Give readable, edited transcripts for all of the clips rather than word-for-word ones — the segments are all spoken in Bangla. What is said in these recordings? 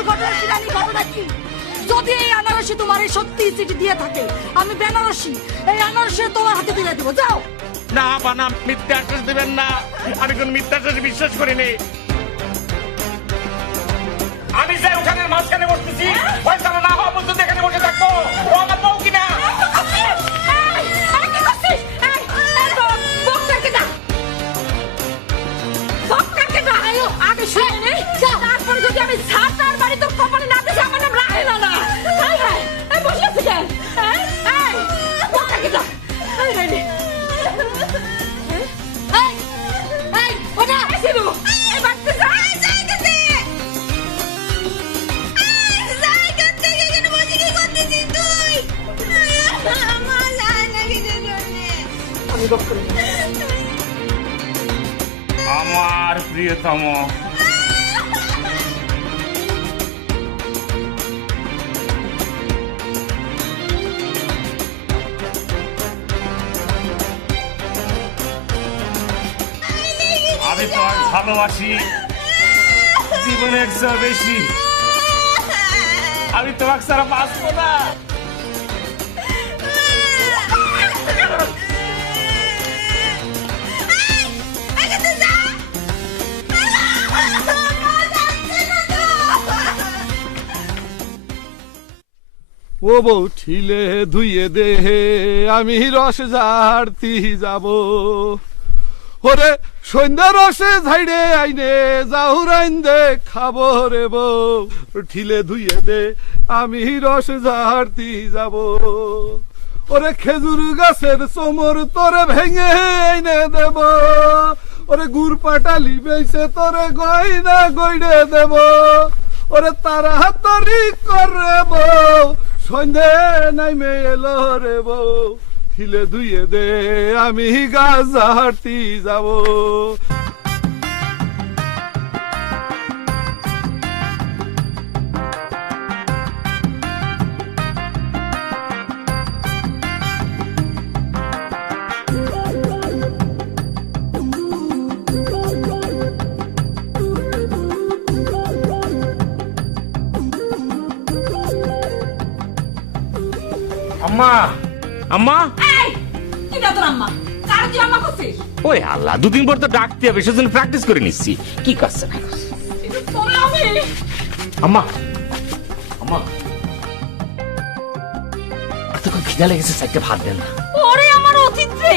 আসল ঘটনা শিরানি ঘটনা কি? যদি এই আনারসি তোমার এই সত্যি চিঠি দিয়ে থাকে, আমি বেনারসি এই আনারসি তোমার হাতে তুলে দেবো। যাও। না বানা, মিথ্যা আশ্বাস দিবেন না। আমি কোন মিথ্যা আশ্বাসে বিশ্বাস করিনি। আমি যে ওখানে মাঝখানে বসতেছি, ফয়সালা না হওয়া পর্যন্ত এখানে বসে থাকবো। ও আমার বউ কিনা? তারপরে যদি আমি ঝাঁটার বাড়ি তোর কপালে না দিছি, আমার নাম রাহেলা না। বসে আছি কেন? আমার প্রিয়তম, আমি তোমার ভালোবাসি জীবনের চেয়ে বেশি। আমি তোমাকে ছাড়া বাঁচবো না। ও বউ ঠিলে ধুইয়ে দে, আমি রস ঝাড়তি যাব। ওরে সন্ধ্যা রসে ঝাইড়ে আইনে জাহুরাইন দে খাবো রে বউ। ঠিলে ধুইয়ে দে, আমি রস ঝাড়তি যাব। ওরে খেজুর গাছের চোমর তোরে ভেঙে আইনে দেব। ওরে গুড় পাটালি বেছে তোরে গয়না গইড়ে দেব। ওরে তাড়াতাড়ি করে বউ, সন্ধে নাইমে এলো রে বউ। ঠিলে ধুইয়ে দে, আমি গাছ ঝাড়তি যাব। আম্মা, আম্মা, কি তোর আম্মা? কার তুই আম্মা করছিস? ওই আল্লাহ, দুদিন পর তো ডাকতে হবে, সেজন্য প্র্যাকটিস করে নিচ্ছি। কি করছে না আম্মা? আম্মা, এতক্ষণ খিদা লেগেছে, সাইডটা ভাত দেন না। ওরে আমার অতীত রে,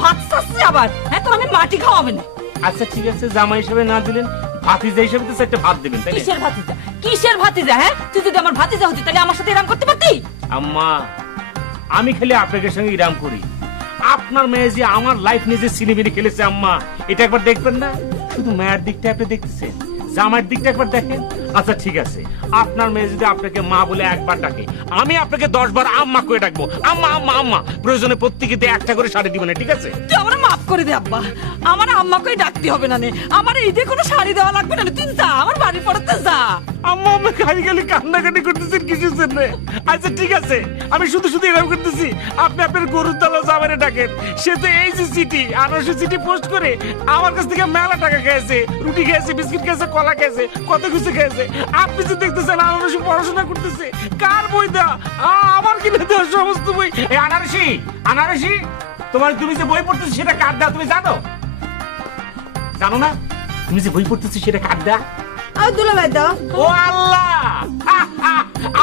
ভাত চাচ্ছে আবার। হ্যাঁ, তো আমি মাটি খাওয়াবে না। আচ্ছা ঠিক আছে, জামাই হিসেবে না দিলেন, ভাতিজা হিসেবে তো সাইডটা ভাত দেবেন, তাই না? কিসের ভাতিজা? কিসের ভাতিজা? হ্যাঁ, তুই যদি আমার ভাতিজা হতি তাহলে আমার সাথে এরকম করতে পারতি? আম্মা, আমি খালি আপনাদের সঙ্গে ইরাম করি। আপনার মেয়ে যে আমার লাইফ নিয়ে যে সিনেমিনি খেলেছে আম্মা, এটা একবার দেখবেন না? শুধু মেয়ের দিকটা আপনি দেখতেছেন, জামাইয়ের দিকটা একবার দেখেন। আচ্ছা ঠিক আছে, আপনার মেয়ে যদি আপনাকে মা বলে একবার ডাকে, আমি আপনাকে 10 বার আম্মা করে ডাকবো। আম্মা আম্মা আম্মা, প্রয়োজনে প্রত্যেকে একটা করে শাড়ি দিবেন, ঠিক আছে? তুই আমার মাফ করে দে আব্বা, আমার আম্মাকেই ডাকতে হবে না নে। আমার এই দিয়ে কোনো শাড়ি দেওয়া লাগবে না, তুই যা, আমার বাড়ি পড়তে যা। আম্মা, আমি খালি খালি কান্নাকাটি করতেছেন কিসের জন্য? আচ্ছা ঠিক আছে, আমি শুধু শুধু এরকম করতেছি। আপনি আপনার গরুর দলা জামাইরে ডাকেন, সে তো এই যে চিঠি আনারসি চিঠি পোস্ট করে আমার কাছ থেকে মেলা টাকা খেয়েছে, রুটি খেয়েছে, বিস্কিট খেয়েছে, কলা খেয়েছে, কত কিছু খেয়েছে। আপনি যে দেখতেছেন আনারসি পড়াশোনা করতেছে, কার বই দেওয়া? আমার কিনে দেওয়া সমস্ত বই। এই আনারসি, আনারসি, তুমি যে বই পড়তেছো সেটা কার দেওয়া তুমি জানো? জানো না? তুমি যে বই পড়তেছো সেটা কার দেওয়া? ও আল্লাহ,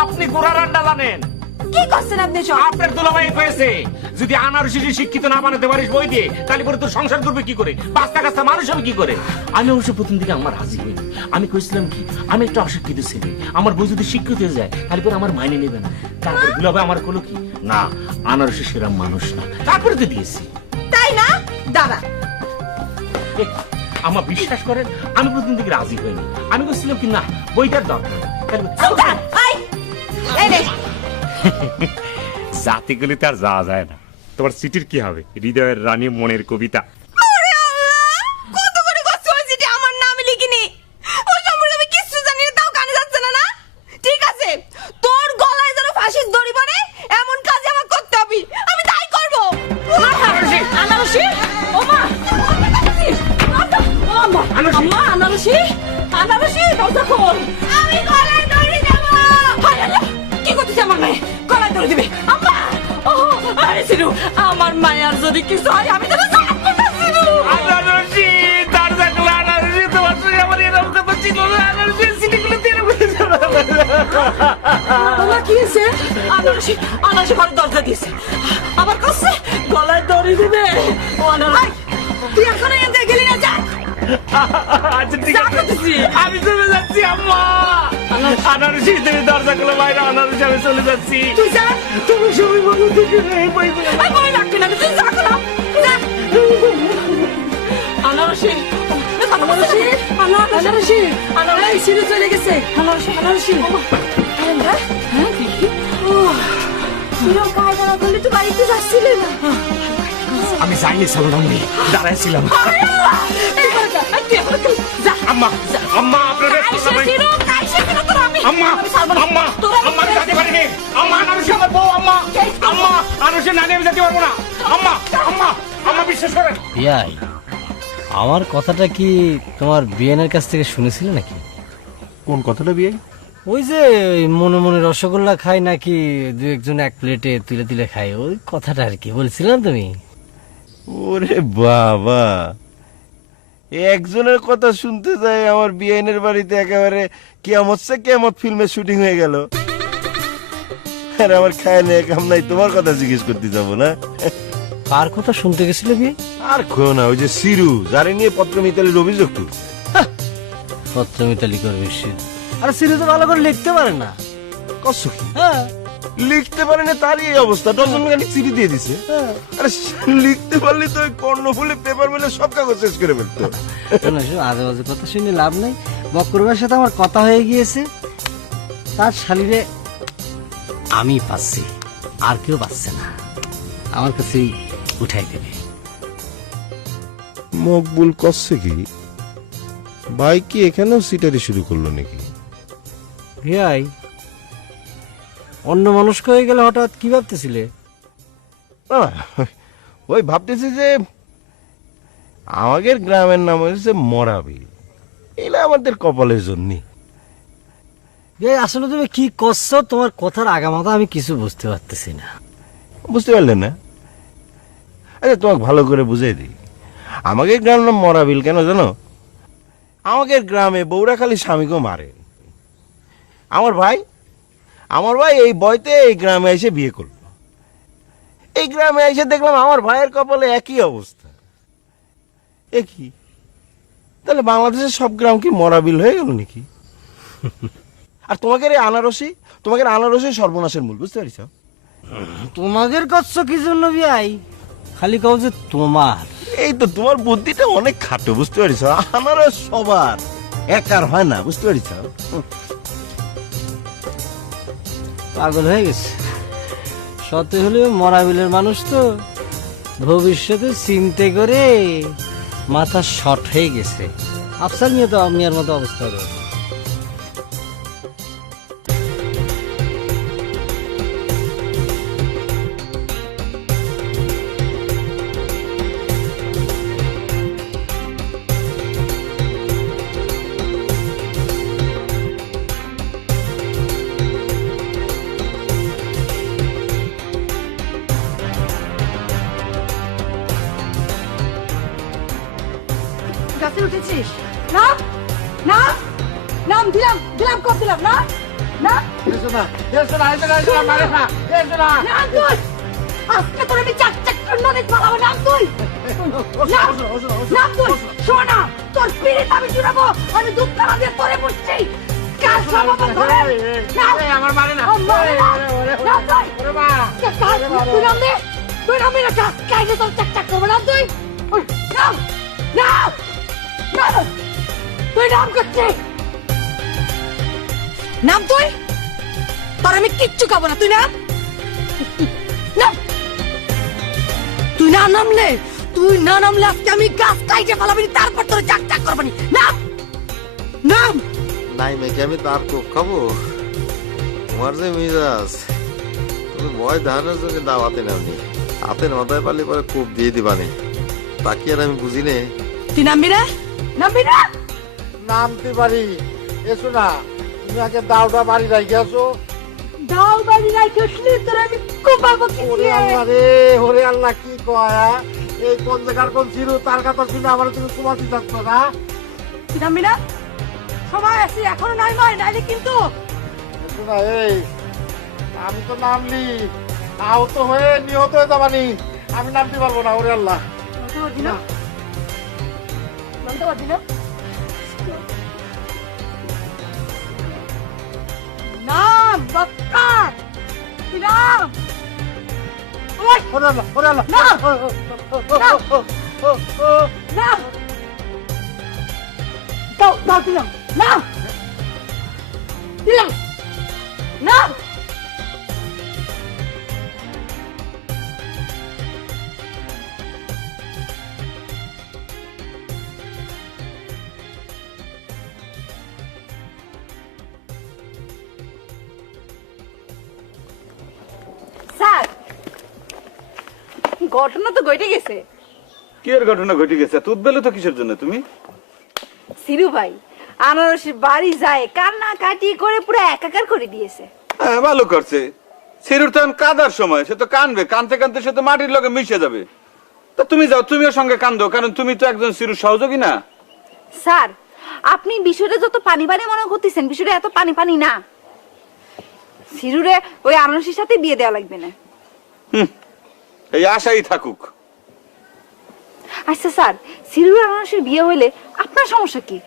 আপনি গোড়া রান্না জানেন? কি করছেন আপনি সব? আপনার দুলাভাই হয়েছে, যদি আনারসি শিক্ষিত না বানাতে পারিস বই দিয়ে, তাহলে পরে তোর সংসার করবে কি করে? বাস্তা কাস্তা মানুষ হবে কি করে? আমি অবশ্য প্রথম দিকে আমার রাজি হইনি। আমি কইছিলাম কি, আমি একটা অশিক্ষিত ছেলে, আমার বই যদি শিক্ষিত হয়ে যায় তাহলে পরে আমার মাইনে নেবে না। তারপর দুলাভাই আমার কলো কি, না আনারসি সেরাম মানুষ না, তারপরে তো দিয়েছি। তাই না? দাদা, আমার বিশ্বাস করেন, আমি প্রথম দিকে রাজি হইনি। আমি বলছিলাম কি, না বইটার দরকার নেই। জাতিগুলি তার যাওয়া যায় না। তোমার সিটির কি হবে? হৃদয়ের রানী, মনের কবিতা। আনারসি, আনারসি, দরজা খোল। আমি গলায় আমার মায়ে গলায় ধরে দিবে আম্মা ও আরে সিনু আমার মায়ের যদি কিছু হয় আমি তো জানবো না সিনু আনারসি দরজা খোলা আনারসি তোমার সঙ্গে আমার এরকম কথা ছিল না আনারসি সিটিগুলো দিয়ে বাবা কি হয়েছে আনারসি আনারসি ঘরে দরজা দিয়েছে আবার কাছে গলায় দড়ি দিবে ও আনারসি তুই এখন এনে গেলি না যা আচ্ছা ঠিক আছে আমি চলে যাচ্ছি আম্মা আনারসি তুমি দরজা খোলা বাইরে আনারসি আমি চলে যাচ্ছি তুই যা তুমি সবাই ভালো থেকে আর মনে রাখবি না তুই যা করো যা আনারসি আনারসি আনারসি আনারসি সিঁড়ি চলে গেছে আনারসি আনারসি হ্যাঁ দেখি ও সিঁড়ি কায়দা না করলে তো বাড়িতে যাচ্ছিলে না আমি যাইনি সালরামনি দাঁড়াইছিলাম আম্মা আম্মা আপনাদের আম্মা আম্মা আম্মা যেতে পারিনি আম্মা আনারসি আমার বউ আম্মা আম্মা আনারসি নানি আমি যেতে পারবো না আম্মা আম্মা আম্মা বিশ্বাস করেন বিয়াই আমার কথাটা কি তোমার বিয়ানের কাছ থেকে শুনেছিলে নাকি? কোন কথাটা বিয়ে? ওই যে মনে মনে রসগোল্লা খাই নাকি দু একজন এক প্লেটে তুলে তুলে খাই ওই কথাটা আর কি বলছিলাম তুমি। ওরে বাবা, একজনের কথা শুনতে যাই আমার বিআইনের বাড়িতে একেবারে কিয়ামত সে কিয়ামত ফিল্মের শুটিং হয়ে গেল। আর আমার খায় নেই কাম নাই, তোমার কথা জিজ্ঞেস করতে যাবো না? কার কথা শুনতে গেছিলে বিয়ে? আর খো না, ওই যে সিরু যারে নিয়ে পত্র মিতালির অভিযোগ তুলছে। পত্র মিতালি করবে সে, আর সিরিজ তো ভালো করে লিখতে পারে না। কষ্ট কি হ্যাঁ লিখতে পারে না, তারই এই অবস্থা, ডজন খানিক চিঠি দিয়ে দিছে। আরে লিখতে পারলে তো ওই কর্ণফুলি পেপার মেলে সব কাগজ শেষ করে ফেলতো। শোনো শোনো, আজে বাজে কথা শুনে লাভ নাই। বক্করবার সাথে আমার কথা হয়ে গিয়েছে, তার শালিরে আমি পাচ্ছি, আর কেউ পাচ্ছে না, আমার কাছেই উঠাই দেবে। মকবুল করছে কি ভাই, কি এখানেও সিটারি শুরু করলো নাকি? ভাই অন্য মানুষ হয়ে গেলে হঠাৎ কি ভাবতেছিলে? ওই ভাবতেছি যে আমাদের গ্রামের নাম হচ্ছে মরাবি, এলা আমাদের কপালের জন্য। আসলে তুমি কি করছো, তোমার কথার আগামাথা আমি কিছু বুঝতে পারতেছি না। বুঝতে পারলেন না? আচ্ছা তোমাকে ভালো করে বুঝাই দিই, আমাদের গ্রামের নাম মরাবিল কেন জানো? আমাদের গ্রামে বউরা খালি স্বামীকে মারে। আমার ভাই এই বয়তে এই গ্রামে এসে বিয়ে করলো। এই গ্রামে এসে দেখলাম আমার ভাইয়ের কপালে একই অবস্থা। একই, তাহলে বাংলাদেশের সব গ্রাম কি মরাবিল হয়ে গেল নাকি? আর তোমাকে আনারসি সর্বনাশের মূল, বুঝতে পারিস? তোমাদের করছো কি জন্য ভাই? খালি কও যে তোমার। এই তো তোমার বুদ্ধিটা অনেক খাটো, বুঝতে পারিস? আনারস সবার, একার হয় না, বুঝতে পারিস? পাগল হয়ে গেছে সত হলেও মরাবিলের মানুষ তো, ভবিষ্যতে চিন্তা করে মাথা শর্ট হয়ে গেছে। আফসার নিয়ে তো আমি আর মতো অবস্থা হবে। গাছে উঠেছিস না? না নাম দিলাম কর দিলাম না না নাম তুই, আজকে তোর আমি চাক নদী পালাবো। নাম তুই, নাম তুই, শোনা তোর পিড়িত আমি জুড়াবো, আমি দুধ তারা দিয়ে তোরে বুঝছি। কার সমাপন ধরে আমার মারে না, নাম তুই নাম দে, তুই নামে না কাজ কাজে তোর চাক করবো। নাম তুই, নাম নাম তুই নাম করছিস, নাম তুই, তোর আমি কিচ্ছু খাবো না। তুই নাম, তুই না নামলে আজকে আমি গাছ কাইটে ফেলাবি, তারপর তোর চাক করবানি। নাম নাম নাই মেয়েকে আমি তার কোপ খাবো? তোমার যে মিজাজ, তুমি ভয় ধারণার জন্য দাওয়াতে নামনি, হাতের মাথায় পারলে পরে কোপ দিয়ে দিবানি, তাকে আর আমি বুঝি নে। তুই নামবি না? নামতে পারি, এসো না, তুমি আগে দাওটা বাড়ি রাখি আসো। দাও বাড়ি রাখি উঠলি তোর আমি কোপাবো কি ওরে আল্লাহ রে, ওরে আল্লাহ, কি কয়? এই কোন জায়গার কোন ছিল তার কথা শুনে আমার তুমি কুমাতি যাচ্ছ না? নামবি না সময় আছে এখনো নাই নয় নাইলে কিন্তু শোনা, এই আমি তো নামলি আহত হয়ে নিহত হয়ে যাবানি, আমি নামতে পারবো না। ওরে আল্লাহ, নামতে পারবি না নামতে পারবি না নাম বক্কার তুই নাম ওই ওরে আল্লাহ, ওরে আল্লাহ, না। ও, না দাও দাও দিলাম না দিলাম না স্যার ঘটনা তো ঘটে গেছে কি এর ঘটনা ঘটে গেছে? তুত বেলে তো কিসের জন্য তুমি? সিরু ভাই আনারসের বাড়ি যায় কান্না কাটি করে পুরো একাকার করে দিয়েছে হ্যাঁ, ভালো করছে। সিরুর তো এখন কাঁদার সময়, সে তো কানবে, কানতে কানতে সে তো মাটির লগে মিশে যাবে। তা তুমি যাও, তুমিও সঙ্গে কান্দো, কারণ তুমি তো একজন সিরুর সহযোগী না। স্যার আপনি বিষয়টা যত পানি পানি মনে করতেছেন বিষয়টা এত পানি পানি না সিরুরে ওই আনারসের সাথে বিয়ে দেওয়া লাগবে না এই আশাই থাকুক। আচ্ছা স্যার সিরুর আনারসের বিয়ে হইলে আপনার সমস্যা কি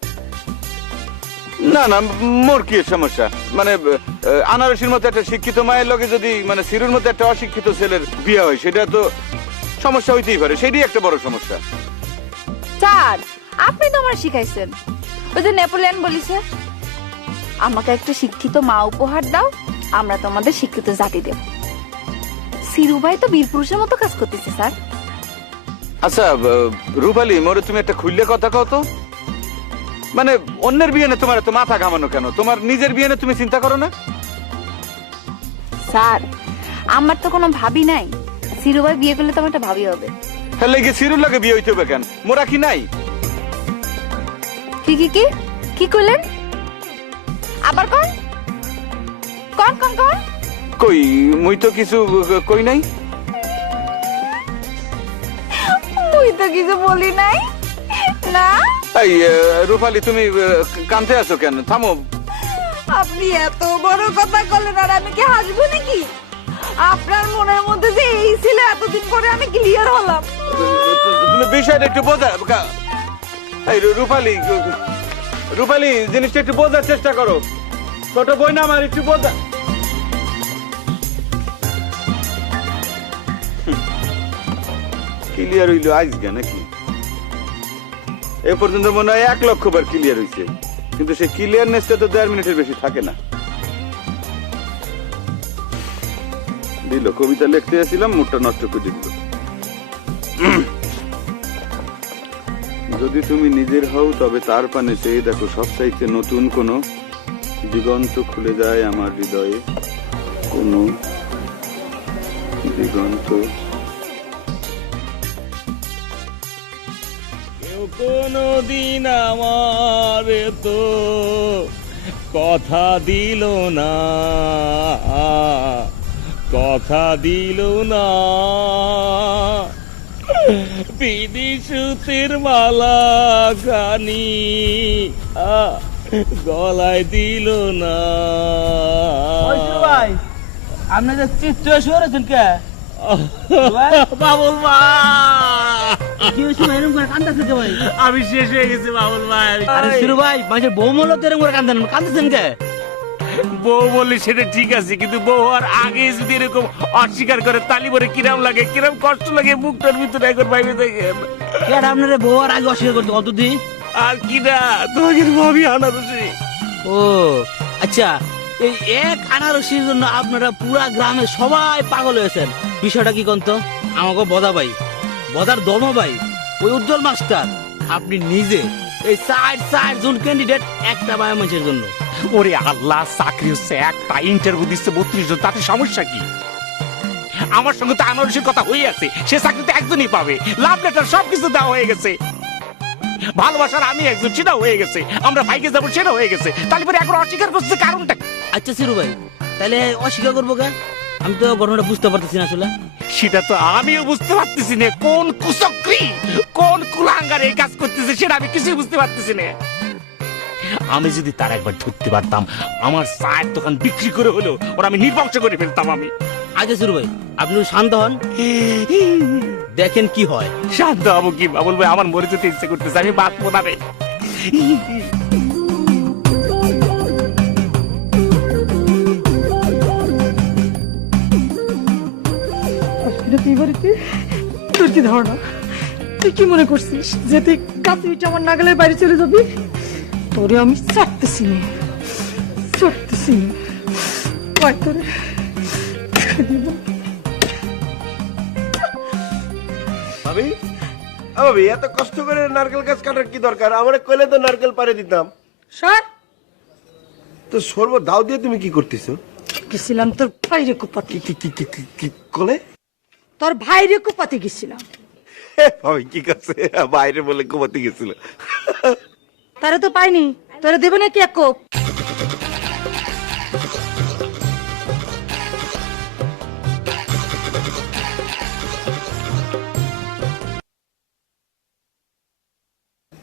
না না, মোর কি এর সমস্যা? মানে আনারসির মতো একটা শিক্ষিত মায়ের লগে যদি মানে সিরুর মতো একটা অশিক্ষিত ছেলের বিয়ে হয়, সেটা তো সমস্যা হইতেই পারে, সেটাই একটা বড় সমস্যা। স্যার আপনি তো আমার শিখাইছেন ওই যে নেপোলিয়ন বলিছে আমাকে একটা শিক্ষিত মা উপহার দাও আমরা তোমাদের শিক্ষিত জাতি দেব সিরু ভাই তো বীর পুরুষের মতো কাজ করতেছে স্যার আচ্ছা রূপালী, মোরে তুমি একটা খুললে কথা কও তো। মানে অন্যের বিয়ে নিয়ে তোমার এত মাথা ঘামানো কেন? তোমার নিজের বিয়ে নিয়ে তুমি চিন্তা করো না? স্যার আমার তো কোনো ভাবি নাই সিরু ভাই বিয়ে করলে তো আমার একটা ভাবি হবে হ্যাঁ, লেগে সিরুর লাগে বিয়ে হইতে হবে কেন? মোরা কি নাই? কি কি কি কি করলেন আবার কোন কোন কোন কোন কই মুই তো কিছু কই নাই। তুই তো কিছু বলি নাই না এই রূপালী, তুমি কাঁদতে আছো কেন? থামো। আপনি এত বড় কথা বললেন আর আমি কি হাসবো নাকি আপনার মনের মধ্যে যে এই ছিল এতদিন পরে আমি ক্লিয়ার হলাম তুমি বিষয়টা একটু বোঝা। এই রূপালী, রূপালী জিনিসটা একটু বোঝার চেষ্টা করো। ছোট বই না আমার, একটু বোঝা। ক্লিয়ার হইলো আজকে নাকি? এ পর্যন্ত মনে হয় 1 লক্ষ বার ক্লিয়ার হয়েছে, কিন্তু সেই ক্লিয়ারনেসটা তো 1.5 মিনিটের বেশি থাকে না। দিল কবিতা লিখতে আসছিলাম, মুডটা নষ্ট করে দিল। যদি তুমি নিজের হও তবে তার পানে চেয়ে দেখো, সবচাইতে নতুন কোন দিগন্ত খুলে যায় আমার হৃদয়ে, কোন দিগন্ত। কেউ কোনদিন আমার তো কথা দিল না, কথা দিল না, বিদিশুতির মালা খানি গলায় দিল না। ভাই আপনি যে চিত্র শুয়েছেন কে বাবুল মা, কি হয়েছে এরকম করে কান্দাছেন কে ভাই? আমি শেষ হয়ে গেছি বাবুল ভাই। আরে শিরু ভাই মাঝে বউ মূল্য এরকম করে কান্দাছেন কে? বউ বললে সেটা ঠিক আছে, কিন্তু বউ হওয়ার আগে যদি এরকম অস্বীকার করে তালি বলে কিরাম লাগে, কিরাম কষ্ট লাগে মুখটার ভিতরে একবার বাইরে দেখেন। আপনার বউ আর আগে অস্বীকার করতে কতদিন? আর কি না তোমাদের ভাবি আনারসি। ও আচ্ছা, এই এক আনারসির জন্য আপনারা পুরা গ্রামে সবাই পাগল হয়েছেন, বিষয়টা কি কোন তো? আমাকে বদা ভাই, বদার দম ভাই, ওই উজ্জ্বল মাস্টার, আপনি নিজে এই 4 জন ক্যান্ডিডেট একটা বায়োমেন্সের জন্য। ওরে আল্লাহ, চাকরি হচ্ছে একটা, ইন্টারভিউ দিচ্ছে 32 জন, তাতে সমস্যা কি? আমার সঙ্গে তো আনারসের কথা হয়ে আছে, সে চাকরি তো একজনই পাবে, লাভ লেটার সবকিছু দেওয়া হয়ে গেছে, ভালোবাসার আমি একজন সেটাও হয়ে গেছে, আমরা ভাইকে যাবো সেটাও হয়ে গেছে, তাহলে পরে একবার অস্বীকার করছে কারণটা? আচ্ছা সিরু ভাই, তাহলে অস্বীকার করবো কেন? আমি তো ঘটনাটা বুঝতে পারতেছি না আসলে। সেটা তো আমিও বুঝতে পারতেছি না, কোন কুচক্রী কোন কুলাঙ্গার এই কাজ করতেছে সেটা আমি কিছুই বুঝতে পারতেছি না। আমি যদি তার একবার ধরতে পারতাম, আমার চায়ের দোকান বিক্রি করে হলেও ওরা আমি নির্বংশ করে ফেলতাম আমি। আগে শুরু ভাই, আপনি শান্ত হন, দেখেন কি হয়। শান্ত হবো কি বলবো, আমার মরে যেতে ইচ্ছে করতেছে, আমি বাঁচবো না রে। তুই বাড়িতে তোর কি ধারণা? তুই কি মনে করছিস যে তুই কাছে উঠে আমার নাগালের বাইরে চলে যাবি? তোরে আমি ছাড়তেছি না, ছাড়তেছি না। কয় তোরে ভাবি, ভাবি এত কষ্ট করে নারকেল গাছ কাটার কি দরকার? আমার কইলে তো নারকেল পারে দিতাম। সর। তো সর্ব দাও দিয়ে তুমি কি করতেছো? গেছিলাম তোর ভাইরে কুপাতে। কি কলে? তোর ভাইরে কুপাতে গেছিলাম। ভাবি কি কাছে বাইরে বলে ঘুমাতে গেছিল? তারা তো পাইনি, তোরা দেবে নাকি এক কোপ?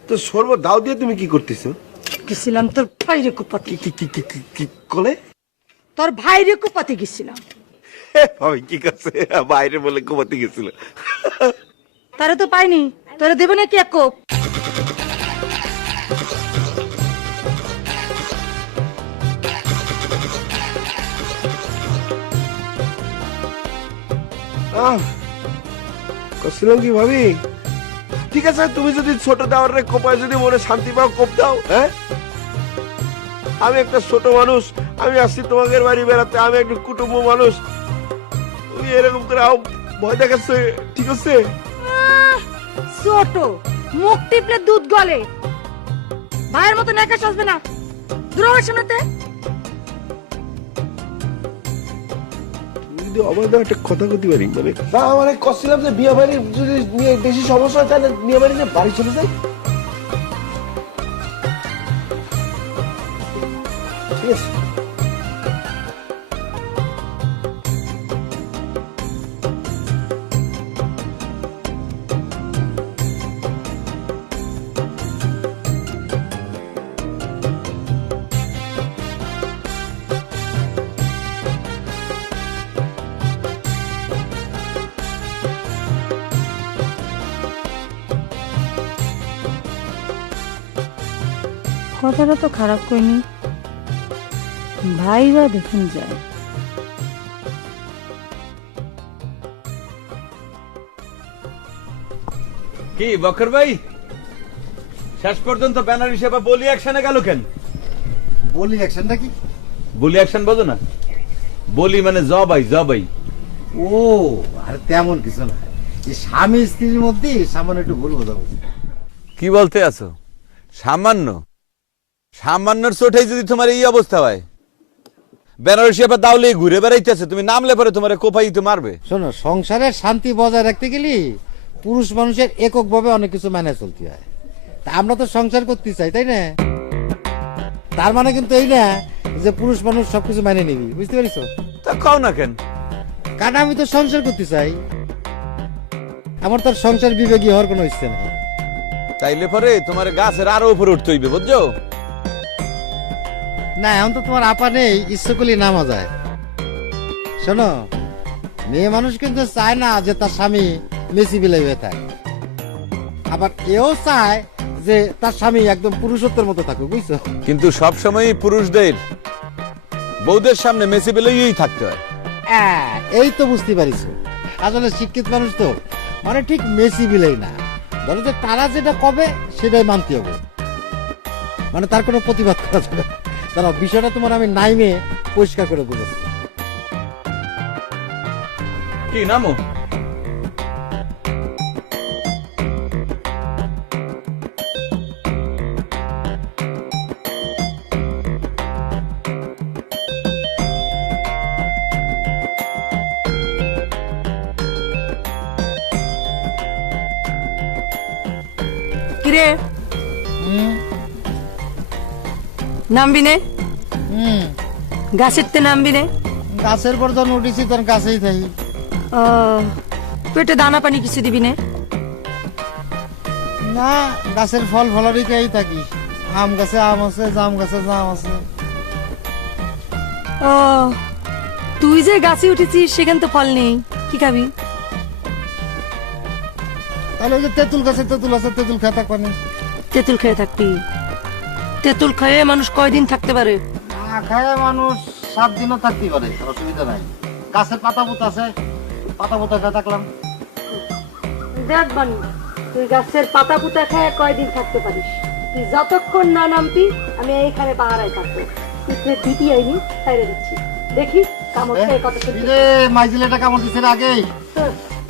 তো সর্ব দাও দিয়ে তুমি কি করতেছো? গেছিলাম তোর ভাইরে কুপাতে। কি কলে? তোর ভাইরে কুপাতে গেছিলাম। ভাবি কি কাছে বাইরে বলে ঘুমাতে গেছিল? তারা তো পাইনি, তোরা দেবে নাকি এক কোপ? করছিলাম কি ভাবি? ঠিক আছে, তুমি যদি ছোট দেওয়ার কোপায় যদি মনে শান্তি পাও, কোপ দাও। হ্যাঁ, আমি একটা ছোট মানুষ, আমি আসছি তোমাদের বাড়ি বেড়াতে, আমি একটা কুটুম্ব মানুষ। তুমি এরকম করে ভয় দেখাচ্ছে, ঠিক আছে? ছোট মুখ টিপলে দুধ গলে, ভাইয়ের মতো নাকা আসবে না। দ্রোহ শোনাতে যদি অবাধ একটা কথা করতে পারি, মানে না মানে করছিলাম যে বিয়ে বাড়ি যদি নিয়ে বেশি সমস্যা হয় তাহলে বিয়ে বাড়ি নিয়ে বাড়ি চলে যাই। ঠিক আছে, কথাটা তো খারাপ করিনি, ভাইরা দেখুন যায়। কি বকর ভাই, শেষ পর্যন্ত ব্যানার হিসেবে বলি অ্যাকশনে গেল কেন? বলি অ্যাকশনটা কি? বলি অ্যাকশন বোঝো না? বলি মানে জবাই জবাই। ও আর তেমন কিছু না, এই স্বামী স্ত্রীর মধ্যে সামান্য একটু ভুল বোঝাবুঝি। কি বলতে আছো? সামান্য সামান্যর চোটেই যদি তোমার এই অবস্থা হয়, ব্যানার হিসেবে দাওলে ঘুরে বেড়াইতেছে, তুমি নামলে পরে তোমার কোপাই তো মারবে। শোনো, সংসারের শান্তি বজায় রাখতে গেলে পুরুষ মানুষের এককভাবে অনেক কিছু মানে চলতে হয়। তা আমরা তো সংসার করতে চাই, তাই না? তার মানে কিন্তু এই না যে পুরুষ মানুষ সবকিছু মানে নিবি, বুঝতে পারিস? তা কও না কেন? কারণ আমি তো সংসার করতে চাই, আমার তো আর সংসার বিবেকী হওয়ার কোনো ইচ্ছে নেই। তাইলে পরে তোমার গাছের আরো উপরে উঠতে হইবে, বুঝছো? না, এখন তো তোমার আপা নেই, ইচ্ছে করলে নামা যায়। শোনো, মেয়ে মানুষ কিন্তু চায় না যে তার স্বামী মেসি বিলাই হয়ে থাকে, আবার এও চায় যে তার স্বামী একদম পুরুষত্বের মতো থাকুক, বুঝছো? কিন্তু সব সময় পুরুষদের বউদের সামনে মেসি বেলেই থাকতে হয়। এই তো বুঝতে পারিস, আসলে শিক্ষিত মানুষ তো মানে ঠিক মেসি বিলাই না, ধরো যে তারা যেটা কবে সেটাই মানতে হবে, মানে তার কোনো প্রতিবাদ করা যাবে না। দাঁড়াও, বিষয়টা তোমার আমি নাইমে পরিষ্কার করে বুঝেছি। কি নামো? কিরে নামবি নে? গাছের তে নামবি নে? গাছের পর যখন উঠেছি তখন গাছেই থাকি। পেটে দানা পানি কিছু দিবি না? না, গাছের ফল ফলারই খেয়েই থাকি। আম গাছে আম আছে, জাম গাছে জাম আছে। ও, তুই যে গাছে উঠেছিস সেখানে তো ফল নেই, কি খাবি? তাহলে ওই যে তেঁতুল গাছে তেঁতুল আছে, তেঁতুল খেয়ে থাকবানি। তেঁতুল খেয়ে থাকবি? তেঁতুল খেয়ে মানুষ কয়দিন থাকতে পারে? না খায় মানুষ 7 দিনও থাকতে পারে, অসুবিধা নাই। গাছের পাতা পুতা আছে, পাতা পুতা খেয়ে থাকলাম। দেখ বানি, তুই গাছের পাতা পুতা খেয়ে কয়দিন থাকতে পারিস? তুই যতক্ষণ না নামবি আমি এইখানে পাহারায় থাকবো। তুই দিদি আইনি খাইয়ে দিচ্ছি, দেখি কামড় খেয়ে কত মাইজেলিটা কামড় দিচ্ছে আগেই।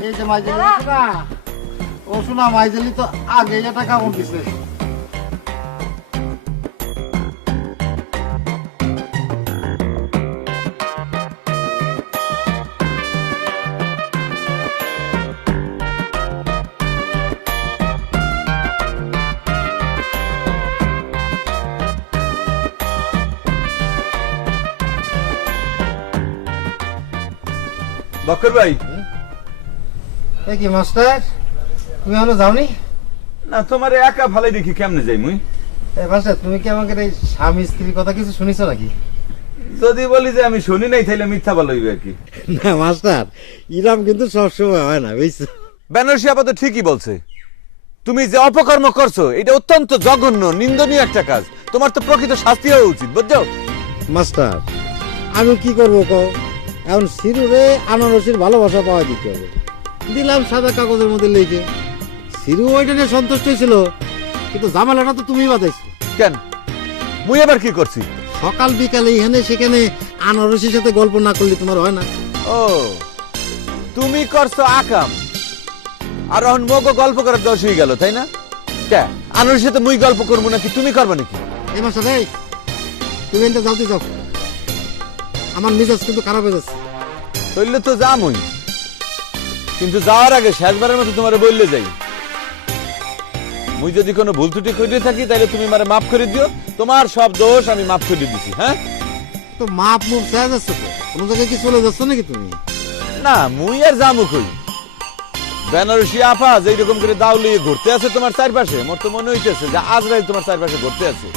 এই যে মাইজেলি আছে না, ও শোনা মাইজেলি তো আগে এটা কামড় দিছে। বক্কর ভাই, এই কি মাস্টার, তুমি এখনো যাওনি? না তোমার একা ভালোই দেখি, কেমনে যাই মুই? এই মাস্টার, তুমি কি আমাকে এই স্বামী স্ত্রীর কথা কিছু শুনিছো নাকি? যদি বলি যে আমি শুনি নাই তাইলে মিথ্যা বলা হইবে কি? না মাস্টার, ইরাম কিন্তু সবসময় হয় না, বুঝছো? বেনারসি আপা তো ঠিকই বলছে। তুমি যে অপকর্ম করছো এটা অত্যন্ত জঘন্য নিন্দনীয় একটা কাজ। তোমার তো প্রকৃত শাস্তি হওয়া উচিত, বুঝছো? মাস্টার, আমি কি করবো কও? এখন সিরুরে আনারসির ভালোবাসা পাওয়া দিতে হবে। দিলাম সাদা কাগজের মধ্যে লিখে। সিরু ওইটা নিয়ে সন্তুষ্ট ছিল, কিন্তু ঝামেলাটা তো তুমি বাতাইছো। কেন মুই এবার কি করছি? সকাল বিকালে এখানে সেখানে আনারসির সাথে গল্প না করলে তোমার হয় না? ও, তুমি করছো আকাম, আর এখন মগো গল্প করার দোষ হয়ে গেল, তাই না? কে আনুর সাথে মুই গল্প করবো নাকি তুমি করবে নাকি? এই মাস্টার, এই তুমি এটা যাওতে যাও, আমার মেজাজ কিন্তু খারাপ হয়ে যাচ্ছে। তৈলে তো যা মুই, কিন্তু যাওয়ার আগে শেষবারের মতো তোমার বললে যাই, মুই যদি কোনো ভুল ত্রুটি করে থাকি তাহলে তুমি আমারে মাফ করে দিও। তোমার সব দোষ আমি মাফ করে দিছি। হ্যাঁ, তো মাপ মুখ চাই যাচ্ছে তো, কোনো জায়গায় কি চলে যাচ্ছ নাকি তুমি? না মুই আর যামু কই? বেনারসি আপা যেই রকম করে দাও লিয়ে ঘুরতে আছে তোমার চারপাশে, মোর তো মনে হইতেছে যে আজরাইল তোমার চারপাশে ঘুরতে আছে।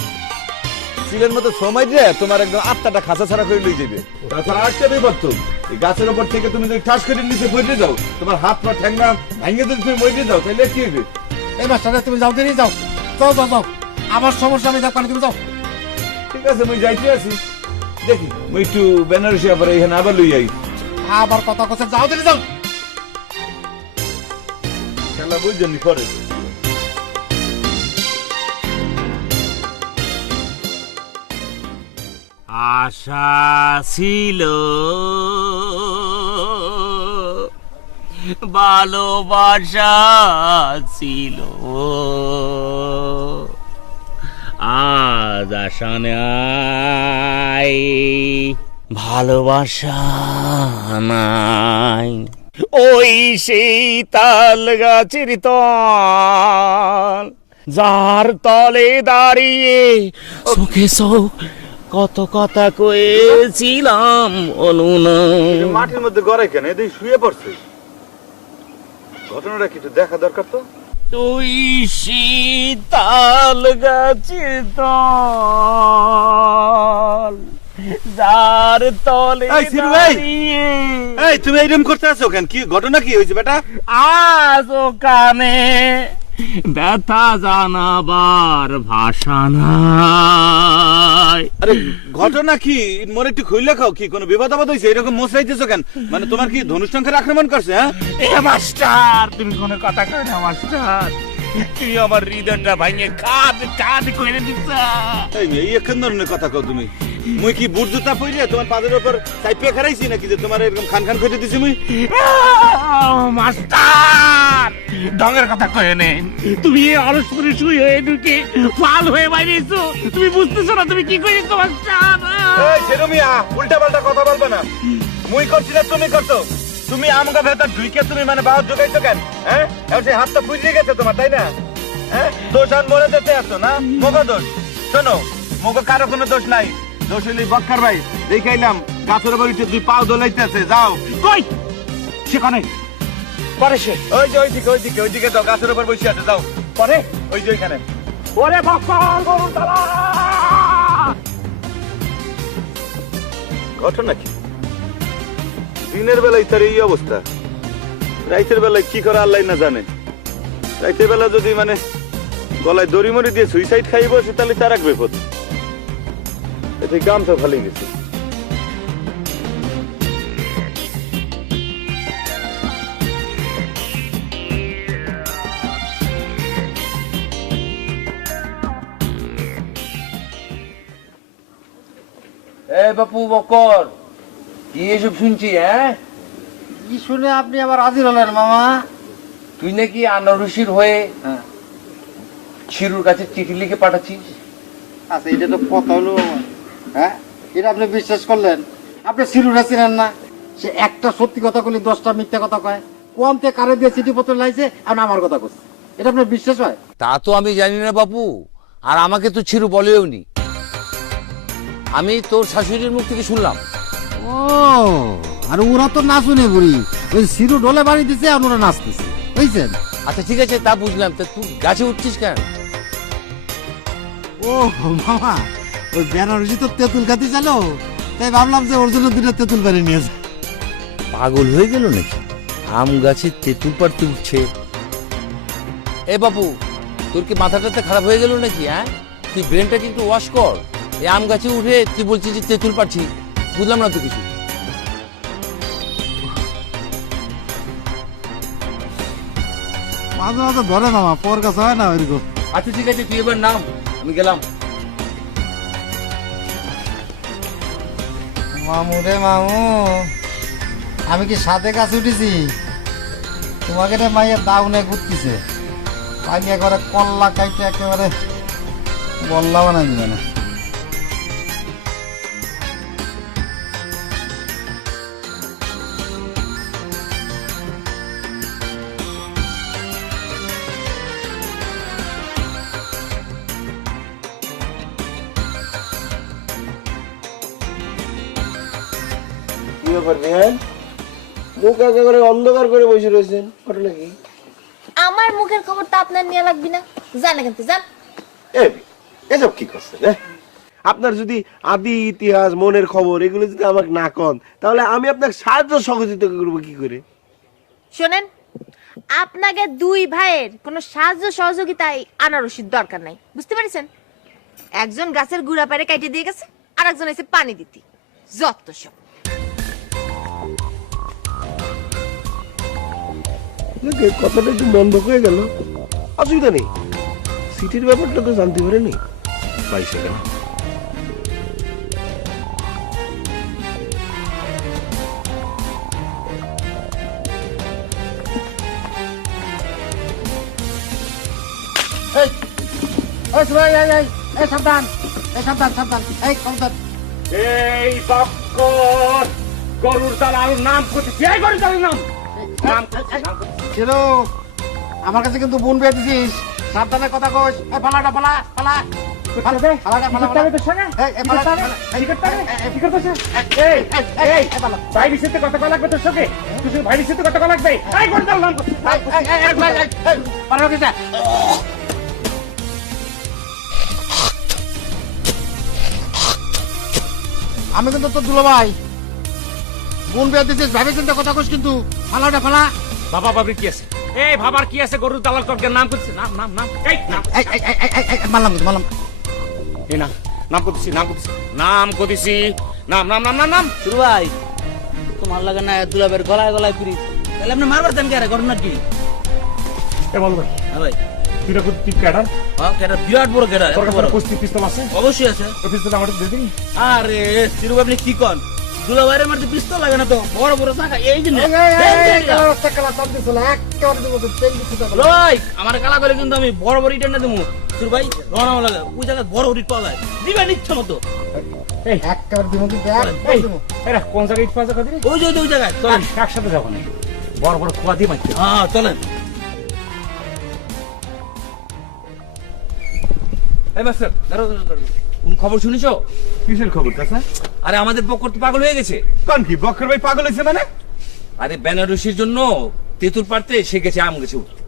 সিলের মতো সময় দিয়ে তোমার একদম আত্মাটা খাঁচা ছাড়া করে লই যাবে। তাছাড়া আটটা বিপদ তো, এই গাছের উপর থেকে তুমি যদি ঠাস করে নিচে পড়ে যাও, তোমার হাত পা ঠ্যাংরা ভাঙে যদি তুমি মরে যাও তাহলে কি হবে? এই মাস্টার, তুমি যাও, দেরি যাও, যাও যাও যাও, আমার সমস্যা আমি দেখবানি, তুমি যাও। ঠিক আছে মুই যাইতে আছি, দেখি মুই একটু বেনারসি আবার এখানে আবার লই আই। আবার কথা কথা, যাও দেরি যাও। খেলা বুঝছেন করে আশা ছিল, ভালোবাসা ছিল, আজ আশা নাই, ভালোবাসা নাই। ওই সেই তাল গাছের তল, যার তলে দাঁড়িয়ে চোখে চোখ কত কথা কয়েছিলাম অনুনয়। মাটির মধ্যে গড়াই কেন? এদিকে শুয়ে পড়ছে, ঘটনাটা কিছু দেখা দরকার তো। তুই শীতাল গাছের তল, যার তলে দাঁড়িয়ে। এই তুমি এইরকম করতে আছো কেন? কি ঘটনা কি হয়েছে বেটা? আজ ওখানে ব্যথা জানাবার ভাষা নাই। আরে ঘটনা কি? মোরে একটু খুইলে খাও, কি কোনো বিপদ আপদ হয়েছে? এরকম মোসাইতেছো কেন? মানে তোমার কি ধনুষ্টঙ্কের আক্রমণ করছে? হ্যাঁ এ মাস্টার, তুমি কোনো কথা কয় না মাস্টার, তুমি আমার হৃদয়টা ভাঙে কাঁদ কাঁদ করে দিচ্ছ। এই এক ধরনের কথা কও তুমি? মুই কি বুর্জুতা পইরে তোমার পাদের উপর চাইপে খারাইছি নাকি যে তোমার এরকম খান খান করে দিছি মুই? মাস্টার, ঢঙের কথা কয়ে নেই, তুমি অলসপুরে শুয়ে ঢুকে পাল হয়ে বাইরেছো, তুমি বুঝতেছো না তুমি কি করেছো মাস্টার? এই সেরমিয়া, উল্টা পাল্টা কথা বলবে না। মুই করছি না তুমি করছো? তুমি আমগা ভেতর ঢুকে তুমি মানে বাহাত জোগাইছো কেন? হ্যাঁ, এখন সেই হাতটা ফুলিয়ে গেছে তোমার, তাই না? হ্যাঁ, দোষ আর মরে যেতে আসছো না? মগো দোষ। শোনো, মগো কারো কোনো দোষ নাই, দোষ হইলে বক্কার ভাই দেখাইলাম গাছের উপর উঠে তুই পাও দোলাইতেছে যাও কই সেখানে পরে সে ওই যে ওইদিকে যাও গাছের উপর বসে আছে যাও পরে ওই যে ওইখানে ওরে বকর গরুর দালা ঘটনা কি দিনের বেলায় তার এই অবস্থা রাইতের বেলায় কি করে আল্লাহ না জানে রাইতের বেলা যদি মানে গলায় দড়ি মরি দিয়ে সুইসাইড খাই বসে তাহলে তার এক বিপদ এতে গামছা ফালিয়ে গেছে বাপু বকর কি এসব শুনছি হ্যাঁ কি শুনে আপনি আবার হাজির হলেন মামা? তুই নাকি আনারসির হয়ে ছিরুর কাছে চিঠি লিখে পাঠাচ্ছিস। আচ্ছা এটা তো কথা হলো মামা। হ্যাঁ এটা আপনি বিশ্বাস করলেন? আপনি সিরুরা চিনেন না? সে একটা সত্যি কথা বলি 10টা মিথ্যা কথা কয়। কোনতে কারে দিয়ে চিঠিপত্র লাইছে আর আমার কথা কইছে, এটা আপনার বিশ্বাস হয়? তা তো আমি জানি না বাপু, আর আমাকে তো ছিরু বলেও নি। আমি তোর শাশুড়ির মুখ থেকে শুনলাম। ও আর ওরা তো নাচুনে বুড়ি, ওই সিরু ডলে বাড়ি দিছে আর ওরা নাচতেছে, বুঝছেন? আচ্ছা ঠিক আছে, তা বুঝলাম। তা তুই গাছে উঠছিস কেন? ও মামা, ওই বেনারসি তো তেঁতুল খাতে চালো, তাই ভাবলাম যে ওর জন্য 2টা তেঁতুল বাড়ি নিয়েছে। পাগল হয়ে গেল নাকি? আম গাছে তেঁতুল পাড়তে উঠছে। এ বাপু, তোর কি মাথাটাতে খারাপ হয়ে গেল নাকি? হ্যাঁ, তুই ব্রেনটাকে একটু ওয়াশ কর। এই আম গাছে উঠে তুই বলছিস যে তেঁতুল পাচ্ছি, বুঝলাম না তো কিছু। মাঝে মাঝে ধরে মামা, পর কাছে হয় না ওইরকম। আচ্ছা ঠিক আছে, তুই এবার নাম, আমি গেলাম। মামু রে মামু, আমি কি সাথে গাছ উঠেছি? তোমাকে রে মাইয়া দাউনে ঘুরতেছে, পানি একবারে কল্লা কাইতে একেবারে বল্লা বানাই দিবে না। কি ব্যাপার বিহান, মুখ একেবারে অন্ধকার করে বসে রয়েছেন, ঘটনা কি? আমার মুখের খবর তো আপনার নিয়ে লাগবে না, জান এখান থেকে যান। এসব কি করছেন? আপনার যদি আদি ইতিহাস, মনের খবর এগুলো যদি আমাকে না কন, তাহলে আমি আপনাকে সাহায্য সহযোগিতা করবো কি করে? শোনেন, আপনাকে দুই ভাইয়ের কোনো সাহায্য সহযোগিতায় আনারসির দরকার নাই, বুঝতে পারছেন? একজন গাছের গুড়া পারে কাটে দিয়ে গেছে, আর একজন এসে পানি দিতে, যত সব। কথাটা একটু বন্ধ হয়ে গেল, অসুবিধা নেই। সিটির ব্যাপারটা তো জানতে পারেনি 22 সেকেন্ড। সাবধান, সাবধান, সাবধান, এই সাবধান। এই বকর গরুর দালাল নাম করতেছি, এই গরুর দালাল নাম ছিল আমার কাছে কিন্তু বোন বেয়ে দিছিস, সাবধানের কথা কইস। এই ফালাটা ফালা, ফালা, ফালাটা ফালা, ফালা। ভাই বিশেষে কত কলা লাগবে তোর সঙ্গে? ভাই বিশেষে কত কলা লাগবে? এই গরুর দালাল নাম আমি কিন্তু তোর দুলো ভাই, বোন বেয়ে দিছিস, ভাবে চিন্তা কথা কইস কিন্তু। ফালাটা ফালা। বাবা বাবরি কি আছে? এই ভাবার কি আছে? গরুর দালাল করকে নাম করছে, নাম নাম নাম, এই নাম, মারলাম কিন্তু, মারলাম। এই না নাম করতেছি, নাম করতেছি, নাম করতেছি, নাম নাম নাম নাম নাম। শুরু ভাই, তোমার লাগে না দুলাবের গলায় গলায় ফিরি, তাহলে আপনি মারবার দেন কে? ঘটনা কি? এ বল ভাই, হ্যাঁ ভাই, তুই না তুই ক্যাডার, কেটা বিরাট বড় কেটা, তোর কাছে কুস্তি পিস্তল আছে? অবশ্যই আছে। ওই পিস্তল আমার দিয়ে দিবি? আরে চিরু আপনি কি কন? দুলাভাইয়ের মারতে পিস্তল লাগে না তো, বড় বড় চাকা এই জন্য। আমার কালা করে কিন্তু আমি বড় বড় ইটের না দেবো। শুরু ভাই রওনা লাগে, ওই জায়গায় বড় ইট পাওয়া যায়, দিবেন ইচ্ছা মতো। এই এরা কোন জায়গায় ইট পাওয়া যায়? ওই যে ওই জায়গায় চলেন, একসাথে যাবো না, বড় বড় কুয়া দিয়ে মারতে। হ্যাঁ চলেন। এই মাস্টার, দাঁড়াও দাঁড়াও দাঁড়াও। কোন খবর শুনেছো? কিসের খবর চাচা? আরে আমাদের বকর তো পাগল হয়ে গেছে। কোন কি বক্কর ভাই পাগল হয়েছে মানে? আরে বেনারসির জন্য তেঁতুল পাড়তে সে গেছে আম গেছে উঠতে।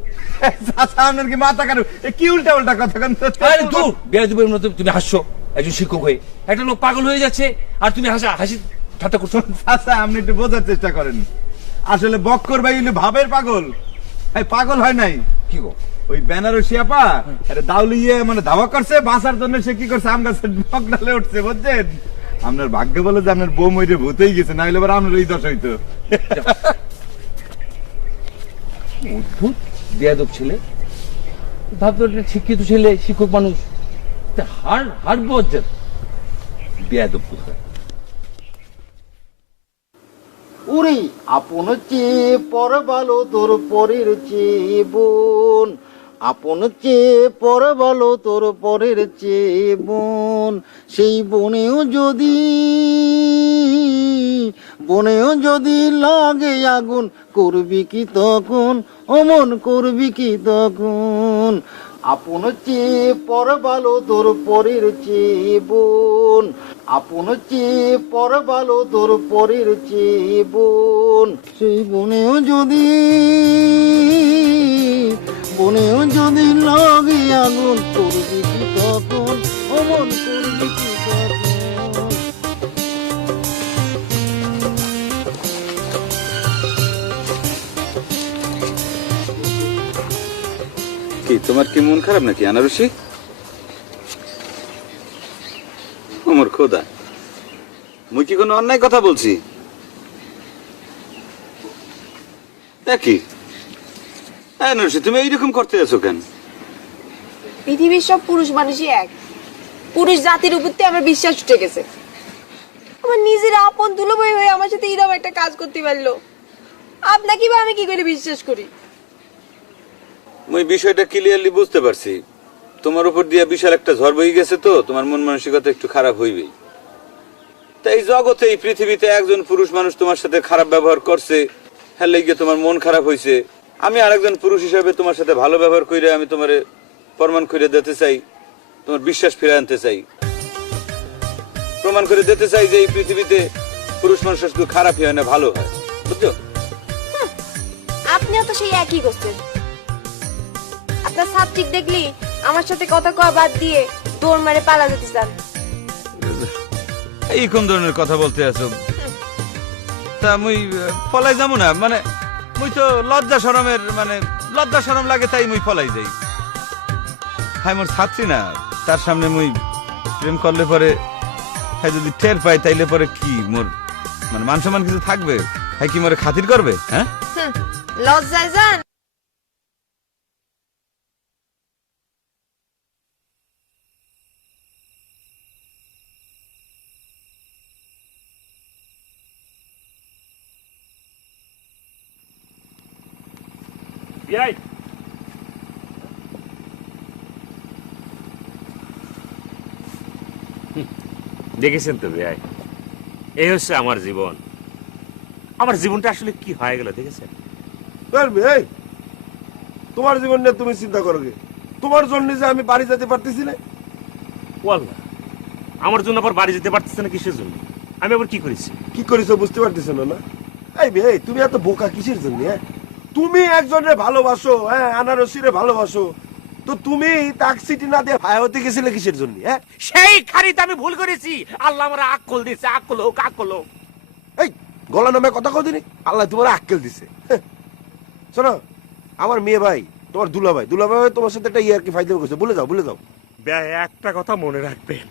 চাচা আপনার কি মাথা কারো কি উল্টা উল্টা কথা কেন? আরে দূর, বেয়াদবের মতো তুমি হাসছো একজন শিক্ষক হয়ে। একটা লোক পাগল হয়ে যাচ্ছে আর তুমি হাসি ঠাট্টা করছো। চাচা আপনি একটু বোঝার চেষ্টা করেন, আসলে বক্কর ভাই হলো ভাবের পাগল, এই পাগল হয় নাই। কি গো? ওই বেনারসি আপা এটা দাউলিয়ে মানে ধাওয়া করছে, বাঁচার জন্য সে কি করছে আম গাছের ডালে উঠছে, বুঝছেন? আপনার ভাগ্য বলে যে আপনার বউ মইরে ভূতেই গেছে, না হলে এবার আপনার এই দশা হইতো। অদ্ভুত বেয়াদব ছেলে, ভাবতো একটা শিক্ষিত ছেলে, শিক্ষক মানুষ, হার বজ্জাত বেয়াদব কোথায়। ওরে আপন চেয়ে পর ভালো তোর পরের চেয়ে বোন, আপন চেয়ে পর ভালো তোর পরের চেয়ে বোন, সেই বনেও যদি লাগে আগুন, করবি কি তখন অমন, করবি কি তখন? আপন চেয়ে পর ভালো তোর পরের চেয়ে বোন, আপন চেয়ে পর ভালো তোর পরের চেয়ে বোন, সেই বনেও যদি লাগে আগুন, করবি কি তখন অমন, করবি কি তখন? কি তোমার কি মন খারাপ নাকি আনারসি? আমার খোদা, মুই কি কোনো অন্যায় কথা বলছি? কি আনারসি তুমি এইরকম করতে আছো কেন? পৃথিবীর সব পুরুষ মানুষই এক, পুরুষ জাতির উপর থেকে আমার বিশ্বাস উঠে গেছে। আমার নিজের আপন দুলোভাই হয়ে আমার সাথে এরকম একটা কাজ করতে পারলো, আপনাকে বা আমি কি করে বিশ্বাস করি? মুই বিষয়টা ক্লিয়ারলি বুঝতে পারছি, তোমার উপর দিয়া বিশাল একটা ঝড় বয়ে গেছে, তো তোমার মন মানসিকতা একটু খারাপ হইবেই। তাই জগতে এই পৃথিবীতে একজন পুরুষ মানুষ তোমার সাথে খারাপ ব্যবহার করছে, হ্যাঁ লেগে তোমার মন খারাপ হয়েছে। আমি আরেকজন পুরুষ হিসাবে তোমার সাথে ভালো ব্যবহার করে আমি তোমারে প্রমাণ করে দিতে চাই, তোমার বিশ্বাস ফিরে আনতে চাই, প্রমাণ করে দিতে চাই যে এই পৃথিবীতে পুরুষ মানুষ শুধু খারাপই হয় না, ভালো হয়, বুঝছো? আপনিও তো সেই একই করছেন। আপনার সাবজেক্ট দেখলি আমার সাথে কথা কওয়া বাদ দিয়ে দৌড় মারে পালা যেতে চান। এই কোন ধরনের কথা বলতে আছো? তা মুই পলাই যাবো না, মানে মুই তো লজ্জা শরম লাগে, তাই মুই পলাই যাই। হ্যাঁ মোর ছাত্রী না, তার সামনে মুই প্রেম করলে পরে হ্যাঁ যদি টের পাই তাইলে পরে কি মোর মানে মান সম্মান কিছু থাকবে? হ্যাঁ কি মোরে খাতির করবে? হ্যাঁ লজ্জায় যান। বিয়াই দেখেছেন তো বিয়াই, এই হচ্ছে আমার জীবন। আমার জীবনটা আসলে কি হয়ে গেল দেখেছেন? এই তোমার জীবন নিয়ে তুমি চিন্তা করো গে? তোমার জন্য যে আমি বাড়ি যেতে পারতেছি না। ওয়াল্লাহ, আমার জন্য আবার বাড়ি যেতে পারতেছে না কিসের জন্য? আমি আবার কি করেছি? কি করেছো বুঝতে পারতেছো না? এই ভাই তুমি এত বোকা কিসের জন্য? হ্যাঁ তুমি একজনের ভালোবাসো, হ্যাঁ আনারসিরে ভালোবাসো, তো তুমি তাক সিটি না দিয়ে ভাই হতে গেছিলে কিসের জন্য? হ্যাঁ সেই খারিতে আমি ভুল করেছি, আল্লাহ আমার আক্কল দিয়েছে, আক্কল হোক। এই গলা নামে কথা কদিনি, আল্লাহ তোমার আক্কেল দিছে। শোনো আমার মেয়ে ভাই, তোমার দুলাভাই তোমার সাথে একটা ইয়ার কি ফাইদা করছে, ভুলে যাও। একটা কথা মনে রাখবেন,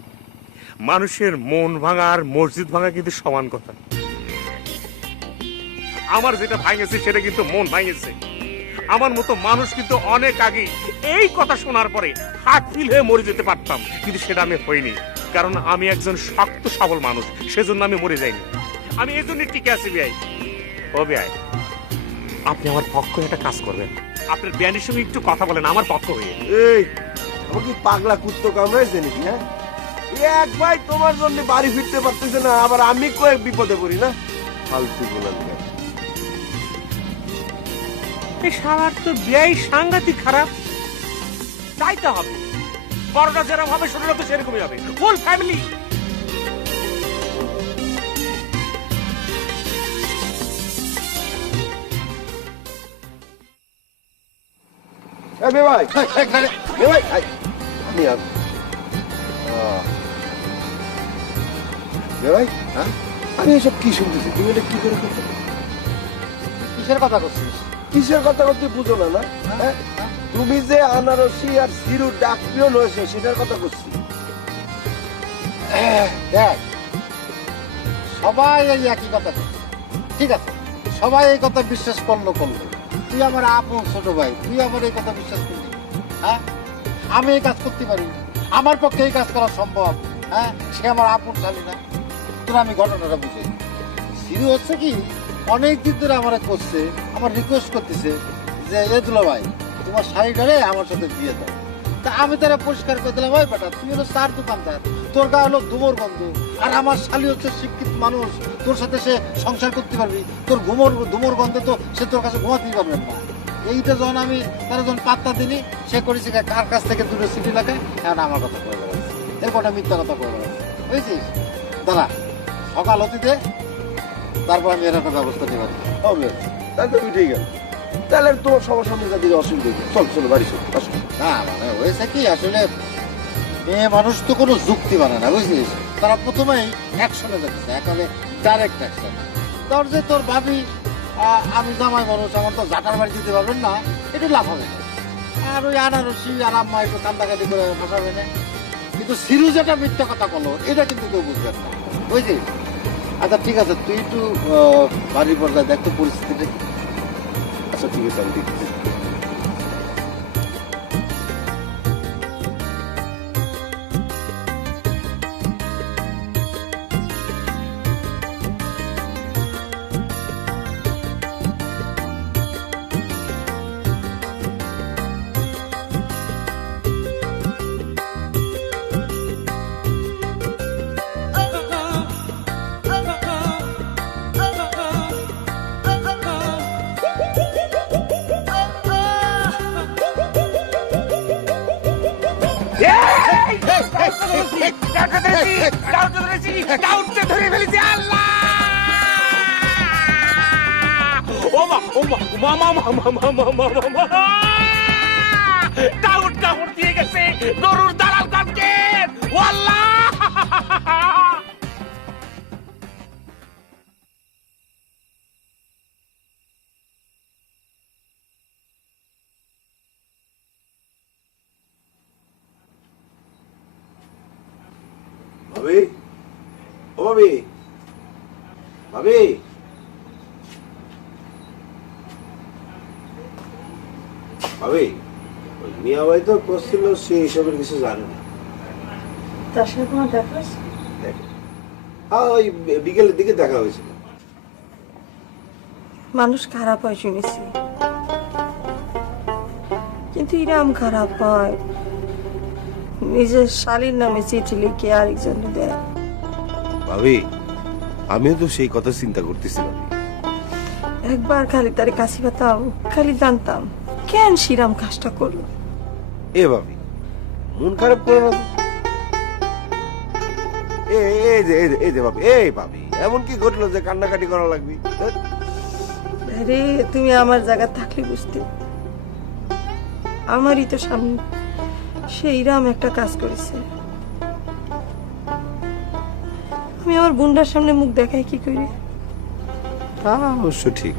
মানুষের মন ভাঙা আর মসজিদ ভাঙা কিন্তু সমান কথা। আমার যেটা ভাঙেছে সেটা কিন্তু মন ভাঙেছে। আমার মতো মানুষ কিন্তু অনেক আগে এই কথা শোনার পরে হার্ট ফিল হয়ে মরে যেতে পারতাম, কিন্তু সেটা আমি হইনি, কারণ আমি একজন শক্ত সবল মানুষ, সেজন্য আমি মরে যাইনি। আমি এই জন্য টিকে আছি। বিয়াই, ও বিয়াই, আপনি আমার পক্ষ হয়ে একটা কাজ করবেন, আপনার বিয়ানের সঙ্গে একটু কথা বলেন আমার পক্ষ হয়ে। এই আমার কি পাগলা কুত্তো কামড়াইছে নাকি? হ্যাঁ এক ভাই তোমার জন্য বাড়ি ফিরতে পারতেছে না, আবার আমি কয়েক বিপদে পড়ি না, ফালতু বলেন। এই শালার তো বিয়াই সাংঘাতিক খারাপ, চাইতে হবে বড়টা যেরকম হবে ছোটটা তো সেরকমই হবে, ফুল ফ্যামিলি। ভাই আমি ভাই হ্যাঁ আমি এসব কি শুনতেছি, তুমি এটা কি করে করতে? কিসের কথা করছিস? কিসের কথা করতে বুঝো না না হ্যাঁ? তুমি যে আনারসি আর সিরু ডাক পিয়ন হয়েছে সেটার কথা করছি। দেখ, সবাই এই একই কথা করছে, ঠিক আছে, সবাই এই কথা বিশ্বাস করলো। তুই আমার আপন ছোট ভাই, তুই আমার এই কথা বিশ্বাস করলি? হ্যাঁ, আমি এই কাজ করতে পারি, আমার পক্ষে এই কাজ করা সম্ভব। হ্যাঁ, সে আমার আপন শালী না। তোর আমি ঘটনাটা বুঝি। সিরু হচ্ছে কি, অনেক দিন ধরে আমার করছে, আমার রিকোয়েস্ট করতেছে যে এ দুলা ভাই তোমার শাড়িটারে আমার সাথে বিয়ে দাও। তা আমি তারা পরিষ্কার করে দিলাম, ভাই বেটা তুই হলো চার দোকানদার, তোর গায়ে হলো ধুমোর গন্ধ, আর আমার শালি হচ্ছে শিক্ষিত মানুষ, তোর সাথে সে সংসার করতে পারবি, তোর ধুমোর গন্ধে তো সে তোর কাছে ঘুমাতেই পারবেন না। এইটা যখন আমি তারা যখন পাত্তা দিলি, সে করেছে কার কাছ থেকে দুটো সিটি লাগে, এখন আমার কথা করে বেড়াচ্ছে, এরপরটা মিথ্যা কথা করে বেড়াচ্ছে, বুঝছিস? দাঁড়া, সকাল হতে দে, তারপর আমি এর একটা ব্যবস্থা নিতে পারি। হবে, তাহলে তো ঠিক আছে। তাহলে তোমার সবার সামনে যাদের অসুবিধা নেই। চল চলো বাড়ি চল, আসো। না মানে হয়েছে কি, আসলে মেয়ে মানুষ তো কোনো যুক্তি মানে না, বুঝলিস? তারা প্রথমেই অ্যাকশনে যাচ্ছে, একেবারে ডাইরেক্ট অ্যাকশন। তোর যে তোর ভাবি আমি জামাই মানুষ, আমার তো জাটার বাড়ি দিতে পারবেন না, একটু লাভ হবে না। আর ওই আনারসি আর আম্মা একটু কান্দাকাটি করে ভাসাবে না। কিন্তু সিরু যেটা মিথ্যা কথা বলো, এটা কিন্তু কেউ বুঝবেন না, বুঝলিস? আচ্ছা ঠিক আছে, তুই একটু বাড়ির পর্যায়ে দেখ তো পরিস্থিতিটা কি। আচ্ছা ঠিক আছে, আমি দেখছি। কামড় দিয়ে গেছে গরুর দালাল কাটকে ওয়াল্লাহ। ভাবি, ও ভাবি, ভাবি, ভাবি, ওই মিয়া ভাই তো করছিল, সে এইসবের কিছু জানে না। তার সাথে কোনো দেখা হয়েছে? হ্যাঁ, ওই বিকেলের দিকে দেখা হয়েছিল। মানুষ খারাপ হয় শুনেছি, কিন্তু ইরাম খারাপ হয় নিজের শালীর নামে চিঠি লিখে আরেকজনে দেয়। ভাবি, আমিও তো সেই কথা চিন্তা করতেছিলাম। একবার খালি তারে কাশি পাতাম, খালি জানতাম কেন শ্রীরাম কাজটা করলো। এ ভাবি, মন খারাপ করো না তো। এই যে ভাবি, এই ভাবি, এমন কি ঘটলো যে কান্নাকাটি করা লাগবে? আরে তুমি আমার জায়গা থাকলে বুঝতে, আমারই তো সামনে সেই রাম একটা কাজ করেছে, আমি আমার বোনটার সামনে মুখ দেখাই কি করে? তা অবশ্য ঠিক।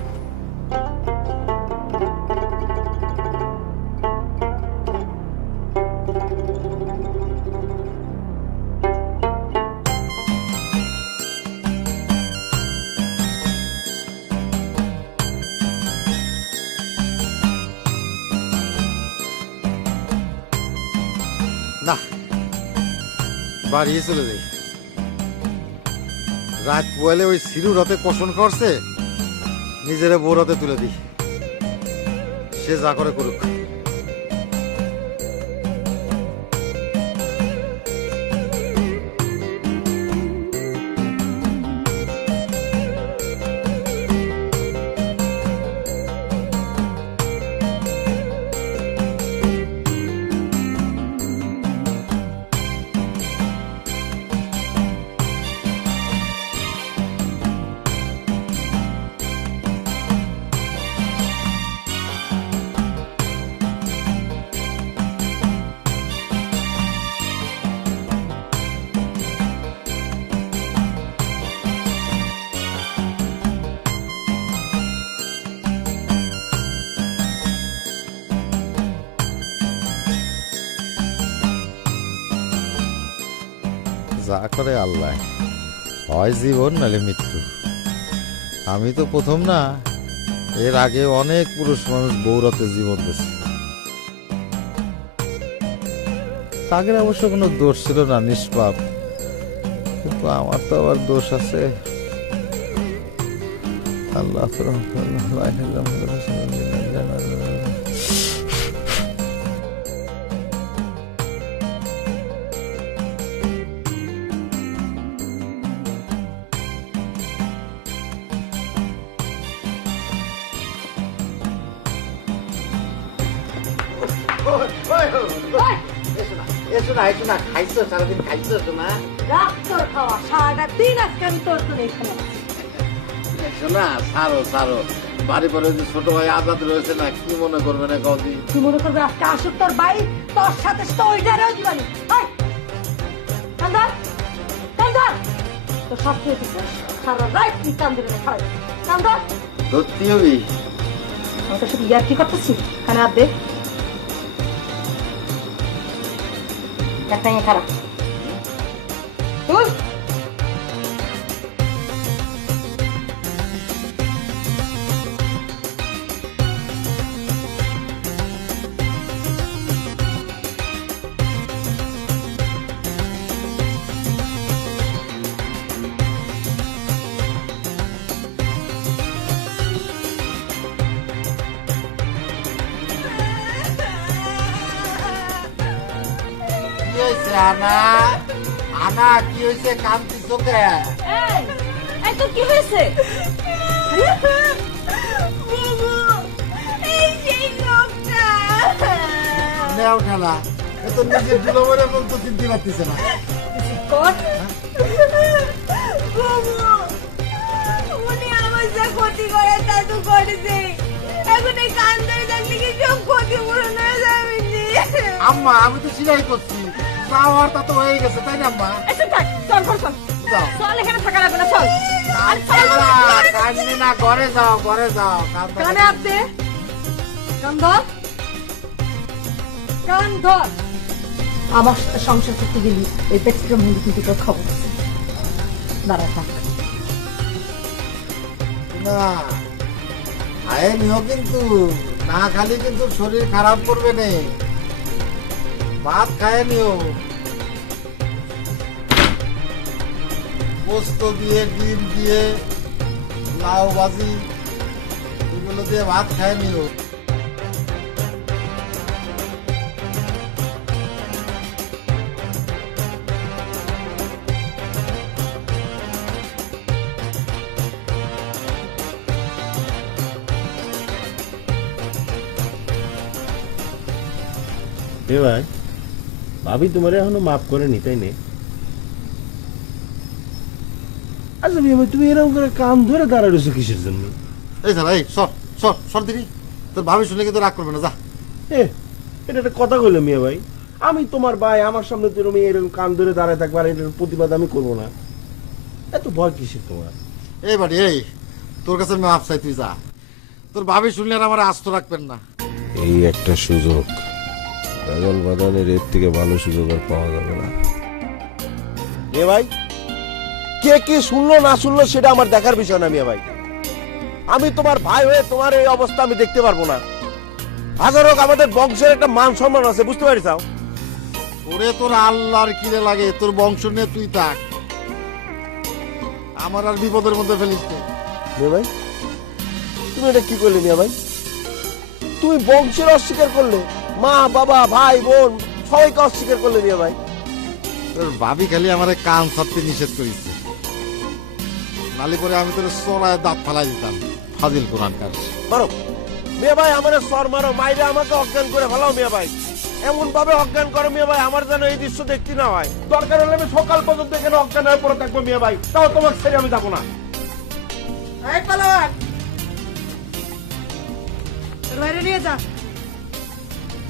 না, বাড়ি চলে যাই। রাত পোয়ালে ওই সিরুর হাতে পোষণ করছে, নিজের বউর হাতে তুলে দিই, সে যা করে করুক। যা করে আল্লাহ, হয় জীবন নাহলে মৃত্যু। আমি তো প্রথম না, এর আগে অনেক পুরুষ মানুষ বৌরাতে জীবন দিচ্ছে। তাদের অবশ্য কোনো দোষ ছিল না, নিষ্পাপ। কিন্তু আমার তো আবার দোষ আছে। আল্লাহ খাইছো সারাদিন, খাইছো শোনা? রাখ তোর খাওয়া, সারাটা দিন আজকে আমি তোর জন্য এখানে আছি। শোনা, ছাড়ো ছাড়ো। বাড়ি পরে যে ছোট ভাই আজাদ রয়েছে না, কি মনে করবে না কদি? তুই মনে করবি আজকে আসুক তোর ভাই, তোর সাথে তো ওইটারও দিবানি। কান্দা কান্দা, তোর শাস্তি হচ্ছে সারা রাত তুই কান্দে খাই। কান্দা সত্যি হবি? আমাদের সাথে ইয়ার কি করতেছি? কানে হাত দে, একটা খারাপ আনা আনা, কি হয়েছে? কান্দিছো কে? এই তো কি হয়েছে? নেও খেলা, এ তো নিজের দুলো বলে বলতো, চিনতে পারতেছে না। উনি আমার যা ক্ষতি করে তা তো করেছে, এখন এই কান ধরে থাকলে কি সব ক্ষতি পূরণ হয়ে যাবে? আম্মা, আমি তো সিলাই করছি, যাওয়ার তা তো হয়ে গেছে, তাই না আম্মা? চল, এখানে থাকা লাগবে না, চল। কান্দি না, ঘরে যাও, ঘরে যাও। কানে হাত দে, কান ধর, কান ধর। আমার সাথে সংসার করতে গেলি এই ব্যক্তির মন্দির কিন্তু তোর খবর আছে। দাঁড়া থাক না, খায় নিও কিন্তু, না খালি কিন্তু শরীর খারাপ করবে নে। ভাত খায় নিও, পোস্ত দিয়ে, ডিম দিয়ে, লাউ ভাজি, এগুলো দিয়ে ভাত খায় নিও। ভাই, ভাবি তোমার এখনো মাফ করেনি, তাই নে? আচ্ছা তুমি এরকম করে কান ধরে দাঁড়ায় রয়েছো কিসের জন্য? এই স্যার, এই সর সর সর দিবি, তোর ভাবি শুনে কিন্তু রাগ করবে না, যা। এটা একটা কথা কইলো মিয়া ভাই, আমি তোমার ভাই, আমার সামনে তুমি এরকম কান ধরে দাঁড়ায় থাকবে আর এটার প্রতিবাদ আমি করবো না? এত ভয় কিসের তোমার? এই বাড়ি, এই তোর কাছে আমি মাপ চাই, তুই যা। তোর ভাবি শুনলে আর আমার আস্ত রাখবেন না। এই একটা সুযোগ, পাগল বাদানের এর থেকে ভালো সুযোগ আর পাওয়া যাবে না। এ ভাই, কে কি শুনলো না শুনলো সেটা আমার দেখার বিষয় না মিয়া ভাই। আমি তোমার ভাই হয়ে তোমার এই অবস্থা আমি দেখতে পারবো না। হাজার হোক আমাদের বংশের একটা মান সম্মান আছে, বুঝতে পারিস? ওরে তোর আল্লাহর কিরে লাগে, তোর বংশ নিয়ে তুই থাক, আমার আর বিপদের মধ্যে ফেলিস না। মিয়া ভাই, তুমি এটা কি করলে মিয়া ভাই? তুমি বংশের অস্বীকার করলে, মা বাবা ভাই বোন সবাইকে অস্বীকার করলে মিয়া ভাই। তোর ভাবি খালি আমার কান ছাড়তে নিষেধ করেছে, নালি করে আমি তোর চড়ায় দাঁত ফালাই দিতাম। ফাজিল কোরআনকার। মারো মিয়া ভাই, আমার সর মারো, মাইরে আমাকে অজ্ঞান করে ফেলাও মিয়া ভাই। এমন ভাবে অজ্ঞান করো মিয়া ভাই, আমার যেন এই দৃশ্য দেখতে না হয়। দরকার হলে আমি সকাল পর্যন্ত এখানে অজ্ঞান হয়ে পড়ে থাকবো মিয়া ভাই, তাও তোমাকে ছেড়ে আমি যাবো না। এই পালাওয়ান, বাইরে নিয়ে যা।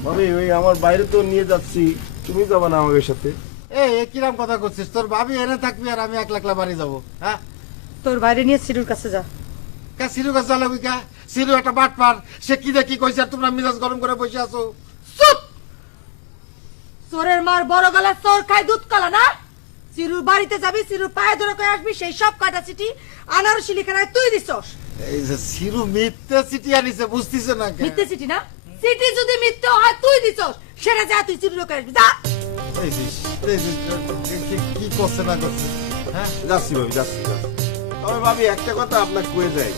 ভাবি ওই আমার বাইরে তো নিয়ে যাচ্ছি, তুমি যাবা না আমাদের সাথে? এই কিরাম কথা করছিস? তোর ভাবি এনে থাকবি আর আমি একলা একলা বাড়ি যাবো? হ্যাঁ, তোর বাইরে নিয়ে সিরুর কাছে যা। সিরু কাছে জ্বালাবি কা? সিরু একটা বাটপার, সে কি দেখি কইছে আর তোমরা মিজাজ গরম করে বসে আছো। চুপ! চোরের মার বড় গলা, চোর খায় দুধ কলা না? চিরুর বাড়িতে যাবি, চিরুর পায়ে ধরে কয়ে আসবি, সেই সব কয়টা চিঠি আনারসি লিখানায় তুই দিছস। এই যে সিরু মিথ্যে চিঠি আনিছে, বুঝতিস না কেন? মিথ্যে চিঠি না? চিঠি যদি মিথ্যে হয় তুই দিছস, সেটা যা তুই চিরুর কয়ে আসবি, যা। এই যে, কি করছে না করছে, হ্যাঁ? যাচ্ছি ভাবি, যাচ্ছি। তবে ভাবি একটা কথা আপনাকে কয়ে যাই,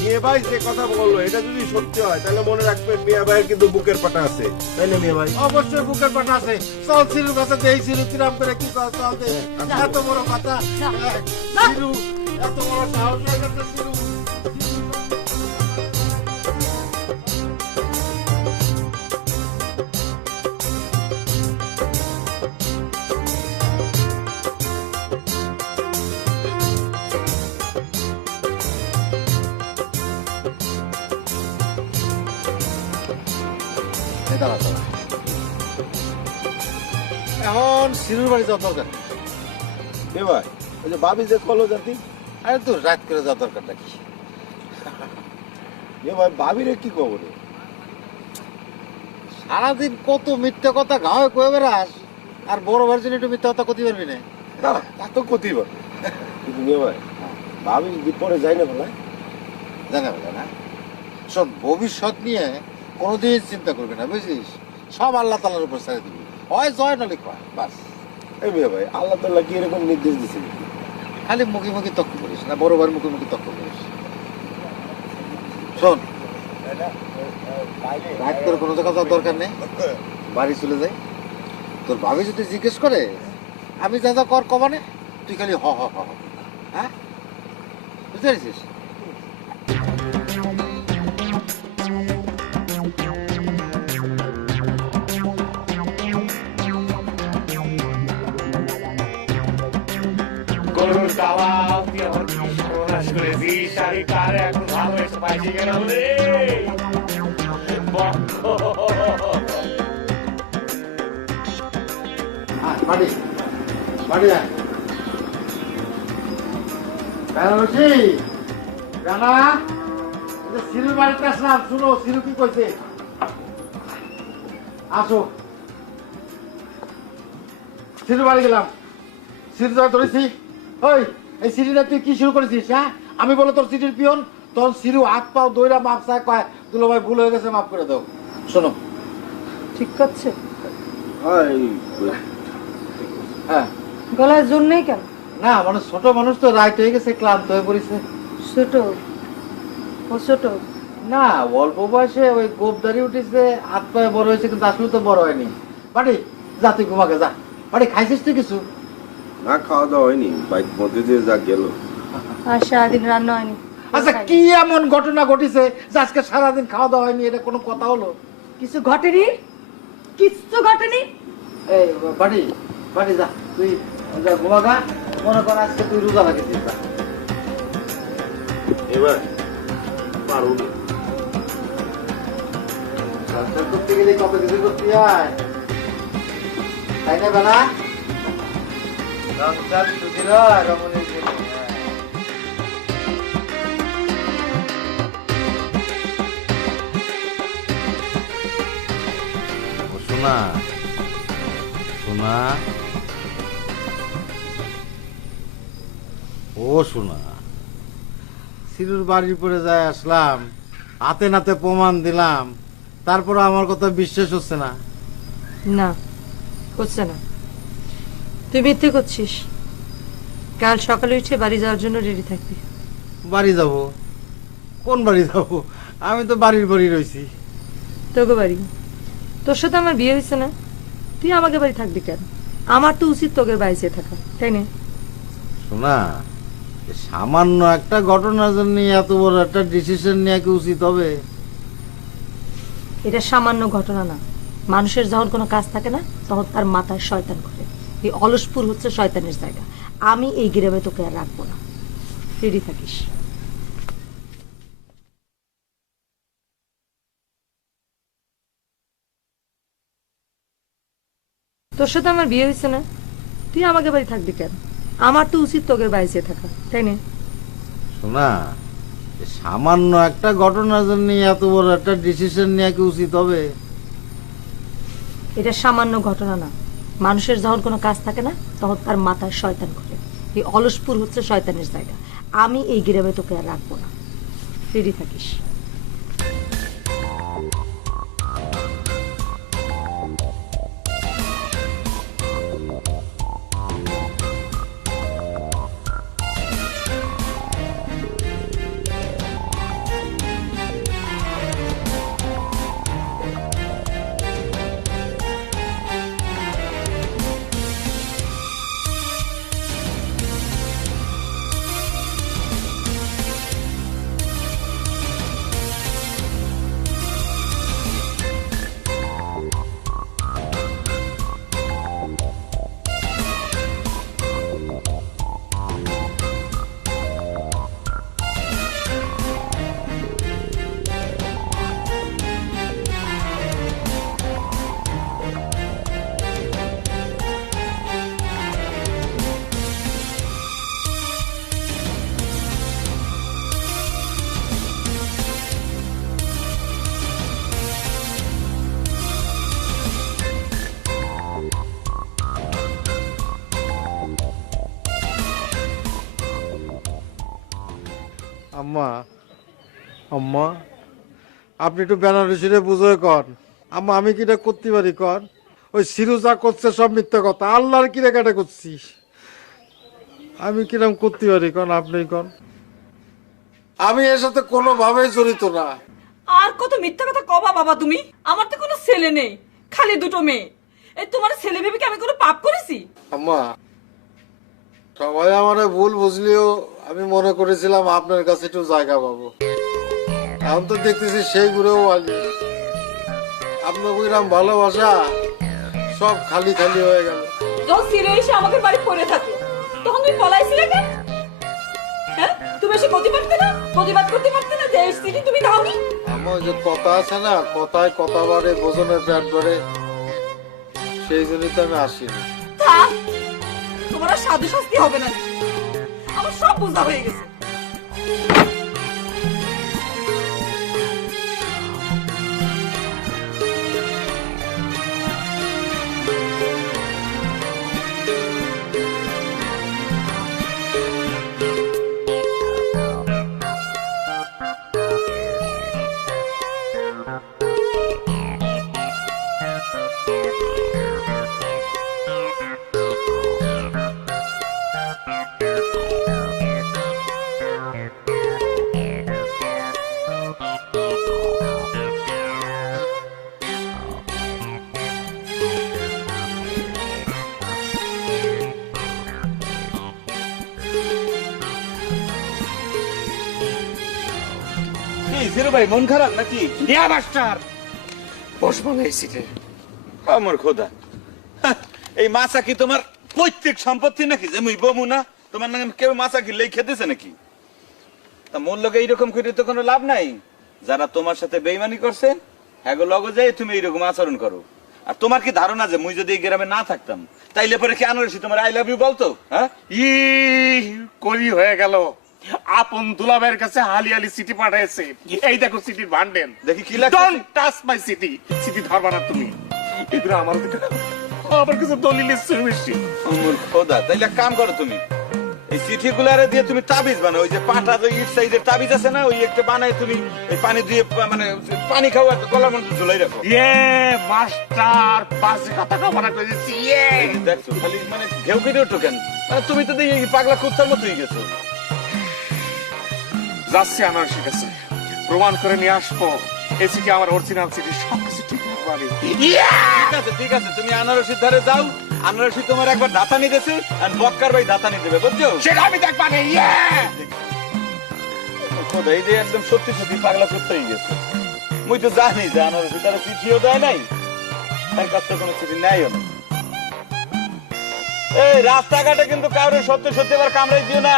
মিয়া ভাই যে কথা বললো এটা যদি সত্যি হয় তাহলে মনে রাখবেন মিয়া ভাইয়ের কিন্তু বুকের পাটা আছে, তাই না মিয়া ভাই? অবশ্যই বুকের পাটা আছে। চল সিরুর কাছে দেই, সিরু কিরাম করে কি কর, চল দে। এত বড় কথা, সিরু এত বড় সাহস হয়ে গেছে সিরু। দাঁড়া, দাঁড়া। এখন সিরুর বাড়ি যাওয়ার দরকার নেই। মিয়া ভাই ওই যে ভাবি যে কলো জাতি, আরে তো রাত করে যাওয়ার দরকারটা কি? মিয়া ভাই ভাবিরে কি খবর? সারাদিন কত মিথ্যা কথা গাঁয়ে কয়ে বেড়াস, আর বড় ভাইয়ের জন্য একটু মিথ্যা কথা কতি পারবি না? তা তো ক্ষতি পারে, কিন্তু মিয়া ভাই ভাবি যদি পরে যাই না বলে জানা বলে না। শোন, ভবিষ্যৎ নিয়ে কোনোদিন চিন্তা করবি না, বুঝলিস? সব আল্লাহ তাআলার উপর ছেড়ে দিবি, হয় জয় নলে কয়, বাস। এই মিয়া ভাই আল্লাহ তাআলা কি এরকম নির্দেশ দিয়েছে? খালি মুখে মুখে তক্ক করিস না, বড় ভাইয়ের মুখে মুখে তক্ক করিস। শোন, রাত করে কোনো জায়গা যাওয়ার দরকার নেই, বাড়ি চলে যাই। তোর ভাবি যদি জিজ্ঞেস করে আমি যা যা কর কমানে, তুই খালি হ হ হ হ। হ্যাঁ, বুঝতে পেরেছিস? গরুর গাওয়া তুই আমার সর্বনাশ করেছিস, আমি কার এখন ভালো এসে পাইছি কেন রে বক্ষ। বাড়ি বাড়ি আয়। বেনারসি, রানা, এই যে সিরুর বাড়িতে আসলাম, শুনো সিরু কি কইছে। আসো, সিরুর বাড়ি গেলাম, সিরু যা ধরেছি। ওই এই সিরিটা তুই কি শুরু করেছিস? হ্যাঁ, আমি বলে তোর সিটির পিয়ন, তখন সিরু হাত পাও দইরা মাপ চায়, কয় দুলো ভাই ভুল হয়ে গেছে, মাফ করে দাও। শোনো, ঠিক করছে? হ্যাঁ, গলায় জোর নেই কেন? না মানে ছোট মানুষ তো, রাইট হয়ে গেছে, ক্লান্ত হয়ে পড়েছে। ছোট? ও ছোট না, অল্প বয়সে ওই গোপদারি উঠেছে, হাত পায়ে বড় হয়েছে, কিন্তু আসলে তো বড় হয়নি। বাড়ি যা, তুই ঘুমাকে যা। বাড়ি খাইছিস তুই কিছু? না, খাওয়া দাওয়া হয়নি, বাইক মধ্যে দিয়ে যা গেল। আর সারাদিন রান্না হয়নি? আচ্ছা, কি এমন ঘটনা ঘটেছে যে আজকে সারাদিন খাওয়া দাওয়া হয়নি? এটা কোনো কথা হলো? কিছু ঘটেনি, কিছু ঘটেনি। এই বাড়ি বাড়ি যা, তুই যা ঘুমাগা। মনে কর আজকে তুই রোজা লাগিয়েছিস, যা। এবার পারো না, সংসার করতে গেলে কত কিছু করতে হয়, তাই না বেলা? সংসার সুখী নয়, রমণীর জন্য। শোনা শোনা, ও শোনা, সিরুর বাড়ির পরে যায় আসলাম, হাতে নাতে প্রমাণ দিলাম, তারপর আমার কথা বিশ্বাস হচ্ছে না। না, হচ্ছে না। তুই মিথ্যে করছিস। কাল সকালে উঠে বাড়ি যাওয়ার জন্য রেডি থাকবি। বাড়ি যাব? কোন বাড়ি যাব? আমি তো বাড়ির বাড়ি রয়েছি। তোকে বাড়ি? তোর সাথে আমার বিয়ে হয়েছে না? তুই আমাকে বাড়ি থাকবি কেন? আমার তো উচিত তোকে বাড়িতে থাকা, তাই না? শোনা, সামান্য একটা ঘটনার জন্য এত বড় একটা ডিসিশন নেওয়া কি উচিত হবে? এটা সামান্য ঘটনা না। মানুষের যখন কোনো কাজ থাকে না, তখন তার মাথায় শয়তান করে। এই অলসপুর হচ্ছে শয়তানের জায়গা। আমি এই গ্রামে তোকে আর রাখবো না। রেডি থাকিস। তোর সাথে আমার বিয়ে হয়েছে না? তুই আমাকে বাড়ি থাকবি কেন? আমার তো উচিত তোকে বাড়িতে থাকা, তাই না? শোনা, সামান্য একটা ঘটনার জন্য এত বড় একটা ডিসিশন নেওয়া কি উচিত হবে? এটা সামান্য ঘটনা না। মানুষের যখন কোনো কাজ থাকে না তখন তার মাথায় শয়তান করে। এই অলসপুর হচ্ছে শয়তানের জায়গা। আমি এই গ্রামে তোকে আর রাখবো না, রেডি থাকিস। আম্মা, আম্মা, আপনি একটু বেনারসিরে বুঝোয় কন। আম্মা, আমি কিটা করতে পারি কন? ওই সিরু যা করছে সব মিথ্যা কথা, আল্লাহর কিরা কাটা করছি। আমি কিরম করতে পারি কন, আপনি কন। আমি এর সাথে কোনোভাবেই জড়িত না। আর কত মিথ্যা কথা কবা বাবা তুমি? আমার তো কোনো ছেলে নেই, খালি দুটো মেয়ে। এই তোমার ছেলে ভেবে কি আমি কোনো পাপ করেছি? আম্মা, সবাই আমারে ভুল বুঝলেও আমি মনে করেছিলাম আপনার কাছে একটু জায়গা পাবো। এখন তো দেখতেছি সেই ঘুরেও আলি। আপনার বইরাম ভালোবাসা সব খালি খালি হয়ে গেল। যখন সিরে এসে আমাদের বাড়ি পড়ে থাকে তখন তুমি পলাইছিলে কেন? হ্যাঁ, তুমি এসে প্রতিবাদ করতে পারতে না যে এই সিটি তুমি দাওনি? আমার যে কথা আছে না, কথায় কথা বাড়ে, ভোজনের পেট বাড়ে, সেই জন্যই তো আমি আসিনি। থাক, তোমার আর সাধু শাস্তি হবে না, আমার সব বোঝা হয়ে গেছে। জিরো ভাই মন খারাপ নাকি? ইয়া মাস্টার, বসবো না এই সিটে। আমার খোদা, এই মাছা কি তোমার পৈতৃক সম্পত্তি নাকি যে মুই বমু না? তোমার নামে কেউ মাছা কিনলেই খেতেছে নাকি? তা মোর লোকে এইরকম করে তো কোনো লাভ নাই। যারা তোমার সাথে বেইমানি করছে হ্যাঁ লগে যাই তুমি এইরকম আচরণ করো। আর তোমার কি ধারণা যে মুই যদি এই গ্রামে না থাকতাম তাইলে পরে কি আনারসি তোমার আই লাভ ইউ বলতো? হ্যাঁ, ই করি হয়ে গেল। আপন দুলাবের কাছে হালি হালি সিটি পাঠাইছে। এই দেখো সিটির ভান্ডেল। দেখি কি লাগছে? Don't touch my city. City ধরবা না তুমি। এগুলো আমার আমার কাছে দলিলের চেয়ে বেশি। আমার খোদা, তাইলে এক কাম করো তুমি, এই চিঠি গুলারে দিয়ে তুমি তাবিজ বানাও। ওই যে পাটা যে ইট সাইজের তাবিজ আছে না, ওই একটা বানাই তুমি এই পানি দিয়ে মানে পানি খাও একটা গলার মধ্যে ঝুলাই রাখো। ইয়ে মাস্টার, বাজে কথা কামনা করেছি। ইয়ে দেখছো খালি মানে ঘেউ কেটে ওঠো কেন? মানে তুমি তো দেখি পাগলা কুত্তার মতো হয়ে গেছো। যাচ্ছি আনারসির কাছে, প্রমাণ করে নিয়ে আসবো এই সিটি আমার অরিজিনাল সিটি। সবকিছু ঠিক পাবে। ঠিক আছে ঠিক আছে, তুমি আনারসির ধারে যাও। আনারসি তোমার একবার দাতানি দিয়েছে আর বক্কার ভাই দাতানি দেবে, বুঝছো? সেটা আমি দেখবা না। ইয়ে খোদা, এই যে একদম সত্যি সত্যি পাগলা কুত্তা হয়ে গেছে। মুই তো জানি যে আনারসি তারা চিঠিও দেয় নাই, তার কাছ থেকে কোনো চিঠি নেয়ও না। এই রাস্তাঘাটে কিন্তু কারোর সত্যি সত্যি আবার কামড়াই দিও না।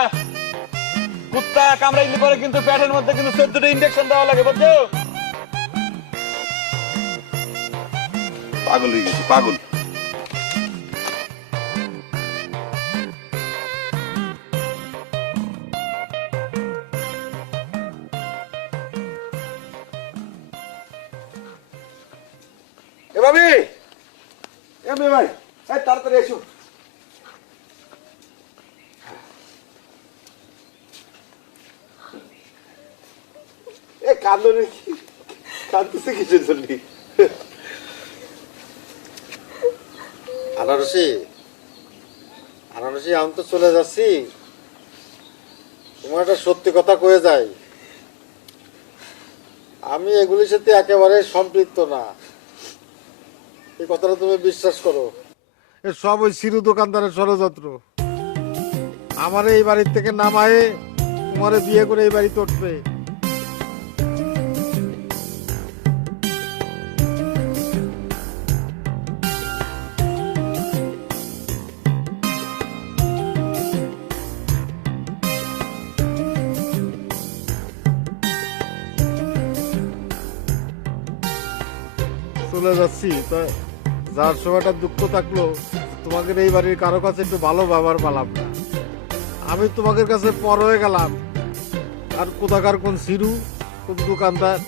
কুত্তা কামড়াইলে পরে কিন্তু পেটের মধ্যে কিন্তু 14টা ইনজেকশন দেওয়া লাগে, বুঝছো? পাগল হয়ে গেছে, পাগল। এ ভাবি, এ মেয়ে ভাই, এই তাড়াতাড়ি এসো। এ কান্দনে কাঁদতেছে কিসের জন্য? আনারসি আনারসি আমি তো চলে যাচ্ছি, তোমার একটা সত্যি কথা কয়ে যাই, আমি এগুলির সাথে একেবারে সম্পৃক্ত না। এই কথাটা তুমি বিশ্বাস করো। এ সব ওই সিরু দোকানদারের ষড়যন্ত্র। আমার এই বাড়ির থেকে নামায়ে তোমারে বিয়ে করে এই বাড়িতে উঠবে। চলে যাচ্ছি, তা যার সময়টা দুঃখ থাকলো তোমাকে এই বাড়ির কারো কাছে একটু ভালো ব্যবহার পেলাম না, আমি তোমাদের কাছে পর হয়ে গেলাম। আর কোথাকার কোন সিরু কোন দোকানদার,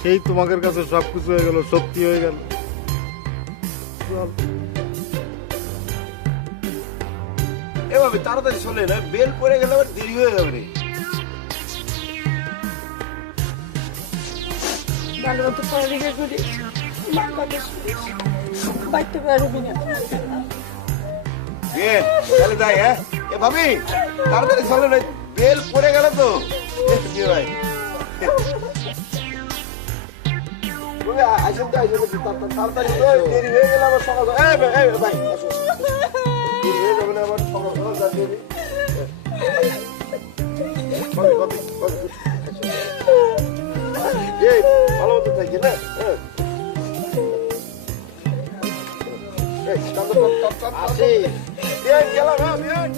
সেই তোমাদের কাছে সবকিছু হয়ে গেল, সত্যি হয়ে গেল। এভাবে তাড়াতাড়ি চলে না, বেল পড়ে গেলে আবার দেরি হয়ে যাবে রে। ভালো মতো পড়ালেখা করি, মা বাবা বাইতে পারবি না। বেল তাহলে যাই। হ্যাঁ এ ভাবি তাড়াতাড়ি চলে না, বেল পড়ে গেল তো। কি ভাই আসেন তো, আসেন তাড়াতাড়ি, দেরি হয়ে গেলে আবার সকাল। ভাই আসো, দেরি হয়ে যাবে না আবার সকাল সকাল দেরি। ভালো মতো থাকি না। গেলাম। হ্যাঁ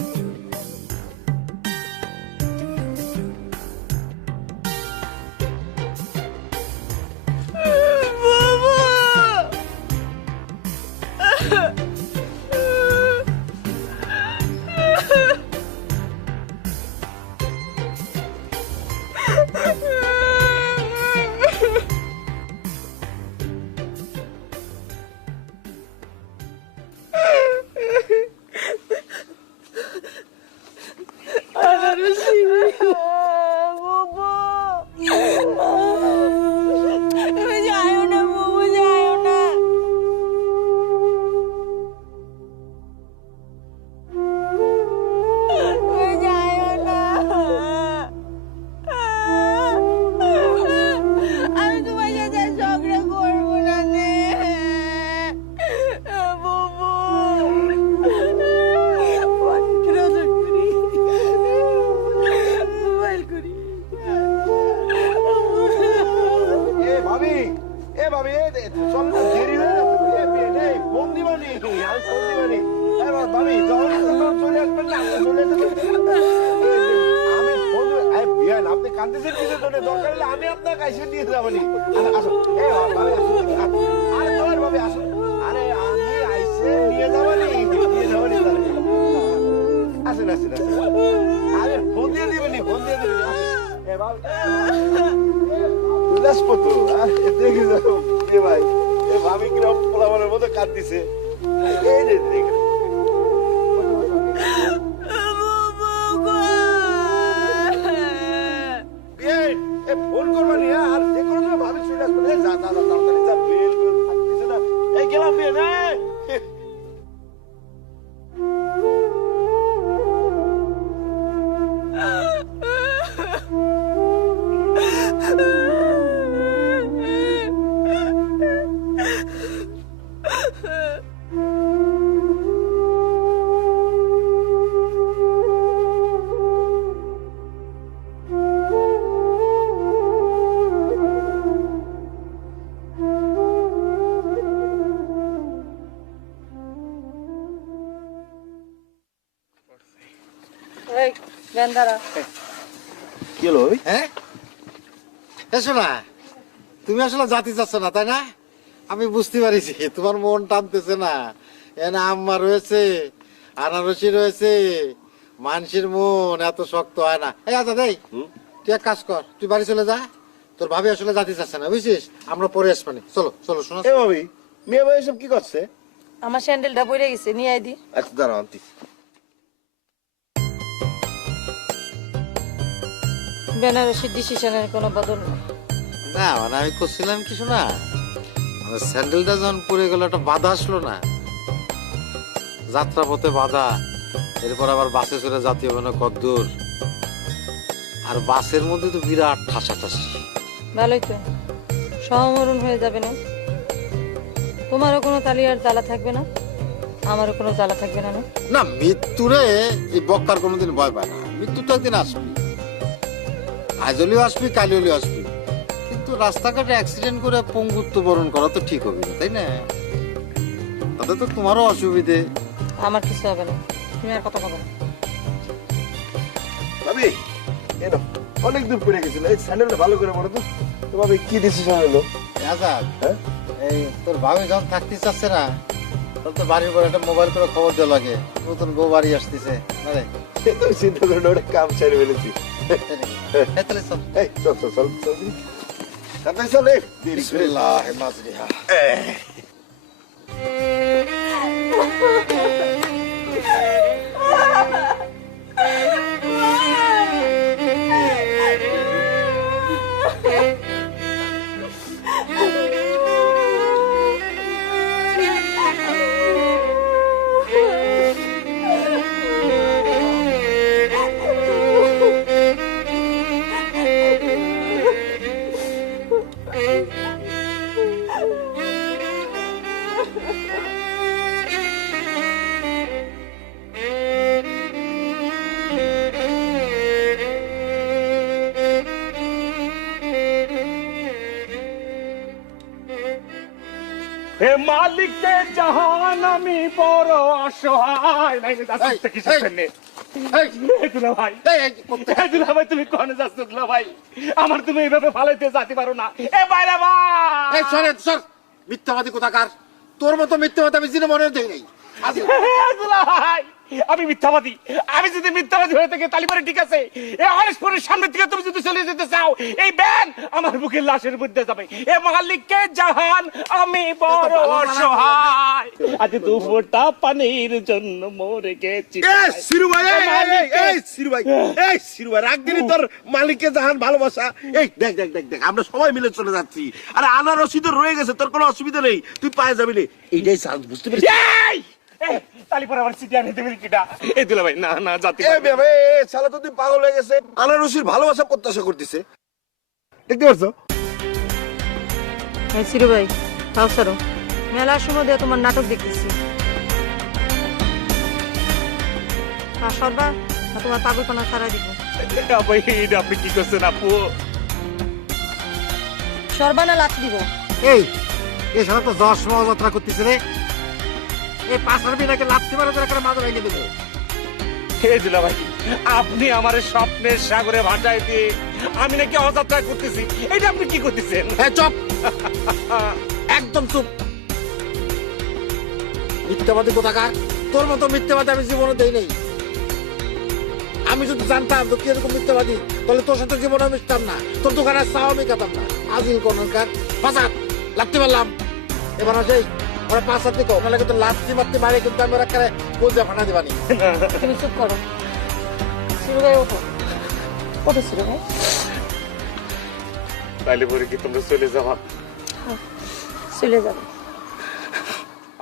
আপনি কাঁদতেছেন কিছু জন্য, দরকার হলে আমি আপনার কাছে নিয়ে যাবো। ভাবে আসুন, আরে আমি আইসে নিয়ে যাবো, আসেন আসেন আসেন, আরে ফোন দিয়ে দিবেনি, ফোন দিয়ে দিবেনি। দেখে যাবো ভাই, ভাবি কিরকম পোলাবানের মতো কাঁদতেছে। ফোন করবানি আর যে কোনো ভাবি চলে আসবে। যা দাদা তাড়াতাড়ি যা, বেল বেল থাকতেছে না। এই গেলাম বিয়ে না। কি হলো? হ্যাঁ এসো না, তুমি আসলে জাতি চাচ্ছ না তাই না? আমি বুঝতে পারিছি তোমার মন টানতেছে না। এনে আম্মা রয়েছে, আনারসি রয়েছে, মানুষের মন এত শক্ত হয় না। এই আচ্ছা দেই, তুই এক কাজ কর, তুই বাড়ি চলে যা, তোর ভাবি আসলে জাতি চাচ্ছে না বুঝছিস, আমরা পরে আসবানি। চলো চলো শোনো। ভাবি মেয়ে ভাই এসব কি করছে? আমার স্যান্ডেলটা পড়ে গেছে, নিয়ে আই দি। আচ্ছা দাঁড়াও আনতি। বেনারসির ডিসিশনের কোনো বদল নেই। না মানে আমি করছিলাম কিছু না, মানে স্যান্ডেলটা যখন পরে গেল একটা বাধা আসলো না, যাত্রা পথে বাধা, এরপর আবার বাসে চড়ে জাতীয় মানে কদ্দূর, আর বাসের মধ্যে তো বিরাট ঠাসাঠাসি। ভালোই তো, সহমরণ হয়ে যাবে না। তোমারও কোনো তালিয়ার জ্বালা থাকবে না, আমারও কোনো জ্বালা থাকবে না। না মৃত্যুরে এই বক্তার কোনোদিন ভয় পায় না, মৃত্যু তো একদিন আসবি, আজ হলেও আসবি, কাল হলেও আসবি, কিন্তু রাস্তাঘাটে অ্যাক্সিডেন্ট করে পঙ্গুত্ব বরণ করা তো ঠিক হবে না, তাই না? তাতে তো তোমারও অসুবিধে। আমার কিছু হবে না, তুমি আর কথা বলো না। ভাবি এনো অনেক দূর পড়ে গেছিল, এই স্যান্ডেলটা ভালো করে বলো তো। তো ভাবি কি ডিসিশন হলো? আজাদ, হ্যাঁ? এই তোর ভাবি যখন থাকতে চাচ্ছে না, তোর তো বাড়ির পর একটা মোবাইল করে খবর দেওয়া লাগে, নতুন বউ বাড়ি আসতেছে। আরে সে তো চিন্তা করে না, ওটা কাম ছেড়ে ফেলেছি। তাহলে চল। এই চল চল চল চল তাড়াতাড়ি চল, এই দেরি করে। বিসমিল্লাহ মাজরিহা। হে মালিকে জাহান আমি বড় অসহায়। নাই রে, যাচ্ছিস তো কিসের জন্যে? এই দুলা ভাই, এই দুলা ভাই, তুমি কোনে যাচ্ছ দুলা ভাই? আমার তুমি এইভাবে ফালাইতে যেতে পারো না। এ বাইরে ভাই, এই সরে সর, মিথ্যাবাদী কোথাকার, তোর মতো মিথ্যাবাদী আমি জিনে মনে দেই নাই। দুলা ভাই, আমি মিথ্যাবাদী? আমি যদি মিথ্যাবাদী হয়ে থাকি তাহলে পরে ঠিক আছে, এই হরেশপুরের সামনে থেকে তুমি যদি চলে যেতে চাও, এই ব্যান আমার বুকের লাশের মধ্যে যাবে। এ মালিককে জাহান আমি বড় অসহায়, আজ দু ফোঁটা পানির জন্য মরে গেছি। এই সিরু ভাই, এই সিরু ভাই, এই সিরু ভাই, রাগ দিলি তোর মালিককে জাহান ভালোবাসা। এই দেখ দেখ দেখ দেখ, আমরা সবাই মিলে চলে যাচ্ছি। আরে আনারসি তো রয়ে গেছে, তোর কোনো অসুবিধা নেই, তুই পায়ে যাবি রে। এইটাই চান্স, বুঝতে পেরেছিস? তালি পরে আবার সিটি আনে দেবে কিটা? এই দুলা ভাই, না না জাতি শালা তো তুই পাগল হয়ে গেছে, আনারসির ভালোবাসা প্রত্যাশা করতেছে, দেখতে পারছো? হ্যাঁ সিরু ভাই, তাও সারো, মেলার সময় দিয়ে তোমার নাটক দেখতেছি। আর সরবা না তোমার পাগলপনা সারা দিব। আপনি কি করছেন আপু? সরবা না লাথ দিব? এই এই সারা তো 10 যাত্রা করতেছে রে, এই পাঁচার বিনাকে লাথি মারা করে মাথা ভেঙে দেবো। হে দুলা ভাই, আপনি আমার স্বপ্নের সাগরে ভাটায় দিয়ে আমি নাকি অযাত্রা করতেছি, এটা আপনি কি করতেছেন? হ্যাঁ চুপ, একদম চুপ, মিথ্যাবাদী কোথাকার, তোর মতো মিথ্যাবাদী আমি জীবনে দেই নাই। আমি যদি জানতাম তো কি এরকম মিথ্যাবাদী, তাহলে তোর সাথে জীবনে মিশতাম না, তোর দোকানে চাও আমি খেতাম না। আজিল কোনকার পাঁচার লাথি মারলাম, এবার আসে ওরা পাঁচার দিকে ওখানে কিন্তু লাথি মারতে মারে, কিন্তু আমি ওরা করে বলতে ফাটা দিবানি। তুমি চুপ করো। সিরু ভাই ওঠো, ওঠো সিরু ভাই। তাইলে পরে কি তোমরা চলে যাবা? চলে যাবে।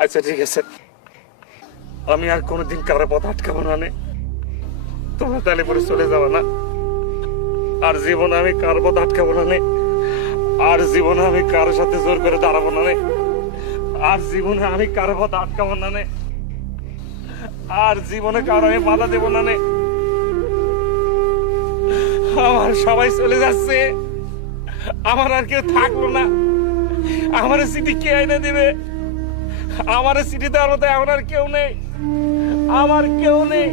আচ্ছা ঠিক আছে, আমি আর কোনোদিন কারো পথ আটকাবো না নে। তোমরা তাইলে পরে চলে যাবা না? আর জীবনে আমি কারো পথ আটকাবো না নে। আর জীবনে আমি কারোর সাথে জোর করে দাঁড়াবো না নে। আর জীবনে আমি কারো পথ আটকাবো না নে। আর জীবনে কারো আমি বাধা দেবো না নে। আমার সবাই চলে যাচ্ছে, আমার আর কেউ থাকলো না। আমার সিটি কে এনে দেবে? আমার সিটি দেওয়ার মতো এমন আর কেউ নেই, আমার কেউ নেই,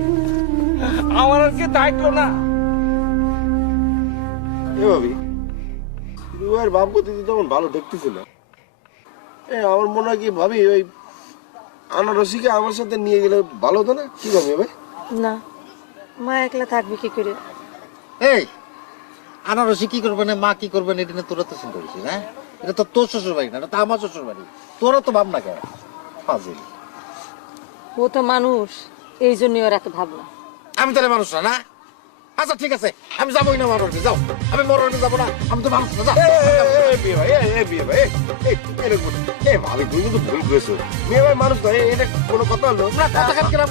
আমার আর কেউ থাকলো না। এ ভাবি, সিরু ভাইয়ের বামপতি তখন ভালো দেখতেছিল। আমার মনে হয় কি ভাবি, ওই আনারসিকে আমার সাথে নিয়ে গেলে ভালো হতো না? কি ভাবি ভাই? না, মা একলা থাকবে কি করে? এই আনারসি কি করবে না, মা কি করবে না, এটা নিয়ে তোরা তো চিন্তা করছিস? হ্যাঁ, এটা তো তোর শ্বশুর বাড়ি না, এটা তো আমার শ্বশুর বাড়ি, তোরা তো ভাব না কেন ফাজিল। ও তো মানুষ, এই জন্যই ওর এত ভাবনা। আমি তাহলে মানুষ না? আচ্ছা ঠিক আছে, আমি যাবোই না মরণে, যাও। আমি মরণে যাবো না, আমি তো মানুষ না, যাও। ভাবি তুমি কিন্তু ভুল করেছো, মেয়ে ভাই মানুষ নয়, এটা কোনো কথা হলো না, কথা কিরম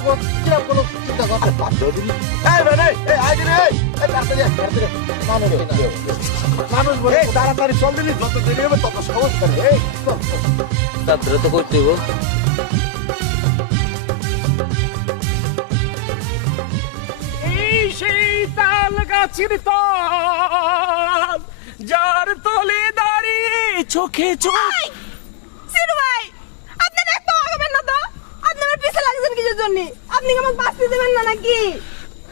কোনো চিন্তা করতে মানুষ বলে তাড়াতাড়ি চল দিলি, যত দেরি হবে তত সমস্যা নেই। তার দ্রুত করতে গো। এই সেই তাল গাছের তল, যার তলে দাঁড়িয়ে চোখে চোখ। সিরু ভাই, আপনি একটু আগাবেন না তো? আপনি আমার পিছে লাগছেন কিসের জন্য? আপনি কি আমাকে বাঁচতে দেবেন না নাকি?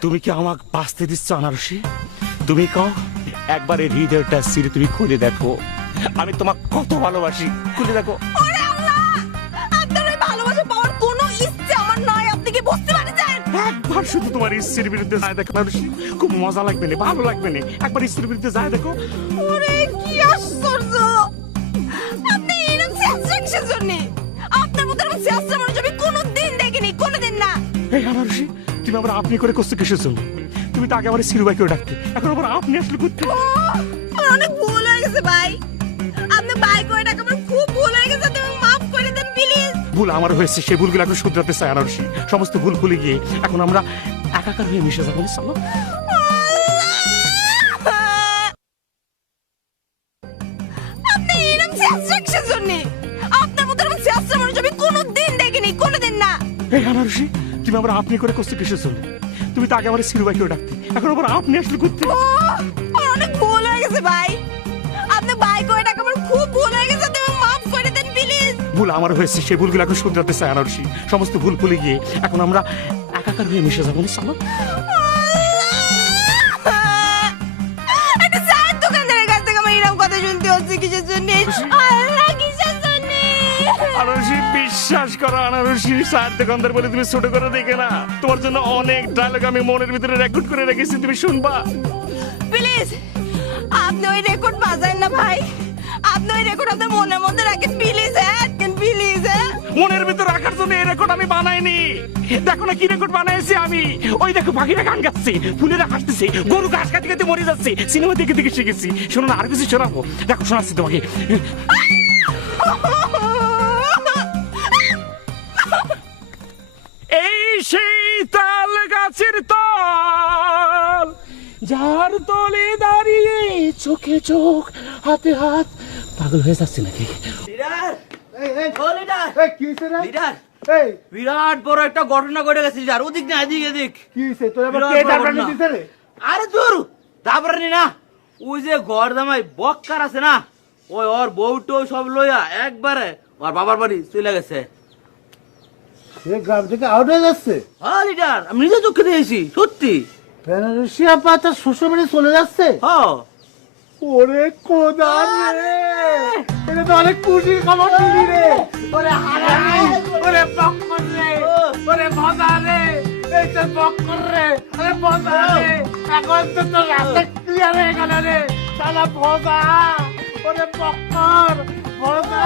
তুমি কি আমাকে বাঁচতে দিচ্ছ আনারসি? তুমি কও, একবার এই হৃদয়টা সিঁড়ি তুমি খুলে দেখো, আমি তোমাকে কত ভালোবাসি। খুলে দেখো। ওরে আল্লাহ, আপনার ওই ভালোবাসা পাওয়ার কোনো ইচ্ছে আমার নয়, আপনি কি বুঝতে পারছেন? একবার শুধু তোমার স্ত্রীর বিরুদ্ধে যায় দেখো আনারসি, খুব মজা লাগবে না, ভালো লাগবে না। একবার স্ত্রীর বিরুদ্ধে যায় দেখো। ওরে কি আশ্চর্য! আপনি এরকম চেষ্টা কিসের জন্য? আপনার মতো এরকম চেষ্টা মানুষ আমি কোনোদিন দেখিনি, কোনোদিন না। এই আনারসি, তুমি আবার আপনি করে করছো কিসের জন্য? তুমি তো আগে আমার সিরুবাই করে ডাকতে, এখন আবার আপনি আসলে করতে। ও, আমার অনেক ভুল হয়ে গেছে ভাই। আপনি ভাই করে ডাকা আমার খুব ভুল হয়ে গেছে, তুমি মাফ করে দেন প্লিজ। ভুল আমার হয়েছে, সেই ভুলগুলো এখন শুধরাতে চাই আনারসি। সমস্ত ভুল ভুলে গিয়ে এখন আমরা একাকার হয়ে মিশে যাবো। চলো। আপনি এরকম চেষ্টা কিসের জন্য? আপনার মতো এরকম চেষ্টা মানুষ আমি কোনোদিন দেখিনি, কোনোদিন না। এই আনারসি, তুমি আবার আপনি করে করছো কিসের জন্য? তুমি তো আগে আমার সিরুবাই করে ডাকতে, এখন আবার আপনি আসলে করতে। ও, আমার অনেক ভুল হয়ে গেছে ভাই। আপনি ভাই করে ডাকা আমার খুব ভুল হয়ে গেছে, তুমি মাফ করে দেন প্লিজ। ভুল আমার হয়েছে, সেই ভুলগুলো এখন শুধরাতে চাই আনারসি। সমস্ত ভুল ভুলে গিয়ে এখন আমরা একাকার হয়ে মিশে যাবো। চলো। একটা চায়ের দোকানদারের কাছ থেকে আমার এরকম কথা শুনতে হচ্ছে কিসের জন্য? আল্লাহ, কিসের জন্য? আনারসি, বিশ্বাস করো আনারসি, চায়ের দোকানদার বলে তুমি ছোট করে দেখে না। তোমার জন্য অনেক ডায়লগ আমি মনের ভিতরে রেকর্ড করে রেখেছি, তুমি শুনবা। প্লিজ, আপনি ওই রেকর্ড বাজান না ভাই। আপনি ওই রেকর্ড আপনার মনের মধ্যে রাখেন প্লিজ, হ্যাঁ প্লিজ। হ্যাঁ, মনের ভিতর রাখার জন্য এই রেকর্ড আমি বানাইনি। দেখো না কি রেকর্ড বানাইছি আমি। ওই দেখো, পাখিরা গান গাচ্ছে, ফুলেরা হাসতেছে, গরু ঘাস খাতে খাতে মরে যাচ্ছে। সিনেমা দেখে দেখে শিখেছি। শোনো না, আর কিছু শোনাবো? দেখো, শোনাচ্ছি তোমাকে। এই সেই তাল গাছের তল, যার তলে দাঁড়িয়ে চোখে চোখ, হাতে হাত। পাগল হয়ে যাচ্ছে নাকি? বিরাট বড় একটা ঘটনা ঘটে গেছে লিডার। ওদিক না, এদিক এদিক। কি হইছে? তোর আবার কে দাবরানি দিছে রে? আরে দূর, দাবরানি না, ওই যে ঘর জামাই বক্কার আছে না, ওই ওর বউটো সব লইয়া একবারে ওর বাবার বাড়ি চলে গেছে। সে গ্রাম থেকে আউট হয়ে যাচ্ছে। হ্যাঁ লিডার, আমি নিজে চোখে দিয়েছি, সত্যি। বেনারসি আপা তার শ্বশুর বাড়ি চলে যাচ্ছে। হ্যাঁ। ওরে কোদা রে, এটা তো অনেক খুশির খবর দিলি রে। ওরে হারামি, ওরে বক্কর রে, ওরে ভজা রে, এই তো বক্কর রে, আরে ভজা রে। এখন তো তোর রাস্তা ক্লিয়ার হয়ে গেল রে, শালা ভজা। ওরে বক্কর, ভজা।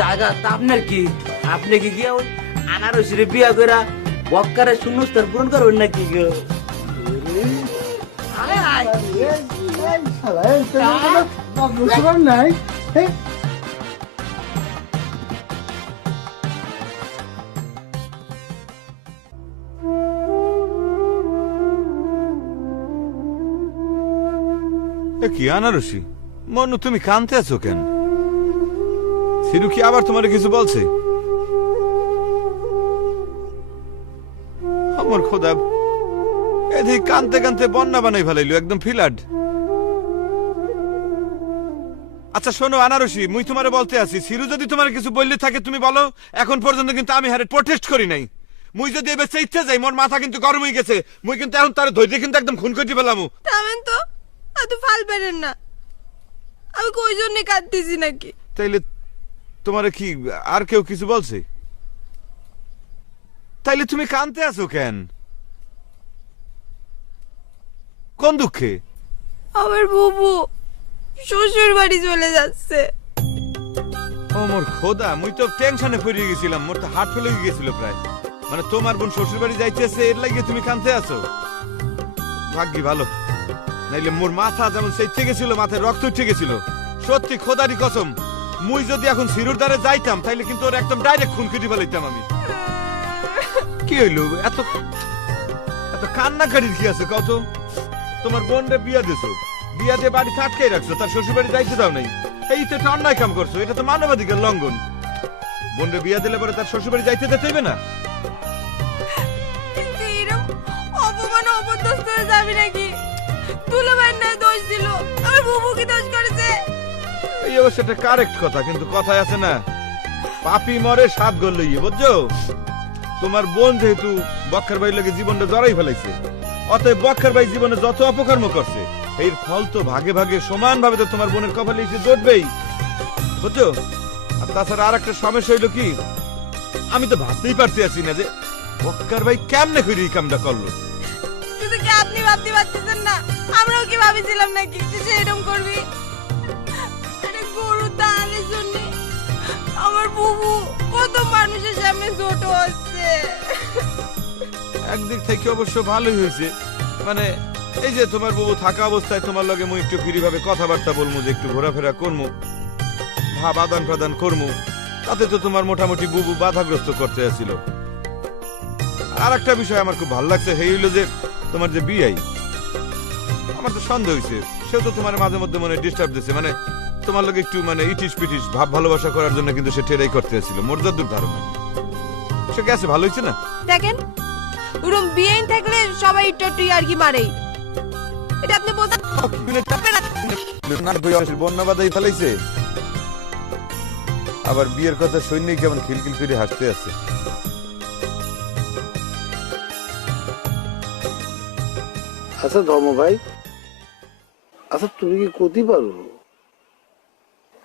জায়গা তা আপনার কি? আপনি কি গিয়ে ওই আনারসিরে বিয়া কইরা বক্কারের শূন্যস্থান পূরণ করবেন নাকি গো? নাই কি আনারসি, মনু তুমি কানতে আছো কেন? সিরু কি আবার তোমার কিছু বলছে? আমার খোদা, এদিকে কানতে কানতে বন্যা বানাই ফেলাইলো, একদম ফিলাড। আচ্ছা শোনো আনারসি, মুই তোমারে বলতে আছি, সিরু যদি তোমার কিছু বললে থাকে তুমি বলো। এখন পর্যন্ত কিন্তু আমি হারে প্রোটেস্ট করি নাই। মুই যদি এবার ইচ্ছে যাই, মোর মাথা কিন্তু গরম হয়ে গেছে। মুই কিন্তু এখন তার ধৈর্য কিন্তু একদম খুন করে ফেলাম। থামেন তো, এত ফাল বেরেন না। আমি কই জন্য কাঁদতেছি নাকি? তাইলে তোমারে কি আর কেউ কিছু বলছে? তাইলে তুমি কানতে আছো কেন? কোন দুঃখে? আমার বুবু শ্বশুর বাড়ি চলে যাচ্ছে। ও মোর খোদা, মুই তো টেনশনে পড়ে গেছিলাম, মোর তো হার্ট ফেল হয়ে গেছিল প্রায়। মানে তোমার বোন শ্বশুর বাড়ি যাইতেছে এর লাগিয়ে তুমি কানতে আছো? ভাগ্যি ভালো, নাইলে মোর মাথা যেমন সেচে গেছিল, মাথায় রক্ত উঠে গেছিল। সত্যি খোদারি কসম, মুই যদি এখন সিরুর দ্বারে যাইতাম তাইলে কিন্তু ওর একদম ডাইরেক্ট খুন কেটে ফেলাইতাম আমি। কি হইলো এত এত কান্নাকাটির কি আছে কত? তোমার বোনরে বিয়া দিছো, বিয়া দিয়ে বাড়ি আটকাই রাখছো, তার শ্বশুর বাড়ি যাইতে দাও নাই। এই তো একটা অন্যায় কাম করছো, এটা তো মানবাধিকার লঙ্ঘন। বোনরে বিয়া দিলে পরে তার শ্বশুর বাড়ি যাইতে দিতে হইবে না? অপমান অপদস্থ হয়ে যাবি নাকি? দুলাভাই না দোষ দিল, আমার বুবু কি দোষ করেছে? এই অবশ্য একটা কারেক্ট কথা, কিন্তু কথায় আছে না, পাপি মরে সাত গোল লইয়ে, বুঝছো? তোমার বোন যেহেতু বক্কার ভাই লোকে জীবনটা জড়াই ফেলাইছে, অতএব বক্কার ভাই জীবনে যত অপকর্ম করছে এর ফল তো ভাগে ভাগে সমান ভাবে তো তোমার বোনের কপালে এসে জুটবেই, বুঝছো? আর তাছাড়া আর একটা সমস্যা হইলো কি, আমি তো ভাবতেই পারতে আছি না যে বক্কার ভাই কেমনে করে এই কামটা করলো। শুধু কি আপনি ভাবতে পারতেছেন না? আমরাও কি ভাবেছিলাম নাকি যে সে এরকম করবি? আরে গরু দানের জন্য আমার বুবু কত মানুষের সামনে ছোট হচ্ছে। একদিক থেকে অবশ্য ভালোই হয়েছে, মানে এই যে তোমার বাবু থাকা অবস্থায় তোমার লগে মুই একটু ফ্রি ভাবে কথাবার্তা বলবো, যে একটু ঘোরাফেরা করবো, ভাব আদান প্রদান করবো, তাতে তো তোমার মোটামুটি বুবু বাধাগ্রস্ত করতে আসছিল। আর একটা বিষয় আমার খুব ভালো লাগছে, সেই হইলো যে তোমার যে বিয়াই, আমার তো সন্দেহ হয়েছে সেও তো তোমার মাঝে মধ্যে মনে ডিস্টার্ব দিচ্ছে, মানে তোমার লগে একটু মানে ইটিস পিটিস ভাব ভালোবাসা করার জন্য কিন্তু সে টেরাই করতে আসছিল, মোর যদ্দূর ধারণা। সে গেছে, ভালো হয়েছে না? দেখেন, ওরম বিয়েন থাকলে সবাই একটু একটু আর কি মারে, এটা আপনি বোঝেন? বন্যা বাদাই ফেলাইছে, আবার বিয়ের কথা সৈন্যই কেমন খিলখিল করে হাসতে আছে। আচ্ছা ধর্ম ভাই, আচ্ছা তুমি কি করতে পারো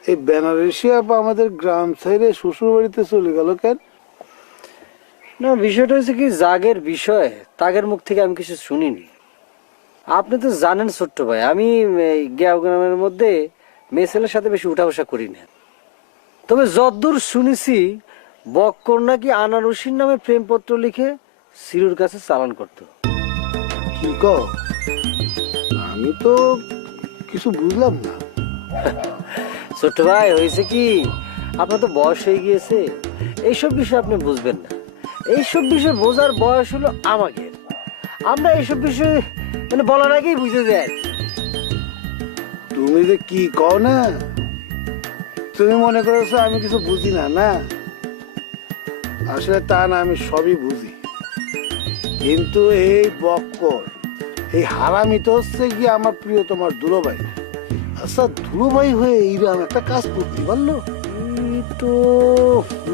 এই বেনারসি আপা আমাদের গ্রাম সাইডে শ্বশুর বাড়িতে চলে গেল কেন? না, বিষয়টা হচ্ছে কি, জাগের বিষয় তাগের মুখ থেকে আমি কিছু শুনিনি। আপনি তো জানেন ছোট্ট ভাই, আমি গেও গ্রামের মধ্যে মেয়ে ছেলের সাথে বেশি উঠা বসা করি না। তবে যদ্দূর শুনেছি, বক্কর নাকি আনারসির নামে প্রেমপত্র লিখে সিরুর কাছে চালান করতো। কি কও? আমি তো কিছু বুঝলাম না। ছোট্ট ভাই, হয়েছে কি, আপনার তো বয়স হয়ে গিয়েছে, এইসব বিষয় আপনি বুঝবেন না। এইসব বিষয় বোঝার বয়স হলো আমাদের, আমরা এইসব বিষয় মানে বলার আগেই বুঝে যাই। তুমি যে কি কও না, তুমি মনে করেছো আমি কিছু বুঝি না? না, আসলে তা না, আমি সবই বুঝি। কিন্তু এই বক্কর, এই হারামি তো হচ্ছে কি আমার প্রিয় তোমার দুলোভাই। আচ্ছা, দুলোভাই হয়ে এইরকম একটা কাজ করতে পারলো? তো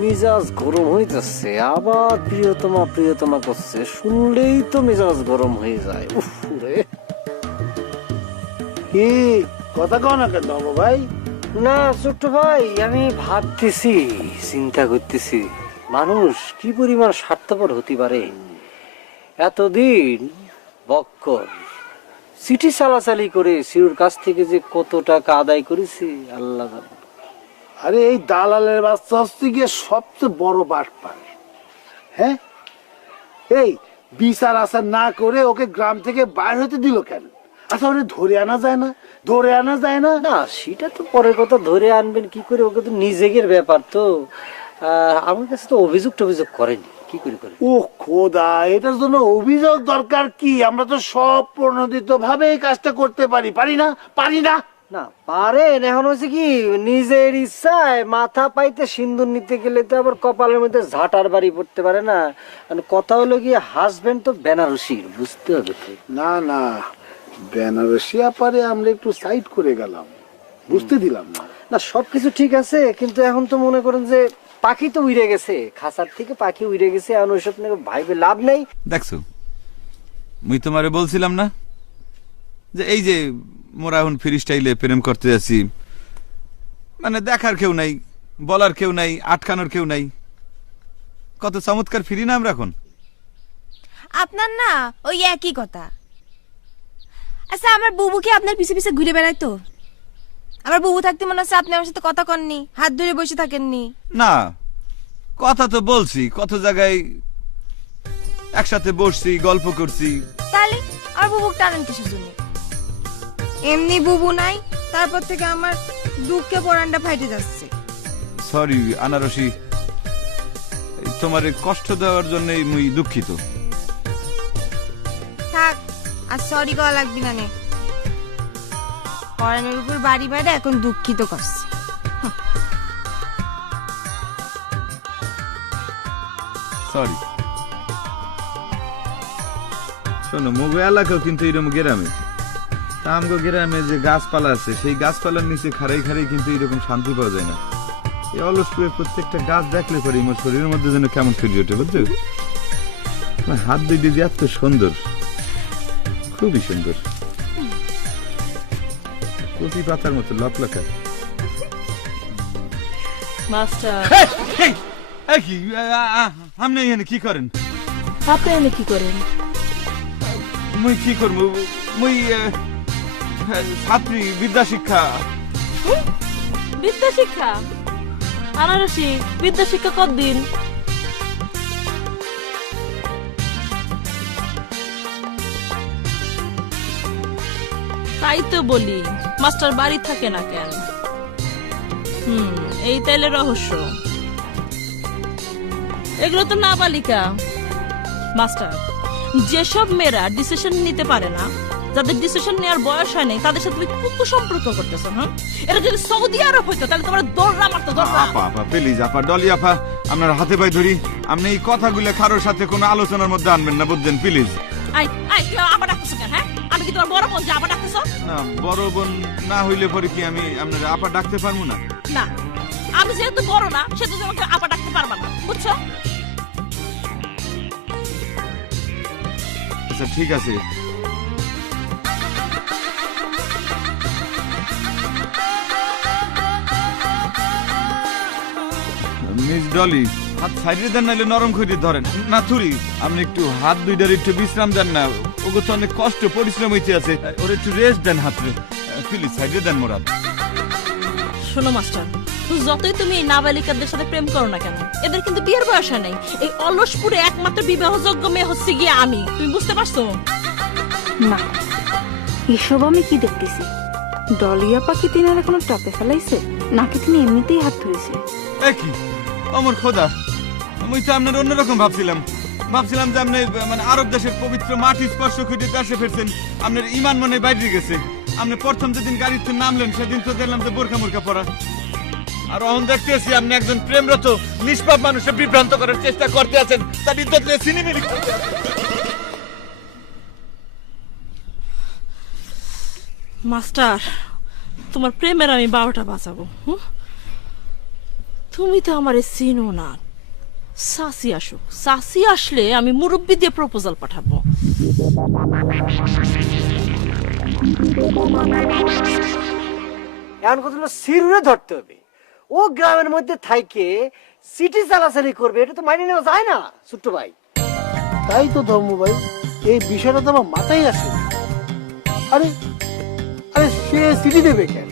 মেজাজ গরম হইতেছে, আবার প্রিয়তমা প্রিয়তমা করছে, শুনলেই তো মেজাজ গরম হয়ে যায়। উফ রে, কি কথা কও না কেন ভাই? না ছোট্ট ভাই, আমি ভাবতেছি, চিন্তা করতেছি, মানুষ কি পরিমাণ স্বার্থপর হতে পারে। এতদিন বক্কর চিঠি চালাচালি করে সিরুর কাছ থেকে যে কত টাকা আদায় করেছি আল্লাহ জানে। আরে এই দালালের বাচ্চা হচ্ছে গিয়ে সবচেয়ে বড় বাটপার। হ্যাঁ, এই বিচার আচার না করে ওকে গ্রাম থেকে বাইর হতে দিল কেন? আচ্ছা, ওরে ধরে আনা যায় না? ধরে আনা যায় না? না, সেটা তো পরের কথা, ধরে আনবেন কি করে, ওকে তো নিজেদের ব্যাপার। তো আমার কাছে তো অভিযোগ টভিযোগ করেনি, কি করে করে? ও খোদা, এটার জন্য অভিযোগ দরকার কি? আমরা তো সব প্রণোদিত ভাবে এই কাজটা করতে পারি, পারি না? পারি না? না পারেন, এখন হচ্ছে কি, নিজের ইচ্ছায় মাথা পাইতে সিন্দুর নিতে গেলে তো আবার কপালের মধ্যে ঝাঁটার বাড়ি পড়তে পারে না। কথা হলো কি, হাজবেন্ড তো বেনারসির, বুঝতে হবে তো। না না, বেনারসি আপারে আমরা একটু সাইড করে গেলাম, বুঝতে দিলাম না। না, সবকিছু ঠিক আছে, কিন্তু এখন তো মনে করেন যে পাখি তো উড়ে গেছে, খাঁচার থেকে পাখি উড়ে গেছে, এখন ওইসব নিয়ে ভাইবে লাভ নেই। দেখছো, মুই তোমারে বলছিলাম না যে এই যে মোরা এখন ফ্রি স্টাইলে প্রেম করতে যাচ্ছি, মানে দেখার কেউ নাই, বলার কেউ নাই, আটকানোর কেউ নাই, কত চমৎকার ফিরি না আমরা এখন। আপনার না ওই একই কথা। আচ্ছা, আমার বুবু কি আপনার পিছে পিছে ঘুরে বেড়ায় তো? আমার বউ থাকতে মনে হচ্ছে আপনি আমার সাথে কথা কননি, হাত ধরে বসে থাকেননি। না, কথা তো বলছি, কত জায়গায় একসাথে বসছি, গল্প করছি। তাহলে আর বুবু টানেন কিসের জন্য? এমনি বুবু নাই, তারপর থেকে আমার দুঃখে পরানটা ফাইটে যাচ্ছে। সরি আনারসি, তোমার কষ্ট দেওয়ার জন্য মুই দুঃখিত। থাক, আর সরি করা লাগবি না নে। পরানের উপর বাড়ি বাড়ি এখন দুঃখিত করছে। সরি। শোনো, মগো এলাকাও কিন্তু এরকম গ্রামে, আমগো গ্রামে যে গাছপালা আছে সেই গাছপালার নিচে খাড়াই খাড়াই কিন্তু এরকম শান্তি পাওয়া যায় না। এই অলসপুরের প্রত্যেকটা গাছ দেখলে পরে আমার শরীরের মধ্যে যেন কেমন ফিরে ওঠে, বুঝছো? হাত দুই দিয়ে এত সুন্দর, খুবই সুন্দর, কপি পাতার মতো লকলকা। মাস্টার আপনি এখানে কি করেন? আপনি এনে কি করেন? মুই কি করবো? মুই ছাত্রী, বিদ্যা শিক্ষা। বিদ্যা শিক্ষা? আনারসি, বিদ্যা শিক্ষা কতদিন? তাই তো বলি, মাস্টার বাড়ি থাকে না কেন? এই তাইলে রহস্য। এগুলো তো নাবালিকা। মাস্টার, যেসব মেয়েরা ডিসিশন নিতে পারে না, যাদের ডিসিশন নেওয়ার বয়স হয় নাই, তাদের সাথে তুমি কুসম্পর্ক করতেছো। হ্যাঁ, এটা যদি সৌদি আরব হইতো তাহলে তোমার দৌড়া মারতো, দৌড়া। আপা প্লিজ, আপা ডলি আপা, আপনার হাতে পায়ে ধরি, আপনি এই কথাগুলো কারোর সাথে কোনো আলোচনার মধ্যে আনবেন না, বুঝছেন? প্লিজ। আই আই তুই আপা ডাকতেছো কেন? হ্যাঁ, আমি কি তোমার বড় বোন যে আপা ডাকতেছো? না, বড় বোন না হইলে পরে কি আমি আপনার আপা ডাকতে পারবো না? না, আমি যেহেতু বড় না, সেহেতু তোমাকে আপা ডাকতে পারবা না, বুঝছো? আচ্ছা ঠিক আছে। মিস ডলি, হাত সাইডে দেন, নাহলে নরম করে ধরেন না। থুরি, আপনি একটু হাত দুইটার একটু বিশ্রাম দেন না, ওগো তো অনেক কষ্ট পরিশ্রম হইতে আছে, ওর একটু রেস্ট দেন হাতে, প্লিজ সাইডে দেন মোরাদ। শোনো মাস্টার, যতই তুমি এই নাবালিকাদের সাথে প্রেম করো না কেন, এদের কিন্তু বিয়ের বয়স হয় নাই। এই অলসপুরে একমাত্র বিবাহযোগ্য মেয়ে হচ্ছে গিয়ে আমি, তুমি বুঝতে পারছো? না, এসব আমি কি দেখতেছি? ডলিয়া পাখি তিনারা কোনো টপে ফেলাইছে নাকি তিনি এমনিতেই হাত ধরেছে? কি আমার খোদা, আমি তো আপনার অন্যরকম ভাবছিলাম যে আপনি মানে আরব দেশের পবিত্র মাটি স্পর্শ করে দেশে ফিরছেন, আপনার ইমান মনে বাইরে গেছে। আপনি প্রথম যেদিন গাড়িতে নামলেন সেদিন তো দেখলাম যে বোরকা মোরকা পরা, আর অহন দেখতেছি আপনি একজন প্রেমরত নিষ্পাপ মানুষের বিভ্রান্ত করার চেষ্টা করতে আছেন, তার ইজ্জত নিয়ে সিনেমিনি করতে আছেন। মাস্টার, তোমার প্রেমের আমি 12টা বাঁচাবো। তুমি তো আমারে চিনো না। সাসি আসুক, সাসি আসলে আমি মুরব্বি দিয়ে প্রপোজাল পাঠাবো। এখন কথা হলো সিরুরে ধরতে হবে। ও গ্রামের মধ্যে থাইকে সিটি চালাচালি করবে, এটা তো মাইনে নেওয়া যায় না ছোট্ট ভাই। তাই তো ধর্ম ভাই, এই বিষয়টা তো আমার মাথায় আসে। আরে আরে সে সিটি দেবে কেন?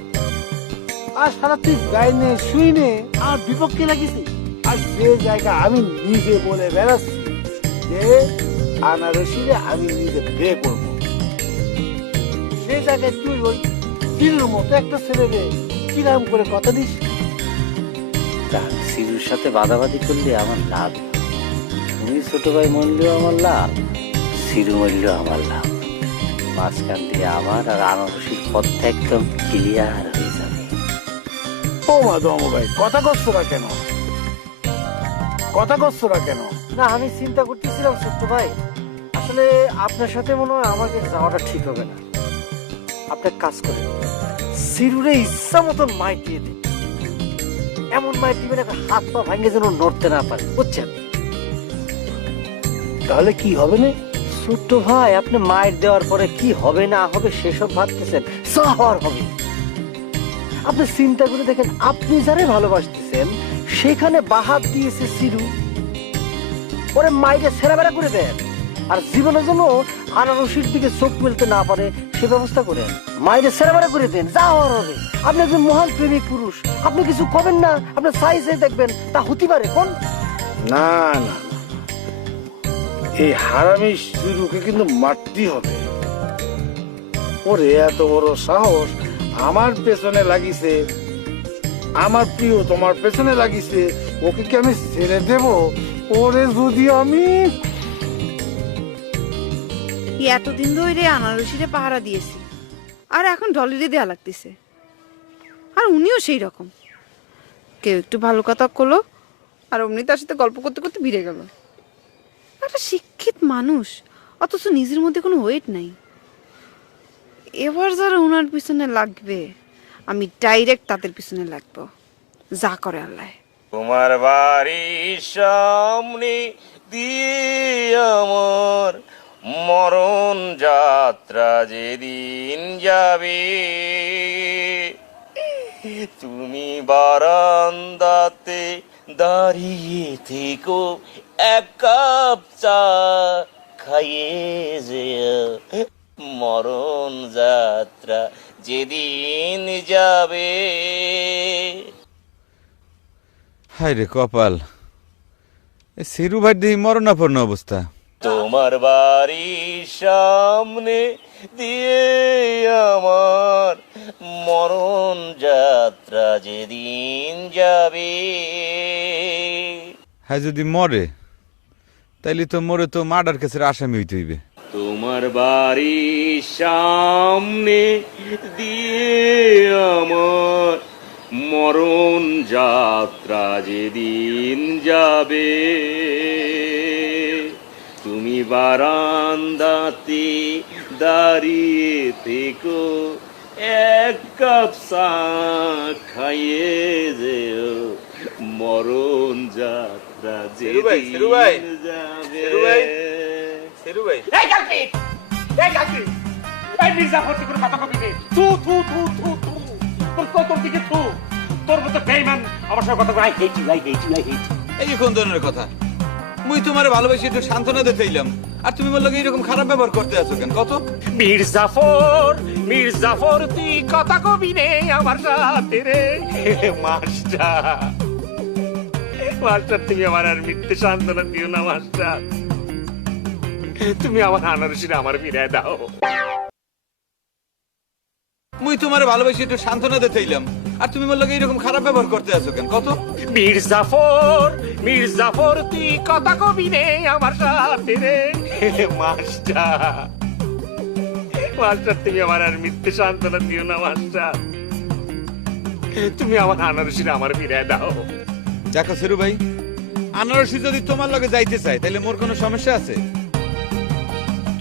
আর সারা তুই গাইনে শুইনে আর বিপক্ষে লাগিস। আর যে জায়গা আমি নিজে বলে বেড়াচ্ছি যে আনারসিরে আমি নিজে বিয়ে করবো, সে জায়গায় তুই ওই সিরুর মতো একটা ছেলেরে কিরাম করে কথা দিস। সিরুর সাথে বাদাবাদি করলে আমার লাভ, তুমি ছোট ভাই মরলেও আমার লাভ, সিরু মরলেও আমার লাভ। মাঝখান দিয়ে আমার আর আনারসির পথটা একদম ক্লিয়ার হয়ে যাবে। ও মা ধর্ম ভাই, কথা করছো না কেন? কথা করছো না কেন? না, আমি চিন্তা করতেছিলাম ছোট্ট ভাই, আসলে আপনার সাথে মনে হয় আমাকে যাওয়াটা ঠিক হবে না। আপনি কাজ করেন, সিরুরে ইচ্ছা মতন মাইট দিয়ে দিন, এমন মাইট দিবেন হাত পা ভাঙে যেন নড়তে না পারে, বুঝছেন? তাহলে কি হবে না? ছোট্ট ভাই, আপনি মাইট দেওয়ার পরে কি হবে না হবে সেসব ভাবতেছেন, যা হওয়ার হবে। আপনি চিন্তা করে দেখেন, আপনি যারে ভালোবাসতেছেন সেখানে বাহাত দিয়েছে সিরু, ওরে মাইকে ছেড়া বেড়া করে দেন, আর জীবনের জন্য আনারসির দিকে চোখ মেলতে না পারে সে ব্যবস্থা করেন। মায়ের সেরাবারে করে দেন, যা হওয়ার হবে। আপনি একজন মহান প্রেমিক পুরুষ, আপনি কিছু কবেন না, আপনার সাইজে দেখবেন তা হতে পারে কোন। না না, এই হারামি শুরুকে কিন্তু মারতে হবে। ওরে এত বড় সাহস, আমার পেছনে লাগিছে, আমার প্রিয় তোমার পেছনে লাগিছে, ওকে কি আমি ছেড়ে দেব? ওরে যদি আমি এতদিন ধরে আনারসিরে পাহারা দিয়েছি, আর এখন ডলিরে দেয়া লাগতেছে। আর উনিও সেই রকম, কেউ একটু ভালো কথা করলো আর অমনি তার সাথে গল্প করতে করতে ভিড়ে গেল। একটা শিক্ষিত মানুষ, অথচ নিজের মধ্যে কোনো ওয়েট নাই। এবার যারা ওনার পিছনে লাগবে, আমি ডাইরেক্ট তাদের পিছনে লাগবো, যা করে আল্লাহ। তোমার বাড়ির সামনে দিয়ে আমার মরণ যাত্রা যেদিন যাবে, তুমি বারান্দাতে দাঁড়িয়ে থেকো, এক কাপ চা খাইয়ে যেও, মরণ যাত্রা যেদিন যাবে। হায় রে কপাল, সিরু ভাই দিই মরণাপন্ন অবস্থা। তোমার বাড়ির সামনে দিয়ে আমার মরণ যাত্রা যেদিন যাবে। হ্যাঁ, যদি মরে তাইলে তো মরে তো মার্ডার কেসের আসামি হইতে হইবে। তোমার বাড়ির সামনে দিয়ে আমার মরণ যাত্রা যেদিন যাবে, তুমি বারান্দাতে দাঁড়িয়ে থেকো, এক কাপ চা খাইয়ে যেও, মরণ যাত্রা যেদিন যাবে। এই কালপিট, এই কালপিট, এই মির্জাফর তুই কোনো কথা কবি নে। থু থু থু থু থু, তোর দিকে থু। তোর মতো বেঈমান আমার সঙ্গে কথা বলে, I hate you, I hate you, I hate you. এই যে কোন ধরনের কথা? মুই তোমারে ভালোবাসি একটু সান্ত্বনা দিতে এলাম, আর তুমি বললো এইরকম খারাপ ব্যবহার করতে আছো কেন? কত মির্জাফর, মির্জাফর তুই কথা কবি নে আমার সাথে রে। মাস্টার, মাস্টার তুমি আমার আর মিথ্যে সান্ত্বনা দিও না মাস্টার। তুমি আমার আনারসিরে আমার ফিরায় দাও। মুই তোমারে ভালোবাসি একটু সান্ত্বনা দিতে এলাম, আর তুমি বললো এইরকম খারাপ ব্যবহার করতে আছো কেন? কত মির্জাফর, মির্জাফর তুই কথা কবি নে আমার সাথে রে। মাস্টার, মাস্টার তুমি আমার আর মিথ্যে সান্ত্বনা দিও না মাস্টার। তুমি আমার আনারসিরে আমার ফিরায় দাও। দেখো সেরু ভাই, আনারসি যদি তোমার লগে যাইতে চাই তাহলে মোর কোনো সমস্যা আছে?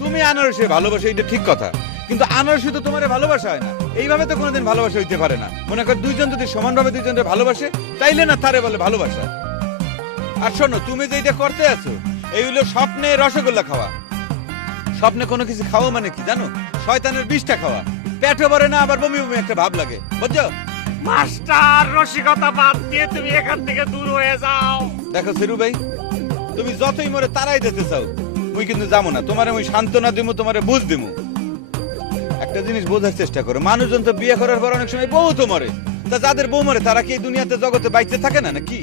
তুমি আনারসি ভালোবাসো এটা ঠিক কথা, কিন্তু আনারসি তো তোমার ভালোবাসা হয় না। এইভাবে তো কোনোদিন ভালোবাসা হইতে পারে না। মনে কর দুইজন যদি সমানভাবে দুইজনের ভালোবাসে তাইলে না তারে বলে ভালোবাসা। আর শোনো, তুমি যে এটা করতে আছো এই হলো স্বপ্নে রসগোল্লা খাওয়া। স্বপ্নে কোনো কিছু খাওয়া মানে কি জানো? শয়তানের বিষটা খাওয়া। পেটও ভরে না, আবার বমি বমি একটা ভাব লাগে, বুঝছো? মাস্টার, রসিকতা বাদ দিয়ে তুমি এখান থেকে দূর হয়ে যাও। দেখো সেরু ভাই, তুমি যতই মরে তারাই যেতে চাও, মুই কিন্তু যাবো না। তোমারে মুই সান্ত্বনা দিমু, তোমারে বুঝ দিমু। একটা জিনিস বোঝার চেষ্টা করো, মানুষজন তো বিয়ে করার পর অনেক সময় বউ তো মরে। তা যাদের বউ মরে তারা কি এই দুনিয়াতে জগতে বাইতে থাকে না নাকি?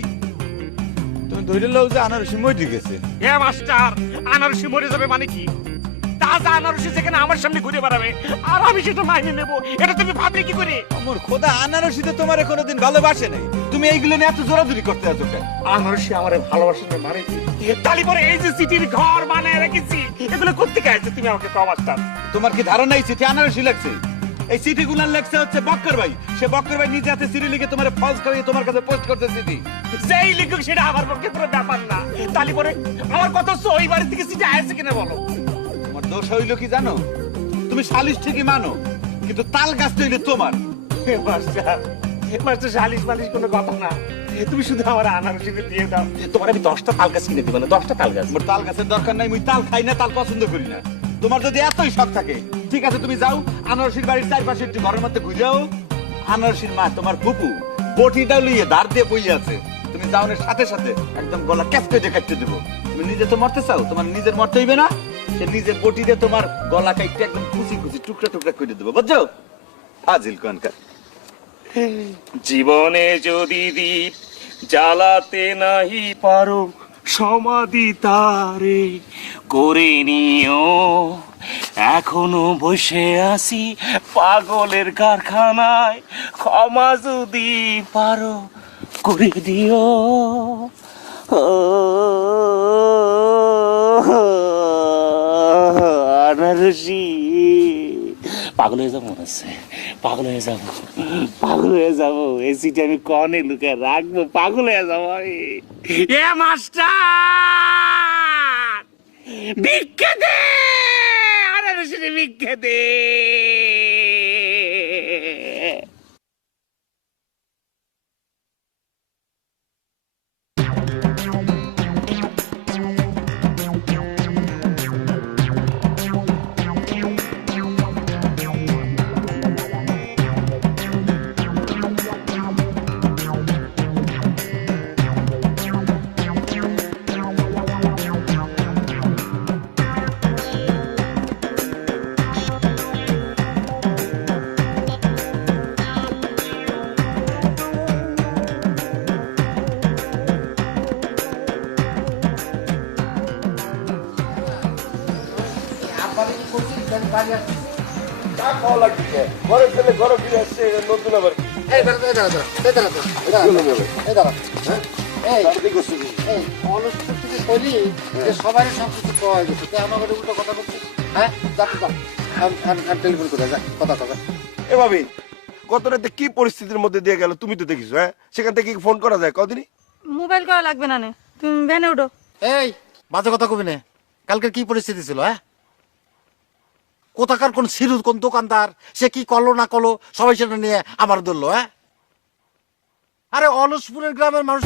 তুমি ধরে লও যে আনারসি মরে গেছে। এ মাস্টার, আনারসি মরে যাবে মানে কি? তাজা আনারসি যেখানে আমার সামনে ঘুরে বেড়াবে আর আমি সেটা মাইনে নেবো, এটা তুমি ভাবলে কি করে? আমার খোদা, আনারসি তো তোমারে কোনোদিন ভালোবাসে নাই। তুমি এইগুলো নিয়ে এত জোরাজুরি করতে আছো কেন? আনারসি আমারে ভালোবাসে না মানে কি? তালি পরে এই যে সিটির ঘর বানায় রেখেছি, এগুলো করতে গেছে তুমি আমাকে কও মাস্টার। তোমার কি ধারণা এই চিঠি আনারসি লাগছে? এই চিঠি গুলার লেখছে হচ্ছে বক্কর ভাই। সে বক্কর ভাই নিজে হাতে চিঠি লিখে তোমার ফলস করে তোমার কাছে পোস্ট করতে চিঠি। যেই লিখুক সেটা আমার পক্ষে কোনো ব্যাপার না। তালি পরে আমার কত ওই বাড়ি থেকে চিঠি আসছে কিনা বলো? তোমার দোষ হইলো কি জানো? তুমি সালিশ ঠিকই মানো, কিন্তু তাল গাছটা হইলে তোমার। মাস্টার, মাস্টার সালিশ মালিশ কোনো কথা না। তুমি শুধু আমার আনারসিটা দিয়ে দাও, তোমার আমি 10টা তাল গাছ কিনে দিব না। 10টা তাল গাছ। মোর তাল গাছের দরকার নাই, মুই তাল খাই না, তাল পছন্দ করি না। তোমার যদি এতই শখ থাকে ঠিক আছে, তুমি যাও আনারসির বাড়ির চারপাশে একটু ঘরের মধ্যে ঘুরেও। আনারসির মা তোমার ফুপু বটিটা লইয়ে ধার দিয়ে বইয়ে আছে। তুমি যাওয়ার সাথে সাথে একদম গলা ক্যাচ করে কাটতে দেবো। তুমি নিজে তো মরতে চাও, তোমার নিজের মরতে হইবে না। সে নিজের বটিতে তোমার গলা কাইটে একদম কুচি কুচি টুকরা টুকরা করে দেবো, বুঝছো? ফাজিল কনকার। জীবনে যদি দীপ জ্বালাতে নাহি পারো, সমাধি তারে করে নিও। এখনো বসে আছি পাগলের কারখানায়, ক্ষমা যদি পারো করে দিও। আনারসি পাগল হয়ে যাবো মনে হচ্ছে, পাগল হয়ে যাবো, পাগল হয়ে যাবো। এই চিঠি আমি কনে লুকে রাখবো, পাগল হয়ে যাবো আমি। এ মাস্টার ভিক্ষে দে, আনারসি ভিক্ষে দে। ঘরে ছেলে ঘরে ফিরে আসছে, নতুন আবার এই দাঁড়া এই দাঁড়া এই দাঁড়া এই দাঁড়া হ্যাঁ এই অলস থেকে কইলি যে সবারই সব কিছু কয় গেছে, তুই আমার ঘরে উল্টো কথা বলছিস। হ্যাঁ যা টেলিফোন করে যা কথা কথা। এ ভাবি, গত রাতে কি পরিস্থিতির মধ্যে দিয়ে গেল তুমি তো দেখিস, হ্যাঁ? সেখান থেকে কি ফোন করা যায় কদিনই? মোবাইল করা লাগবে না নে, তুমি ভ্যানে উঠো। এই বাজে কথা কবি না, কালকের কি পরিস্থিতি ছিল? হ্যাঁ, কোথাকার কোন সিরু কোন দোকানদার সে কি করলো না করলো সবাই সেটা নিয়ে আমার ধরলো। হ্যাঁ, আরে অলসপুরের গ্রামের মানুষ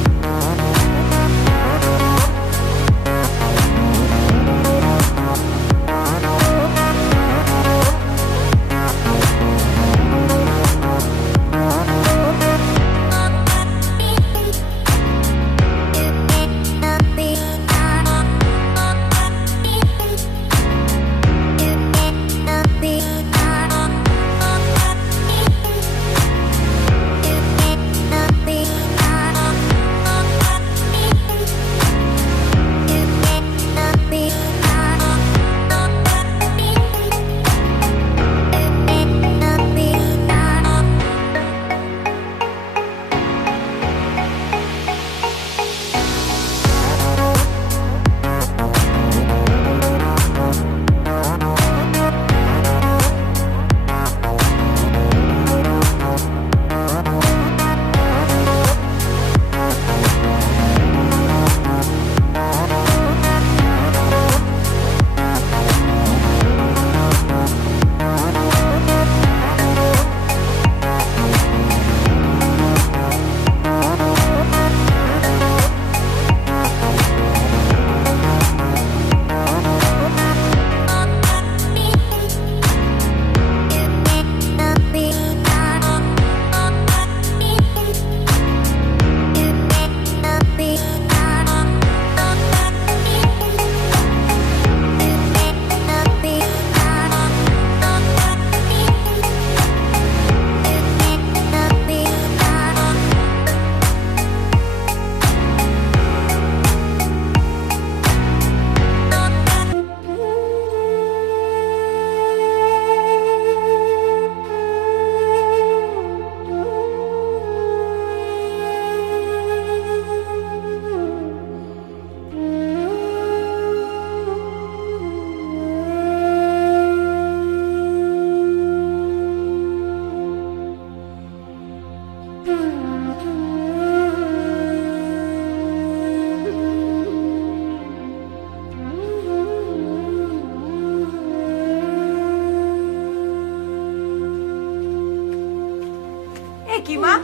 কি মা?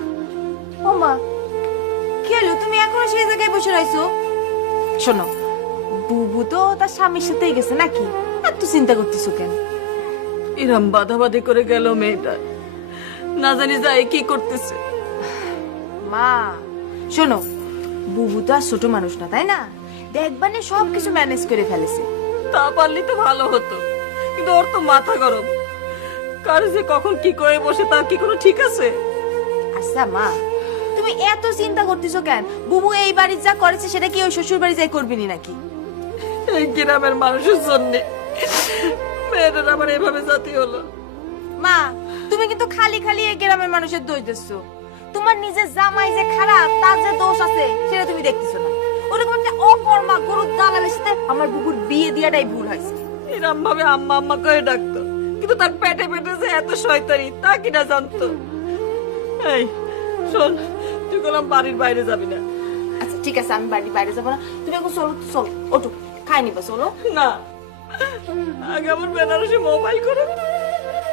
ও মা, কি হলো? তুমি এখনো সেই জায়গায় বসে রইছো? শোনো, বুবু তো তার স্বামীর সাথেই গেছে নাকি? এত চিন্তা করতেছো কেন? এরম বাধাবাধি করে গেল মেয়েটা, না জানি যায় কি করতেছে। মা শোনো, বুবু তো আর ছোট মানুষ না, তাই না? দেখবানে সবকিছু ম্যানেজ করে ফেলেছে। তা পারলি তো ভালো হতো, কিন্তু ওর তো মাথা গরম। কার যে কখন কি করে বসে তার কি কোনো ঠিক আছে? আচ্ছা মা, তুমি এত চিন্তা করতেছো কেন? বুবু এই বাড়ি যা করেছে সেটা কি ওই শ্বশুর বাড়ি যাই করবিনি নাকি? এই গ্রামের মানুষের জন্য মেয়েটার আবার এভাবে জাতি হলো। মা, তুমি কিন্তু খালি খালি এই গ্রামের মানুষের দোষ দিচ্ছ। তোমার নিজের জামাই যে খারাপ, তার যে দোষ আছে সেটা তুমি দেখতেছো না। ওরকম একটা অকর্মা গরুর দালালের সাথে আমার বুবুর বিয়ে দিয়াটাই ভুল হয়েছে। এরম ভাবে আম্মা আম্মা করে ডাকতো, কিন্তু তার পেটে পেটে যে এত শয়তানি তা কিনা জানতো। এই শোন, তুই বললাম বাড়ির বাইরে যাবি না। আচ্ছা ঠিক আছে, আমি বাড়ির বাইরে যাবো না। তুমি এখন চলো তো, চলো ওটু খাই নিবা, চলো। না, আগে আমার বেনারসি মোবাইল করো,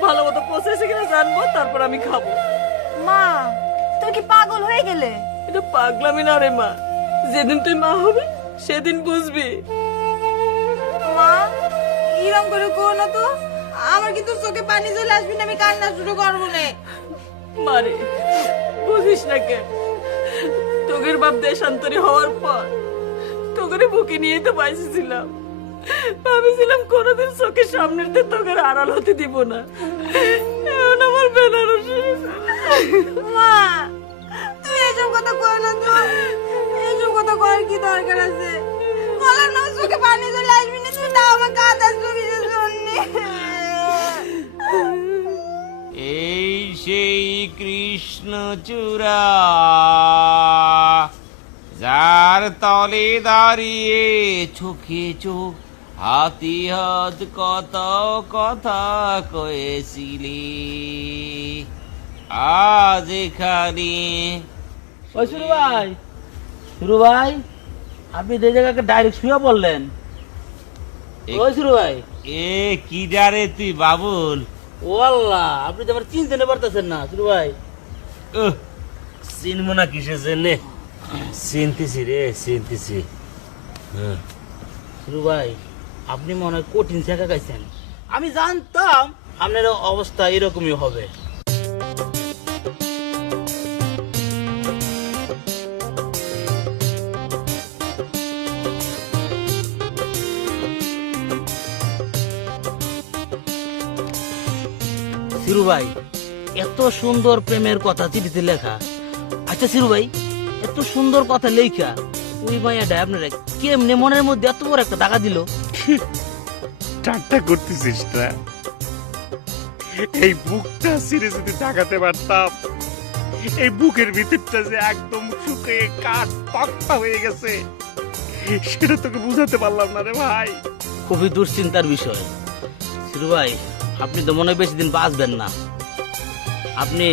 ভালো মতো পৌঁছেছে কিনা জানবো, তারপর আমি খাবো। মা, তুমি কি পাগল হয়ে গেলে? এটা পাগলামি না রে মা, যেদিন তুই মা হবি সেদিন বুঝবি। মা, এরকম করে কো না তো, আমার কিন্তু চোখে পানি চলে আসবি না, আমি কান্না শুরু করবো না। মারে বুঝিস না কে, তোগের বাপ দেশান্তরী হওয়ার পর তোগের বুকে নিয়ে তো বাইসেছিলাম। ভাবেছিলাম কোনোদিন চোখের সামনের দিয়ে তোগের আড়াল হতে দিব না। এখন আমার বেনারসি। মা, তুই এসব কথা কই না তো, এসব কথা করার কি দরকার আছে? বলার না চোখে পানি চলে আসবি না, তুই তাও আমার কাঁদা ছবিতে শুননি। এই সেই কৃষ্ণ চূড়া, যার তলে দাঁড়িয়ে চোখে চোখ হাতি হাত কত কথা কয়েছিলি, আজ এখানে। ওই শুরু ভাই, শুরু ভাই, আপনি যে জায়গাকে ডাইরেক্ট শুয়ে পড়লেন। ওই শুরু ভাই, এ কি ডারে তুই বাবুল? ও আল্লাহ, আপনি তো আমার চিনতে পারতেছেন না শুরু ভাই। চিনবো না কিসের জন্যে, চিনতেছি রে চিনতেছি। শুরু ভাই, আপনি মনে হয় কঠিন শেখা খাইছেন। আমি জানতাম আপনার অবস্থা এরকমই হবে। সিরু ভাই, এত সুন্দর প্রেমের কথা চিঠিতে লেখা। আচ্ছা সিরু ভাই, এত সুন্দর কথা লেখা ওই মাইয়াটা আপনারা কেমনে মনের মধ্যে এত বড় একটা দাগা দিল? ঠাট্টা করতেছিস না? এই বুকটা সিরে যদি টাকাতে পারতাম, এই বুকের ভিতরটা যে একদম শুকিয়ে কাঠ তক্তা হয়ে গেছে, সেটা তোকে বুঝাতে পারলাম না রে ভাই। খুবই দুশ্চিন্তার বিষয়। সিরু ভাই, আপনি তো মনে হয় বেশি দিন বাঁচবেন না। আপনি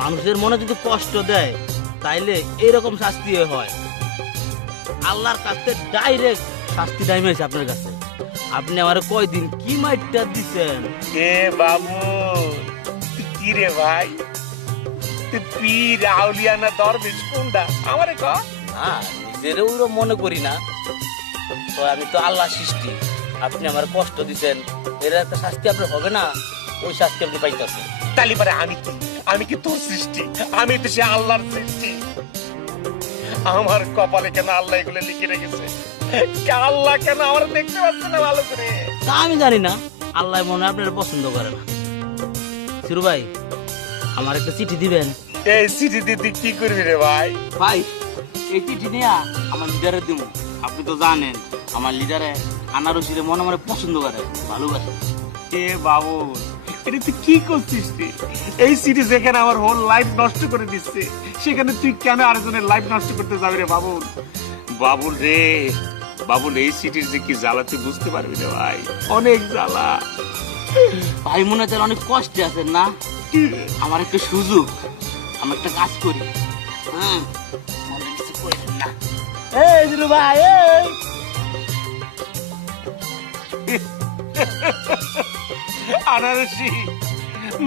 মানুষের মনে যদি কষ্ট দেয়, তাইলে এইরকম শাস্তি হয়। আল্লাহর কাছে ডাইরেক্ট শাস্তি নাইমেছে আপনার কাছে। আপনি আমার কয়দিন কি মাইটটা দিচ্ছেন? এ বাবু, কি রে ভাই, তুই পীর আউলিয়া না দরবেশ কোনটা আমারে ক? না, নিজের ওইরকম মনে করি না, তো আমি তো আল্লাহ সৃষ্টি। আপনি আমার কষ্ট দিচ্ছেন, এর একটা শাস্তি আপনার হবে না? ওই শাস্তি আপনি পাইতেছেন। তালি পারে আমি কি তোর সৃষ্টি? আমি তো সে আল্লাহর সৃষ্টি। আমার কপালে কেন আল্লাহ এগুলো লিখে রেখেছে? আল্লাহ কেন আমার দেখতে পাচ্ছে না ভালো করে? তা আমি জানি না, আল্লাহ মনে হয় আপনার পছন্দ করে না। সিরু ভাই, আমার একটা চিঠি দিবেন? এই চিঠি দিতে কি করবি রে ভাই? ভাই, এই চিঠি নিয়ে আমার লিডারে দিব। আপনি তো জানেন আমার লিডারে আনারসিরে মনে মনে পছন্দ করে, ভালোবাসে। এ বাবু, এটা তুই কি করছিস? তুই এই চিঠি যেখানে আমার হোল লাইফ নষ্ট করে দিচ্ছে, সেখানে তুই কেন আরেকজনের লাইফ নষ্ট করতে যাবি রে বাবুল? বাবুল রে বাবুল, এই চিঠির যে কি জ্বালা তুই বুঝতে পারবি রে ভাই, অনেক জ্বালা। ভাই মনে হয় অনেক কষ্টে আছেন না? আমার একটা সুযোগ, আমি একটা কাজ করি। হ্যাঁ, মনে কিছু করেন না। এই দিলু ভাই, আনারসি,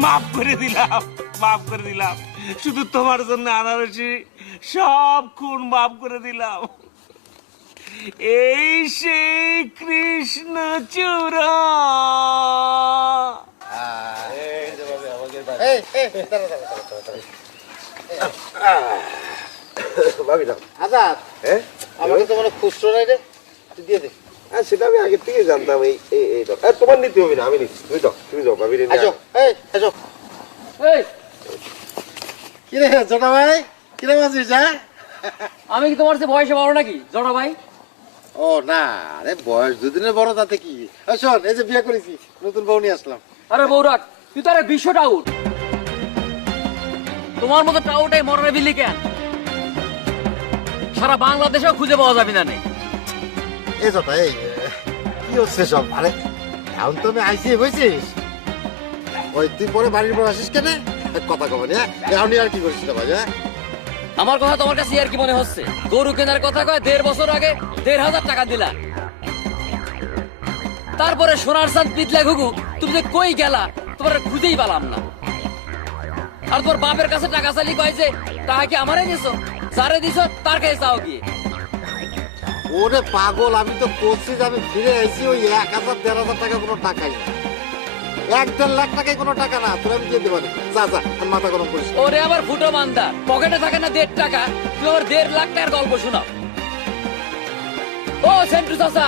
মাফ করে দিলাম, মাফ করে দিলাম। শুধু তোমার জন্য আনারসি, সব খুন মাফ করে দিলাম। এই সেই কৃষ্ণ চূড়া। আজাদ, আমাকে তো মনে খুচরো নাই রে, তুই দিয়ে দে। সেটা আমি আগে থেকে জানতাম। এই এই এই দাও। তোমার নিতে হবে না, আমি নিচ্ছি। তুমি যাও ভাবি রে। আসো এই আসো। এই কিরে ছোট ভাই, কিরম আছিস? হ্যাঁ, আমি কি তোমার চেয়ে বয়সে বড় নাকি জড়া ভাই? ও না, আরে বয়স দুদিনের বড়, তাতে কি? শোন, এই যে বিয়ে করেছি, নতুন বউ নিয়ে আসলাম। আরে বৌরাট, তুই তো আরে বিশ্ব টাউট। তোমার মতো টাউটাই মরণে বিলি কেন? সারা বাংলাদেশেও খুঁজে পাওয়া যাবে না নেই। এই ছোট, এই কি হচ্ছে সব? আরে এখন তো আমি আইসি, বুঝছিস? ওই তুই পরে বাড়ির পর আসিস কেন? কথা কবে না, এখন আর কি করিস না ভাই? হ্যাঁ, আমার কথা তোমার কাছে আর কি মনে হচ্ছে? গরু কেনার কথা কয় 1.5 বছর আগে 1.5 টাকা দিলা, তারপরে সোনার চাঁদ পিতলা ঘুঘু তুমি যে কই গেলা তোমার খুঁজেই পেলাম না। আর তোর বাপের কাছে টাকা চালি কয় যে টাকা কি আমারে দিছো? যারে দিছো তার কাছে চাও গিয়ে। ওরে পাগল, আমি তো বলছি যে আমি ফিরে আইছি ওই 1,000-1,500 টাকা কোনো টাকাই না, 1-1.5 লাখ টাকায় কোনো টাকা না। তোর আমি দিয়ে দেবো, যা যা, আর মাথা গরম করিস না। ওরে আবার ফুটো বান্দা, পকেটে থাকে না 1.5 টাকা, তুই আবার 1.5 লাখ টাকার গল্প শোনাও। ও সেন্টু চাচা,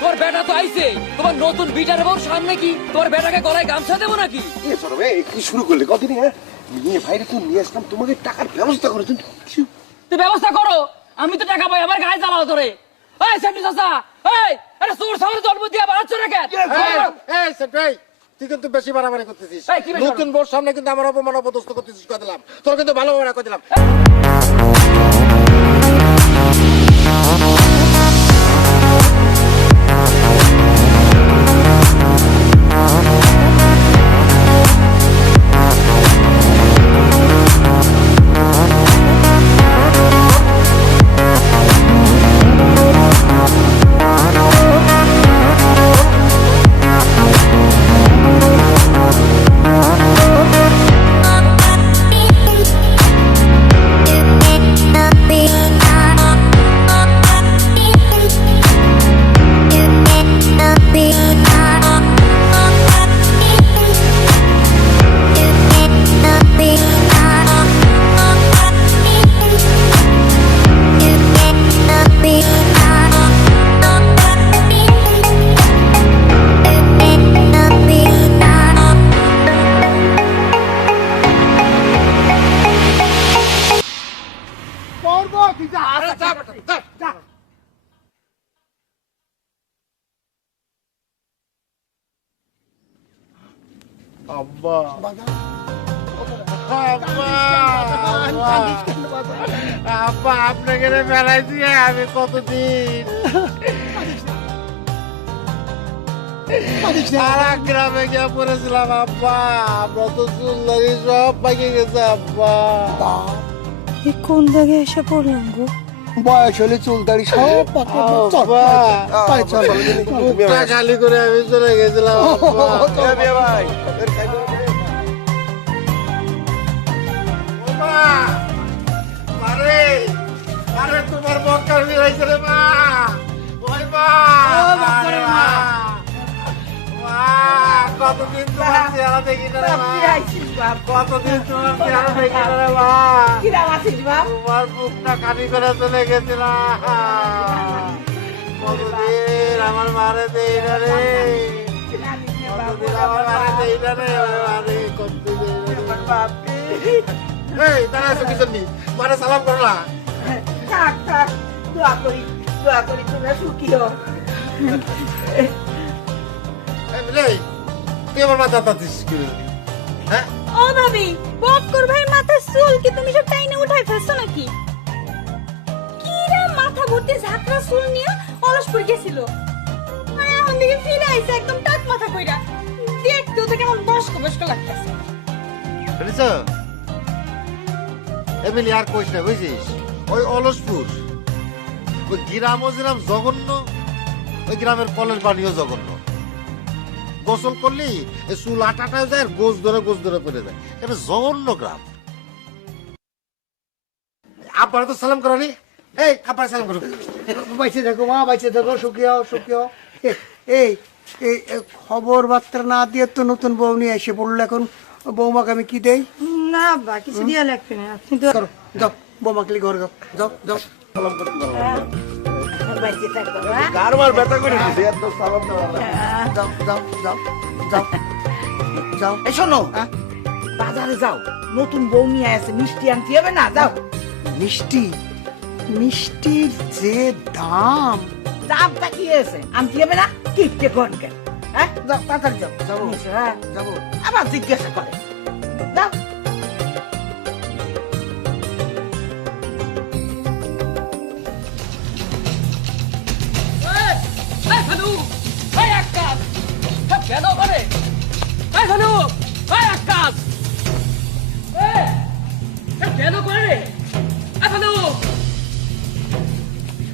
তোর বেটা তো আইছে, তোমার নতুন বিটার বউর সামনে কি তোর বেটাকে গলায় গামছা দেবো নাকি? কি শুরু করলে কদিন? নিয়ে ভাইরে তো নিয়ে আসলাম, তোমাকে টাকার ব্যবস্থা করে তুমি তুই ব্যবস্থা করো, আমি তো টাকা পাই, আমার গায়ে জ্বালাও ধরে। এই সেন্টু চাচা, এই আরে তোর সামনে জন্ম দিয়ে বাড়াচ্ছ না কেন? এই সেটাই, তুই কিন্তু বেশি বাড়াবাড়ি করতেছিস। এই, কি বেশি নতুন বউর সামনে কিন্তু আমার অপমান অপদস্থ করতেছিস, কয়ে দিলাম। তোর কিন্তু ভালো করে কয়ে দিলাম। আব্বা, আব্বা, আপনাকে বেড়াইছি আমি কতদিন। সারা গ্রামে গিয়ে পড়েছিলাম আব্বা, আমরা তো চুলদারি সব পাকে গেছে আব্বা। কোন জায়গায় এসে পড়লাম গো? বয়স হলে চুলদারি সব খালি করে আমি চলে গেছিলাম ভাই। আরে তোমার মক্কার বিরাইছে রে মা, ওই মা, কতদিন তোমার চেহারা দেখি না রে মা, কতদিন তোমার চেহারা দেখি না রে মা, তোমার বুকটা খালি করে চলে গেছিলাম, কতদিন আমার মারে দেই না রে, কতদিন আমার মারে দেই না রে, মারে কতদিন এই তারা এসে কিছু নেই, মারে সালাম করলা। থাক থাক, দোয়া করি তোমরা সুখী হও। তুই আমার মাথা পাতিস কি? হ্যাঁ, ও ভাবি, বক্কর ভাইয়ের মাথার চুল কি তুমি সব টাইনে উঠাই ফেলছো নাকি? কিরা মাথা ভর্তি ঝাঁকড়া চুল নিয়ে অলসপুর গেছিল, আর এখন দিকে ফিরে আইছে একদম টাক মাথা কইরা, দেখতেও তো কেমন বয়স্ক বয়স্ক লাগতেছে। শুনেছ এমিলি, আর কইস না বুঝছিস, ওই অলসপুর ওই গ্রামও যেরাম জঘন্য, ওই গ্রামের কলের বাড়িও জঘন্য। গোসল করলি চুল আটাটাও যায়, আর গোস ধরে পড়ে যায়, এটা জঘন্য গ্রাম। আব্বার তো সালাম করি, এই আব্বার সালাম করো। বাইচে থাকো মা, বাইচে থাকো, সুখিও। এই এই খবর বার্তা না দিয়ে তো নতুন বউ নিয়ে এসে পড়লো, এখন বৌমাকে আমি কি দেই? না বা কিছু দিয়া লাগবে না, আপনি তো যাও বৌমাকে ঘরে যাও, যাও সালাম করতে। বাইতে থাকবো হ্যাঁ? কারবার ব্যথা করে দিছে এত সাবান দেওয়া যাও যাও যাও যাও যাও এই শোনো বাজারে যাও নতুন বউ নিয়ে আসে মিষ্টি আনতে হবে না যাও মিষ্টি মিষ্টির যে দাম দামটা কি আছে আনতে হবে না কিপটে কোন কেন হ্যাঁ যাও তাড়াতাড়ি যাও যাবো হ্যাঁ যাবো আবার জিজ্ঞাসা করে যাও কেন করে আকাশ কেন করে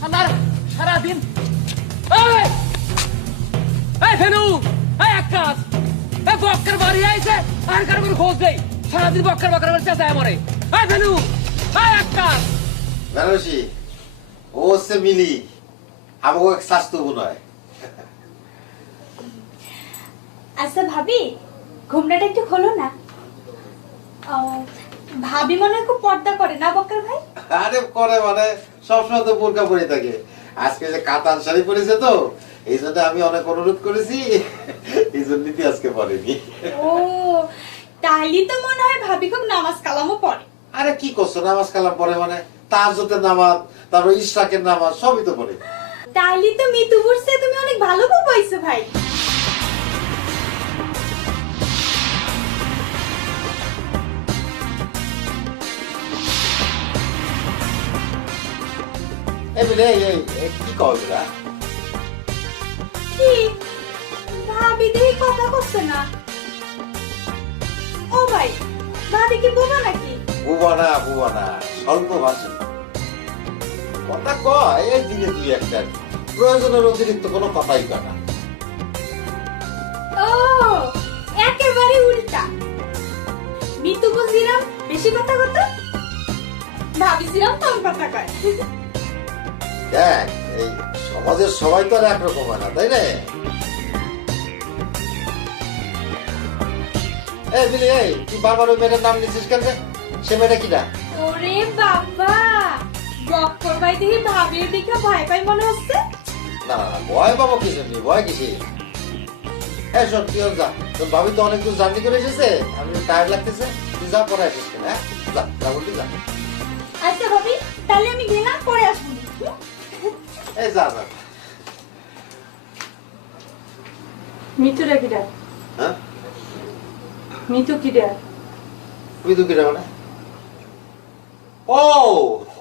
আমার সারাদিন ফেলু আকাশ বক্কর বাড়ি আইছে আর কারো কোনো খোঁজ নেই সারাদিন বক্কর বক্কর করে চেঁচায় মরে ফেলু আকাশ বেনারসি ও হচ্ছে মিলি আমাকে এক স্বাস্থ্য বোন হয়। আচ্ছা ভাবি ঘুমটাটা একটু খোলো না ভাবি মনে হয় খুব পর্দা করে না বক্কর ভাই? আরে করে মানে সবসময় তো বোরকা পরে থাকে, আজকে যে কাতান শাড়ি পরেছে তো এই জন্য আমি অনেক অনুরোধ করেছি, এই জন্যই আজকে পরেনি। ও তাহলে তো মনে হয় ভাবি খুব নামাজ কালামও পড়ে। আরে কি করছো, নামাজ কালাম পরে মানে তাহাজ্জুদের নামাজ, তারপর ইশরাকের নামাজ সবই তো পড়ে। তাহলে তো মিতুপুর সে তুমি অনেক ভালো বউ পাইছো ভাই। কি কয় কি ভাবি দেখি কথা করছে না? ও ভাই ভাবি কি বোবা নাকি? বুবা না স্বল্প ভাষী কথা কয়, এই দিনে দুই একটা, প্রয়োজনের অতিরিক্ত কোনো কথাই কয় না। ও একেবারে উল্টা, মিতু বুঝিরাম বেশি কথা কত, ভাবিছিলাম কম কথা কয়। দেখ এই সমাজের সবাই তো আর একরকম হয় না, তাই না? এই বিলি, এই তুই বারবার ওই মেয়েটার নাম নিচ্ছিস কেন? সে মেয়েটা কিনা? ওরে বাবা, বক্কর ভাই দেখি ভাবির দিকে ভয় পাই মনে হচ্ছে। না ভয় পাবো কিছু নেই, ভয় কিসে? হ্যাঁ শোন, তুই যা, তোর ভাবি তো অনেক দূর জার্নি করে এসেছে, আমি টায়ার্ড লাগতেছে, তুই যা পরে আসিস কেন? হ্যাঁ যা বলবি যা। আচ্ছা ভাবি তাহলে আমি গেলাম, পরে আসবো। এই যা। মিতু রাখিটা, হ্যাঁ মিতু কিরা? মিতু কিরা মানে? ও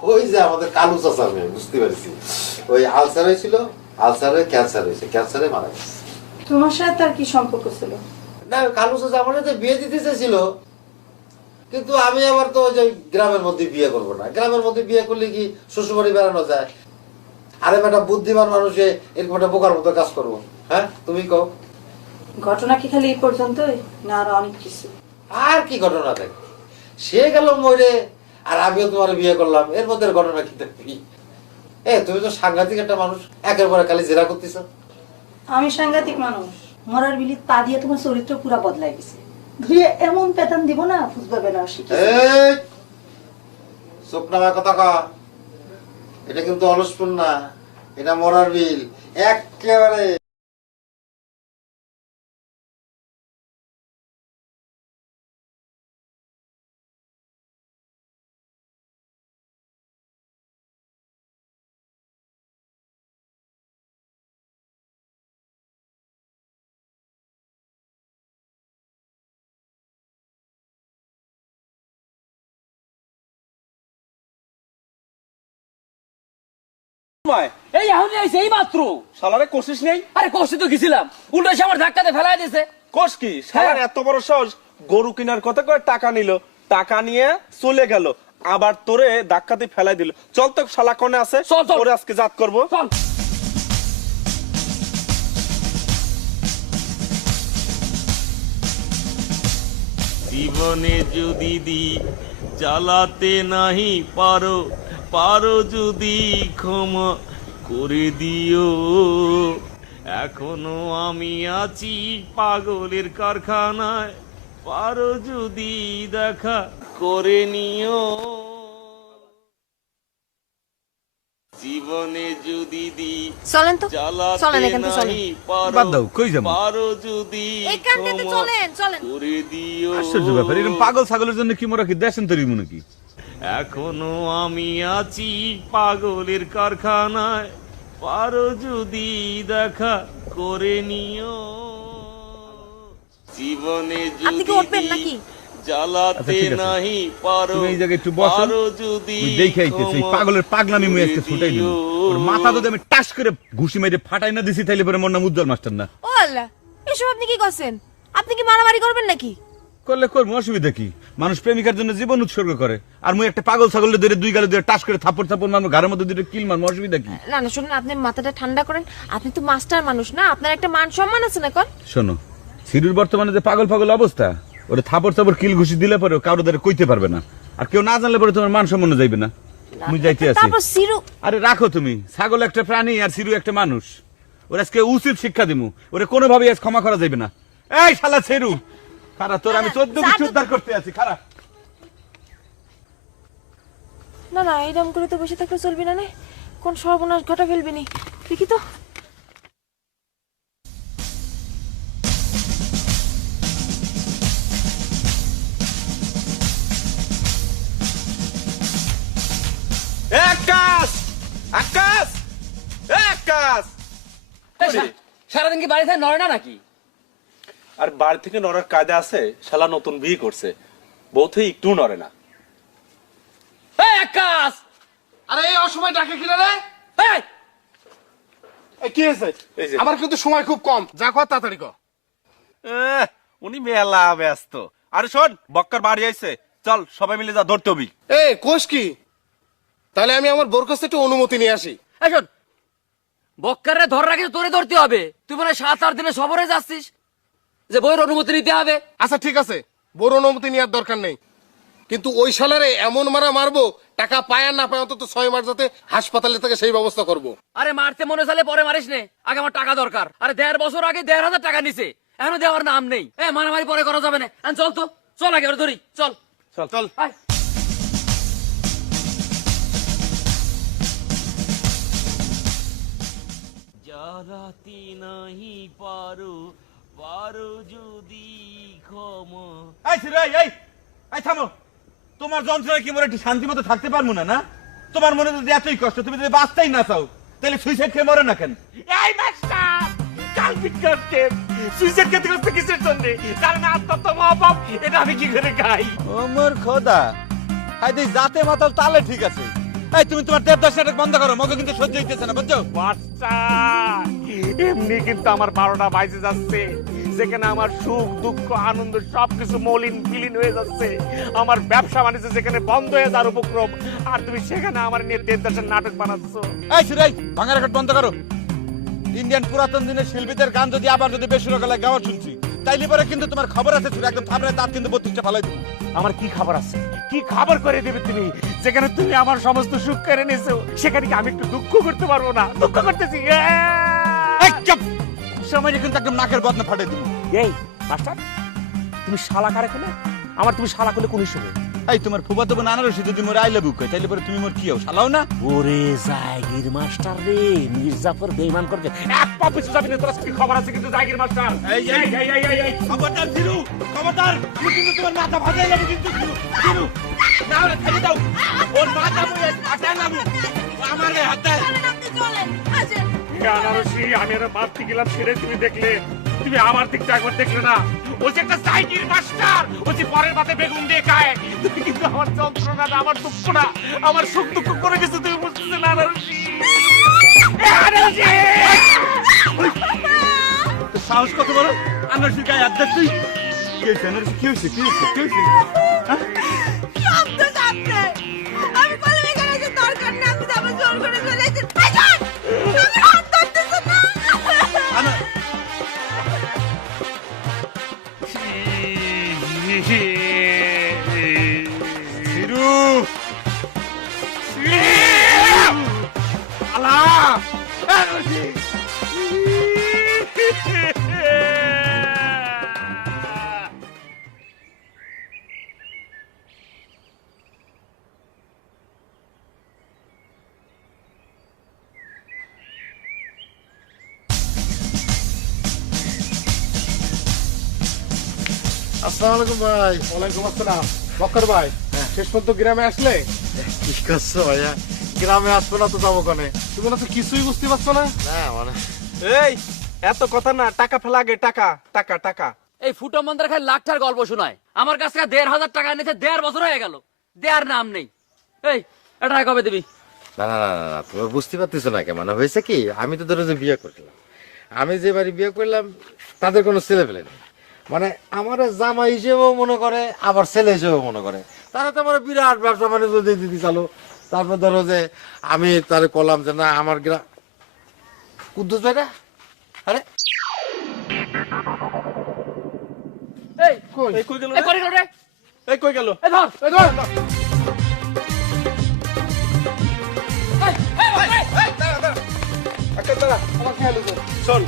ওই যে আমাদের কালু চাচা মেয়ে, বুঝতে পারছি। ওই আলসার হয়েছিল, আলসারে ক্যান্সার হয়েছে, ক্যান্সারে মারা গেছে। তোমার সাথে তার কি সম্পর্ক ছিল? না কালু চাচা আমার সাথে বিয়ে দিতে চেয়েছিল, কিন্তু আমি আবার তো ওই গ্রামের মধ্যে বিয়ে করবো না। গ্রামের মধ্যে বিয়ে করলে কি শ্বশুরবাড়ি বেড়ানো যায়? আরে বেটা বুদ্ধিমান মানুষে এরকম একটা বোকার মতো কাজ করবো? হ্যাঁ তুমি কও। ঘটনা কি খালি এই পর্যন্তই না আরো অনেক কিছু? আর কি ঘটনা থাকে, সে গেল মরে আর আমিও তোমার বিয়ে করলাম, এর মধ্যে ঘটনা কি থাকবি? তুমি তো সাংঘাতিক একটা মানুষ, একের পরে খালি জেরা করতেছ। আমি সাংঘাতিক মানুষ? মরার বিলিত পা দিয়ে তোমার চরিত্র পুরা বদলাই গেছে, ধুয়ে এমন পেতান দিব না বুঝবা বেনারসি। চোখ নামার কথা কা, এটা কিন্তু অলসপুর না, এটা মরার বিল একেবারে। এই এখন আইছে এই মাত্র। শালারে কোশিস নেই? আরে কষ্টে তো গেছিলাম, উল্টো এসে আমার ধাক্কাতে ফেলাই দিয়েছে। কোষ কি শালার এত বড় সাহস, গরু কেনার কথা কয়ে টাকা নিল, টাকা নিয়ে চলে গেল, আবার তোরে ধাক্কাতে ফেলাই দিল। চল তো শালা কোনে আছে, চল, চল। তোরে আজকে জাত করবো। চল। জীবনে যদি দি চালাতে নাহি পারো, পারো যদি ক্ষমা করে দিও। এখনো আমি আছি পাগলের কারখানায়, পারো যদি দেখা করে নিও। জীবনে যদি দি চলেন তো, চলেন এখান থেকে চলেন। বাদ দাও, কই যাবো? এখান থেকে চলেন, চলেন। আশ্চর্য ব্যাপার, এরকম পাগল ছাগলের জন্য কি মোরা কি দেশেন তৈরি মনে কি? এখনো আমি আছি পাগলের কারখানায়, পারো যদি দেখা করে নিও জীবনে আপনি কি উঠবেন নাকি? আচ্ছা, ঠিক আছে। তুমি এই জায়গায় একটু বসো, আমি দেখে আইতেছি। এই পাগলের পাগলামি মুই আজকে ছুটাই দিব। ওর মাথা যদি আমি টাস করে ঘুষি মেরে ফাটাই না দিছি, তাইলে পরে মোর নাম উজ্জ্বল মাস্টার না। ও আল্লাহ, এসব আপনি কি করছেন? আপনি কি মারামারি করবেন নাকি? করলে করবো, অসুবিধা কি? মানুষ প্রেমিকার জন্য জীবন উৎসর্গ করে, আর মুই একটা পাগল ছাগলের ধরে দুই গালে ধরে টাস করে থাপ্পড় থাপ্পড় মারবো, ঘরের মধ্যে দুটো কিল মারবো, অসুবিধা কি? না না, শুনুন, আপনি মাথাটা ঠান্ডা করেন। আপনি তো মাস্টার মানুষ না, আপনার একটা মান সম্মান আছে না? কর শোনো, সিরুর বর্তমানে যে পাগল পাগল অবস্থা, ওরে থাপড় থাপড় কিল ঘুষি দিলে পরে কারো দ্বারা কইতে পারবে না, আর কেউ না জানলে পরে তোমার মান সম্মান যাইবে না। মুই যাইতে আছি। তারপর সিরু, আরে রাখো তুমি, ছাগল একটা প্রাণী আর সিরু একটা মানুষ, ওর আজকে উচিত শিক্ষা দিমু, ওরে কোনোভাবেই আজ ক্ষমা করা যাবে না। এই শালা সিরু, খারা তোর আমি 14 কিছু উদ্ধার করতে আছি, খারা। না না, এরকম করে তো বসে থাকলে চলবি না, নে কোন সর্বনাশ ঘটা ফেলবি নি। দেখি তো। আকাশ, আকাশ, আকাশ, সারাদিন কি বাড়ি থেকে নড়ে না নাকি? আর বাড়ি থেকে নড়ার কায়দা আছে? শালা নতুন বিয়ে করছে, বউ থেকে একটু নড়ে না। এই আকাশ, আরে এই অসময় ডাকে কিনা রে? এই কি হয়েছে? এই যে আমার কিন্তু সময় খুব কম, যা কর তাড়াতাড়ি কর। উনি মেলা ব্যস্ত। আরে শোন, বক্কার বাড়ি আইছে, চল সবাই মিলে যা ধরতে হবি। এ কোষ কি? তাহলে আমি আমার বোর কাছে একটু অনুমতি নিয়ে আসি। এই শোন, বক্কারে ধর রাখি তোরে ধরতে হবে। তুই মনে হয় 7-8 দিনে সফরে যাচ্ছিস, যে বইয়ের অনুমতি নিতে হবে। আচ্ছা ঠিক আছে, বোর অনুমতি নেওয়ার দরকার নেই, কিন্তু ওই সালারে এমন মারা মারবো, টাকা পায় আর না পায় অন্তত 6 মাস যাতে হাসপাতালে থেকে সেই ব্যবস্থা করব। আরে মারতে মনে চাইলে পরে মারিস নে, আগে আমার টাকা দরকার। আরে 1.5 বছর আগে 1.5,000 টাকা নিছে, এখনো দেওয়ার নাম নেই। মারামারি পরে করা যাবে না। চল তো, চল আগে ওরে ধরি, চল চল চল। আয়। জ্বালাতে নাহি পারো, পারো যদি ক্ষমা। এই সিরু, এই এই থামো। তোমার যন্ত্রণা কি মোরা একটু শান্তি মতো থাকতে পারবো না? না, তোমার মনে যদি এতই কষ্ট, তুমি যদি বাঁচতেই না চাও, তাহলে সুইসাইড খেয়ে মরে না কেন? এই মাস্টার, কালপিট করতে সুইসাইড করতে করতে কিসের জন্য? কারণ আত্মহত্যা মহাপাপ, এটা আমি কি করে খাই? ও মোর খোদা, হাইদে জাতে মাতাল তালে ঠিক আছে। এই তুমি তোমার দেবদাস নাটক বন্ধ করো, মগে কিন্তু সহ্য হইতেছে না, বুঝছো? মাস্টার, এমনি কিন্তু আমার 12টা বাজে যাচ্ছে, যেখানে আমার সুখ দুঃখ আনন্দ সবকিছু মলিন বিলীন হয়ে যাচ্ছে। আমার ব্যবসা বাণিজ্য যেখানে বন্ধ হয়ে যাওয়ার উপক্রম, আর তুমি সেখানে আমার নিয়ে দেবদাসের নাটক বানাচ্ছ। এই সিরু, ভাঙা রেকর্ড বন্ধ করো। ইন্ডিয়ান পুরাতন দিনের শিল্পীদের গান যদি আবার যদি বেসুরকালে গাওয়া শুনছি, তাইলে পরে কিন্তু তোমার খবর আছে, একদম থামরে দাঁত কিন্তু 32টা ফালাই দেবো। আমার কি খবর আছে? কি খবর করে দেবে তুমি? যেখানে তুমি আমার সমস্ত সুখ কেড়ে নিয়েছো, সেখানে কি আমি একটু দুঃখ করতে পারবো না? দুঃখ করতেছি। সময় কিন্তু একদম নাকের বদনা ফাটাই দেবো। এই মাস্টার, তুমি শালা কারে কোলে? আমার তুমি শালা কোলে কোন হিসেবে? এই তোমার ফুফাতো বোন আনারসি যদি মোর আই লাভ ইউ কই, তাইলে পরে তুমি মোর কি হও? শালাও না? ওরে জাগির মাস্টার রে, মির্জাফর বেঈমান করবে। এক পা পিছু যাবি না, তোর কি খবর আছে কিন্তু জাগির মাস্টার? এই খবরদার সিরু, খবরদার, তুমি কিন্তু তোমার মাথা ভাজাই লাগবে কিন্তু সিরু। না ওরে ছেড়ে দাও, ওর মাথা মুয়ে আটাই নামু, আমারে হাতে। আনারসি, আমি আর মারতে গেলাম, ছেড়ে তুমি দেখলে, তুমি আমার দিকটা একবার দেখলে না। ও যে একটা সাইকির মাস্টার, ও যে পরের মাথে বেগুন দিয়ে খায়। তুমি কিন্তু আমার যন্ত্রণা না, আমার দুঃখ না, আমার সুখ দুঃখ করে গেছো, তুমি বুঝতেছো না আনারসি? সাহস কত বড়, আনারসি গায়ে হাত দিস তুই? কি হয়েছে আনারসি, কি হয়েছে, কি হয়েছে, কি হয়েছে? আমি বলে এখানে যে দরকার নেই, আমি যাবো জোর করে চলে এসেছি। সিরু, আল্লাহ, আনারসি। আসসালামু আলাইকুম ভাই। ওয়ালাইকুম আসসালাম। বক্কর ভাই, শেষ পর্যন্ত গ্রামে আসলে? কি করছো ভাইয়া? গ্রামে আসবো না তো যাবো কানে? তুমি না তো কিছুই বুঝতে পারছো না। না মানে এই এত কথা না, টাকা ফেলা আগে, টাকা টাকা টাকা। এই ফুটো মন্দার খালি লাখটার গল্প শোনায়, আমার কাছ থেকে 1,500 টাকা নিয়েছে, 1.5 বছর হয়ে গেল, দেয়ার নাম নেই। এই এটা কবে দিবি? না না না না, তুমি বুঝতে পারতেছো না কেন? মানে হয়েছে কি, আমি তো ধরো যে বিয়ে করলাম, আমি যে বাড়ি বিয়ে করলাম তাদের কোনো ছেলে পেলে নেই। মানে আমার জামা হিসেবেও মনে করে, আবার ছেলে হিসেবেও মনে করে। তারা তো আমার বিরাট ব্যবসা বাণিজ্য দিয়ে দিতে চালো। তারপর ধরো যে আমি তারে বললাম যে না আমার গ্রাম কুদ্দুস ভাইরা, আরে এই কই গেল? এই করে গেল রে, এই কই গেল? এই ধর, এই ধর। শোন,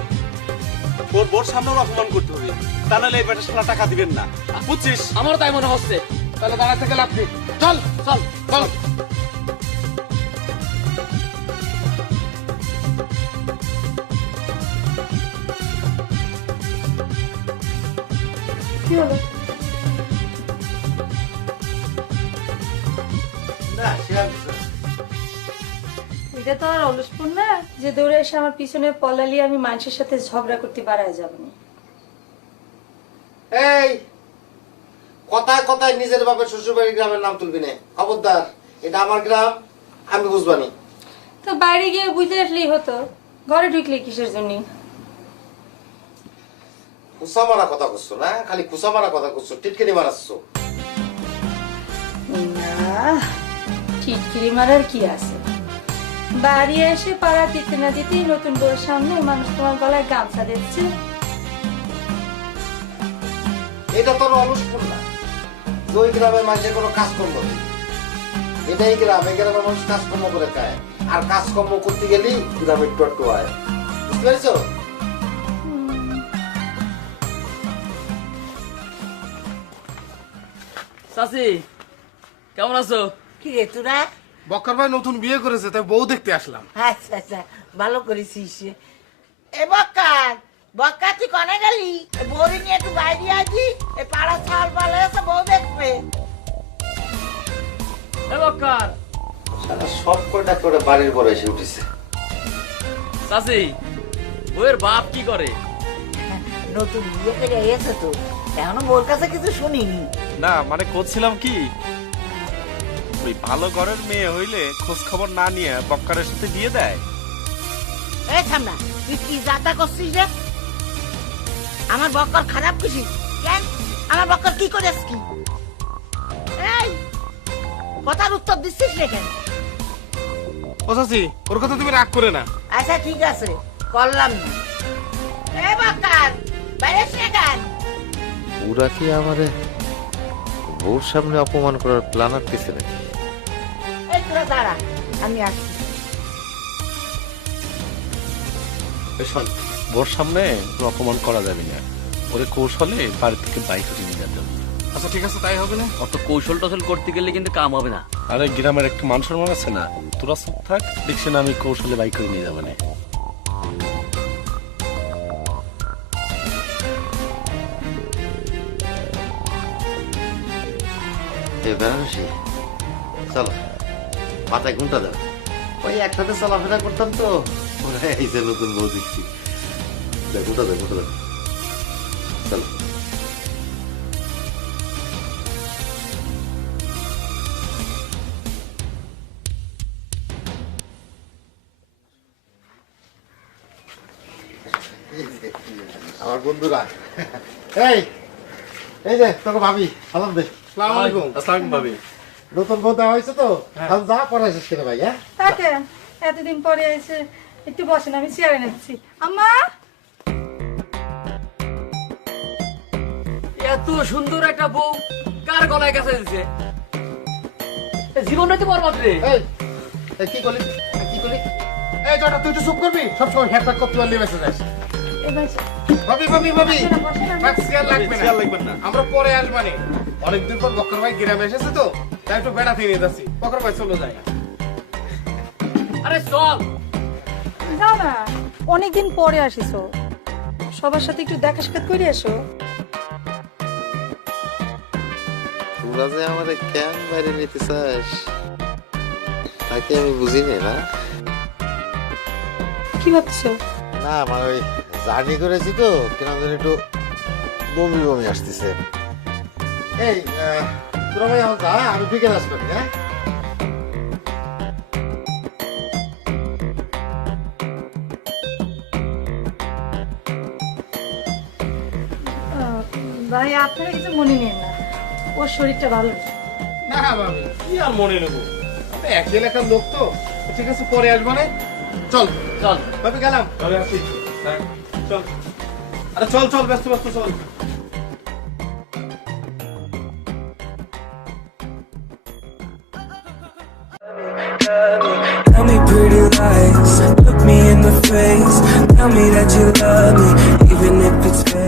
বোর সামনে অপমান করতে হবে, তা নাহলে এই বেটা শালা টাকা দিবেন না, বুঝছিস? আমারও তাই মনে হচ্ছে। তাহলে দাঁড়া থেকে লাভ নেই, চল চল চল। কি হলো? না সে আর কিছু না। এটা তো আর অলসপন না যে দৌড়ে এসে আমার পিছনে পলালি আমি মানুষের সাথে ঝগড়া করতে বাড়ায় যাব না। এই কথায় কথায় নিজের বাপের শ্বশুরবাড়ির গ্রামের নাম তুলবি না, খবরদার। এটা আমার গ্রাম, আমি বুঝবানি। তো বাইরে গিয়ে বুঝতে আসলেই হতো, ঘরে ঢুকলে কিসের জন্য? কুসা মারা কথা করছো না, খালি কুসা মারা কথা করছো, টিটকিনি মারাচ্ছো। না, টিটকিরি মারার কি আছে? বাড়ি এসে পাড়া দিতে না দিতেই নতুন বউয়ের সামনে মানুষ তোমার গলায় গামছা দিচ্ছে। এটা তোর অলসপুর না, যে ওই গ্রামের মানুষের কোনো কাজকর্ম নেই। এটাই গ্রাম, এই গ্রামের মানুষ কাজকর্ম করে খায়, আর কাজকর্ম করতে গেলেই গ্রামে একটু একটু হয়। বুঝতে পেরেছো? চাচি কেমন আছো? কি রে তোরা? বক্কর ভাই নতুন বিয়ে করেছে, তাই বউ দেখতে আসলাম। আচ্ছা আচ্ছা, ভালো করেছিস। এ বক্কার, বক্কা তুই কনে গেলি? বউরি নিয়ে একটু বাইরে আছি, এ পাড়া ছাল ভালো আছে, বউ দেখবে। এ বক্কার। সারা সব কয়টা করে বাড়ির পরে এসে উঠেছে। চাচি, বউয়ের বাপ কি করে? নতুন বিয়ে করে এসে তো, এখনো মোর কাছে কিছু শুনিনি। না মানে করছিলাম কি, ওই ভালো ঘরের মেয়ে হইলে খোঁজ খবর না নিয়ে বক্কারের সাথে বিয়ে দেয়। এই থামনা, তুই কি যাতা করছিস রে? আমার বক্কর খারাপ কিছু কেন? আমার বক্কর কি করেছ কি? এই কথার উত্তর দিচ্ছিস রে কেন? ও চাচি, ওর কথা তুমি রাগ করে না। আচ্ছা ঠিক আছে, করলাম না। এ বক্কর, বাইরে এসে কেন? ওরা কি আমারে বউর সামনে অপমান করার প্ল্যান আটকেছে নাকি? এই তোরা দাঁড়া, আমি আসছি। শোন, বোর সামনে অপমান করা যাবে না, ওরে কৌশলে বাড়ি থেকে বাইক করে নিয়ে যেতে হবে। আচ্ছা ঠিক আছে, তাই হবে না। অত কৌশল টসল করতে গেলে কিন্তু কাম হবে না। আরে গ্রামের একটা মান সম্মান আছে না, তোরা চুপ থাক, দেখছি না আমি কৌশলে বাইক করে নিয়ে যাবো না। বেনারসি চলো, মাথায় ঘুমটা দাও। ওই একসাথে চলাফেরা করতাম তো, ওরা এই যে নতুন বউ দেখছি। ঘুমটা দাও, ঘুমটা দাও, চলো। আমার বন্ধুরা, এই এই যে তোকে ভাবি সালাম দে। আসসালামু আলাইকুম। আসসালাম ভাবি। নতুন বউ দেওয়া হয়েছে তো, এখন যা পড়াইছিস কেন ভাই? হ্যাঁ তাকে এতদিন পরে এসে একটু বসেন, আমি চেয়ারে নিচ্ছি। আম্মা, এত সুন্দর একটা বউ কার গলায় কাছে দিছে? জীবনটা তো বরবাদ রে। এই কি করলি, কি করলি? এই জটা, তুই তো চুপ করবি, সবসময় হ্যাঁ করতে পারলে বেঁচে যাস। এবার ভাবি ভাবি ভাবি, বসেন, আমি- থাক, চেয়ার লাগবে না। চেয়ার লাগবে না। আমরা পরে আসবানি, অনেকদিন পর বক্কর ভাই গ্রামে এসেছে তো, তাই একটু বেড়াতে নিয়ে যাচ্ছি। বক্কর ভাই চলে যায়। আরে চল। যাও না, অনেকদিন পরে আসিছো, সবার সাথে একটু দেখা সাক্ষাৎ করে আসো। তোরা যে আমার কেন বাইরে নিতে চাস তাকে আমি বুঝিনি না। কি ভাবছো? না মানে ওই জার্নি করেছি তো কেন যেন একটু বমি বমি আসতেছে। এই তোরা ভাই এখন যা, আমি বিকেল আসবেন। হ্যাঁ ভাই আপনারা কিছু মনে নেন না, ওর শরীরটা ভালো না। না ভাবি কি আর মনে নেবো, এক এলাকার লোক তো। ঠিক আছে পরে আসবো না। চল চল ভাবি গেলাম। চল আরে চল চল ব্যস্ত ব্যস্ত চল। Tell me pretty lies, look me in the face. Tell me that you love me, even if it's fake.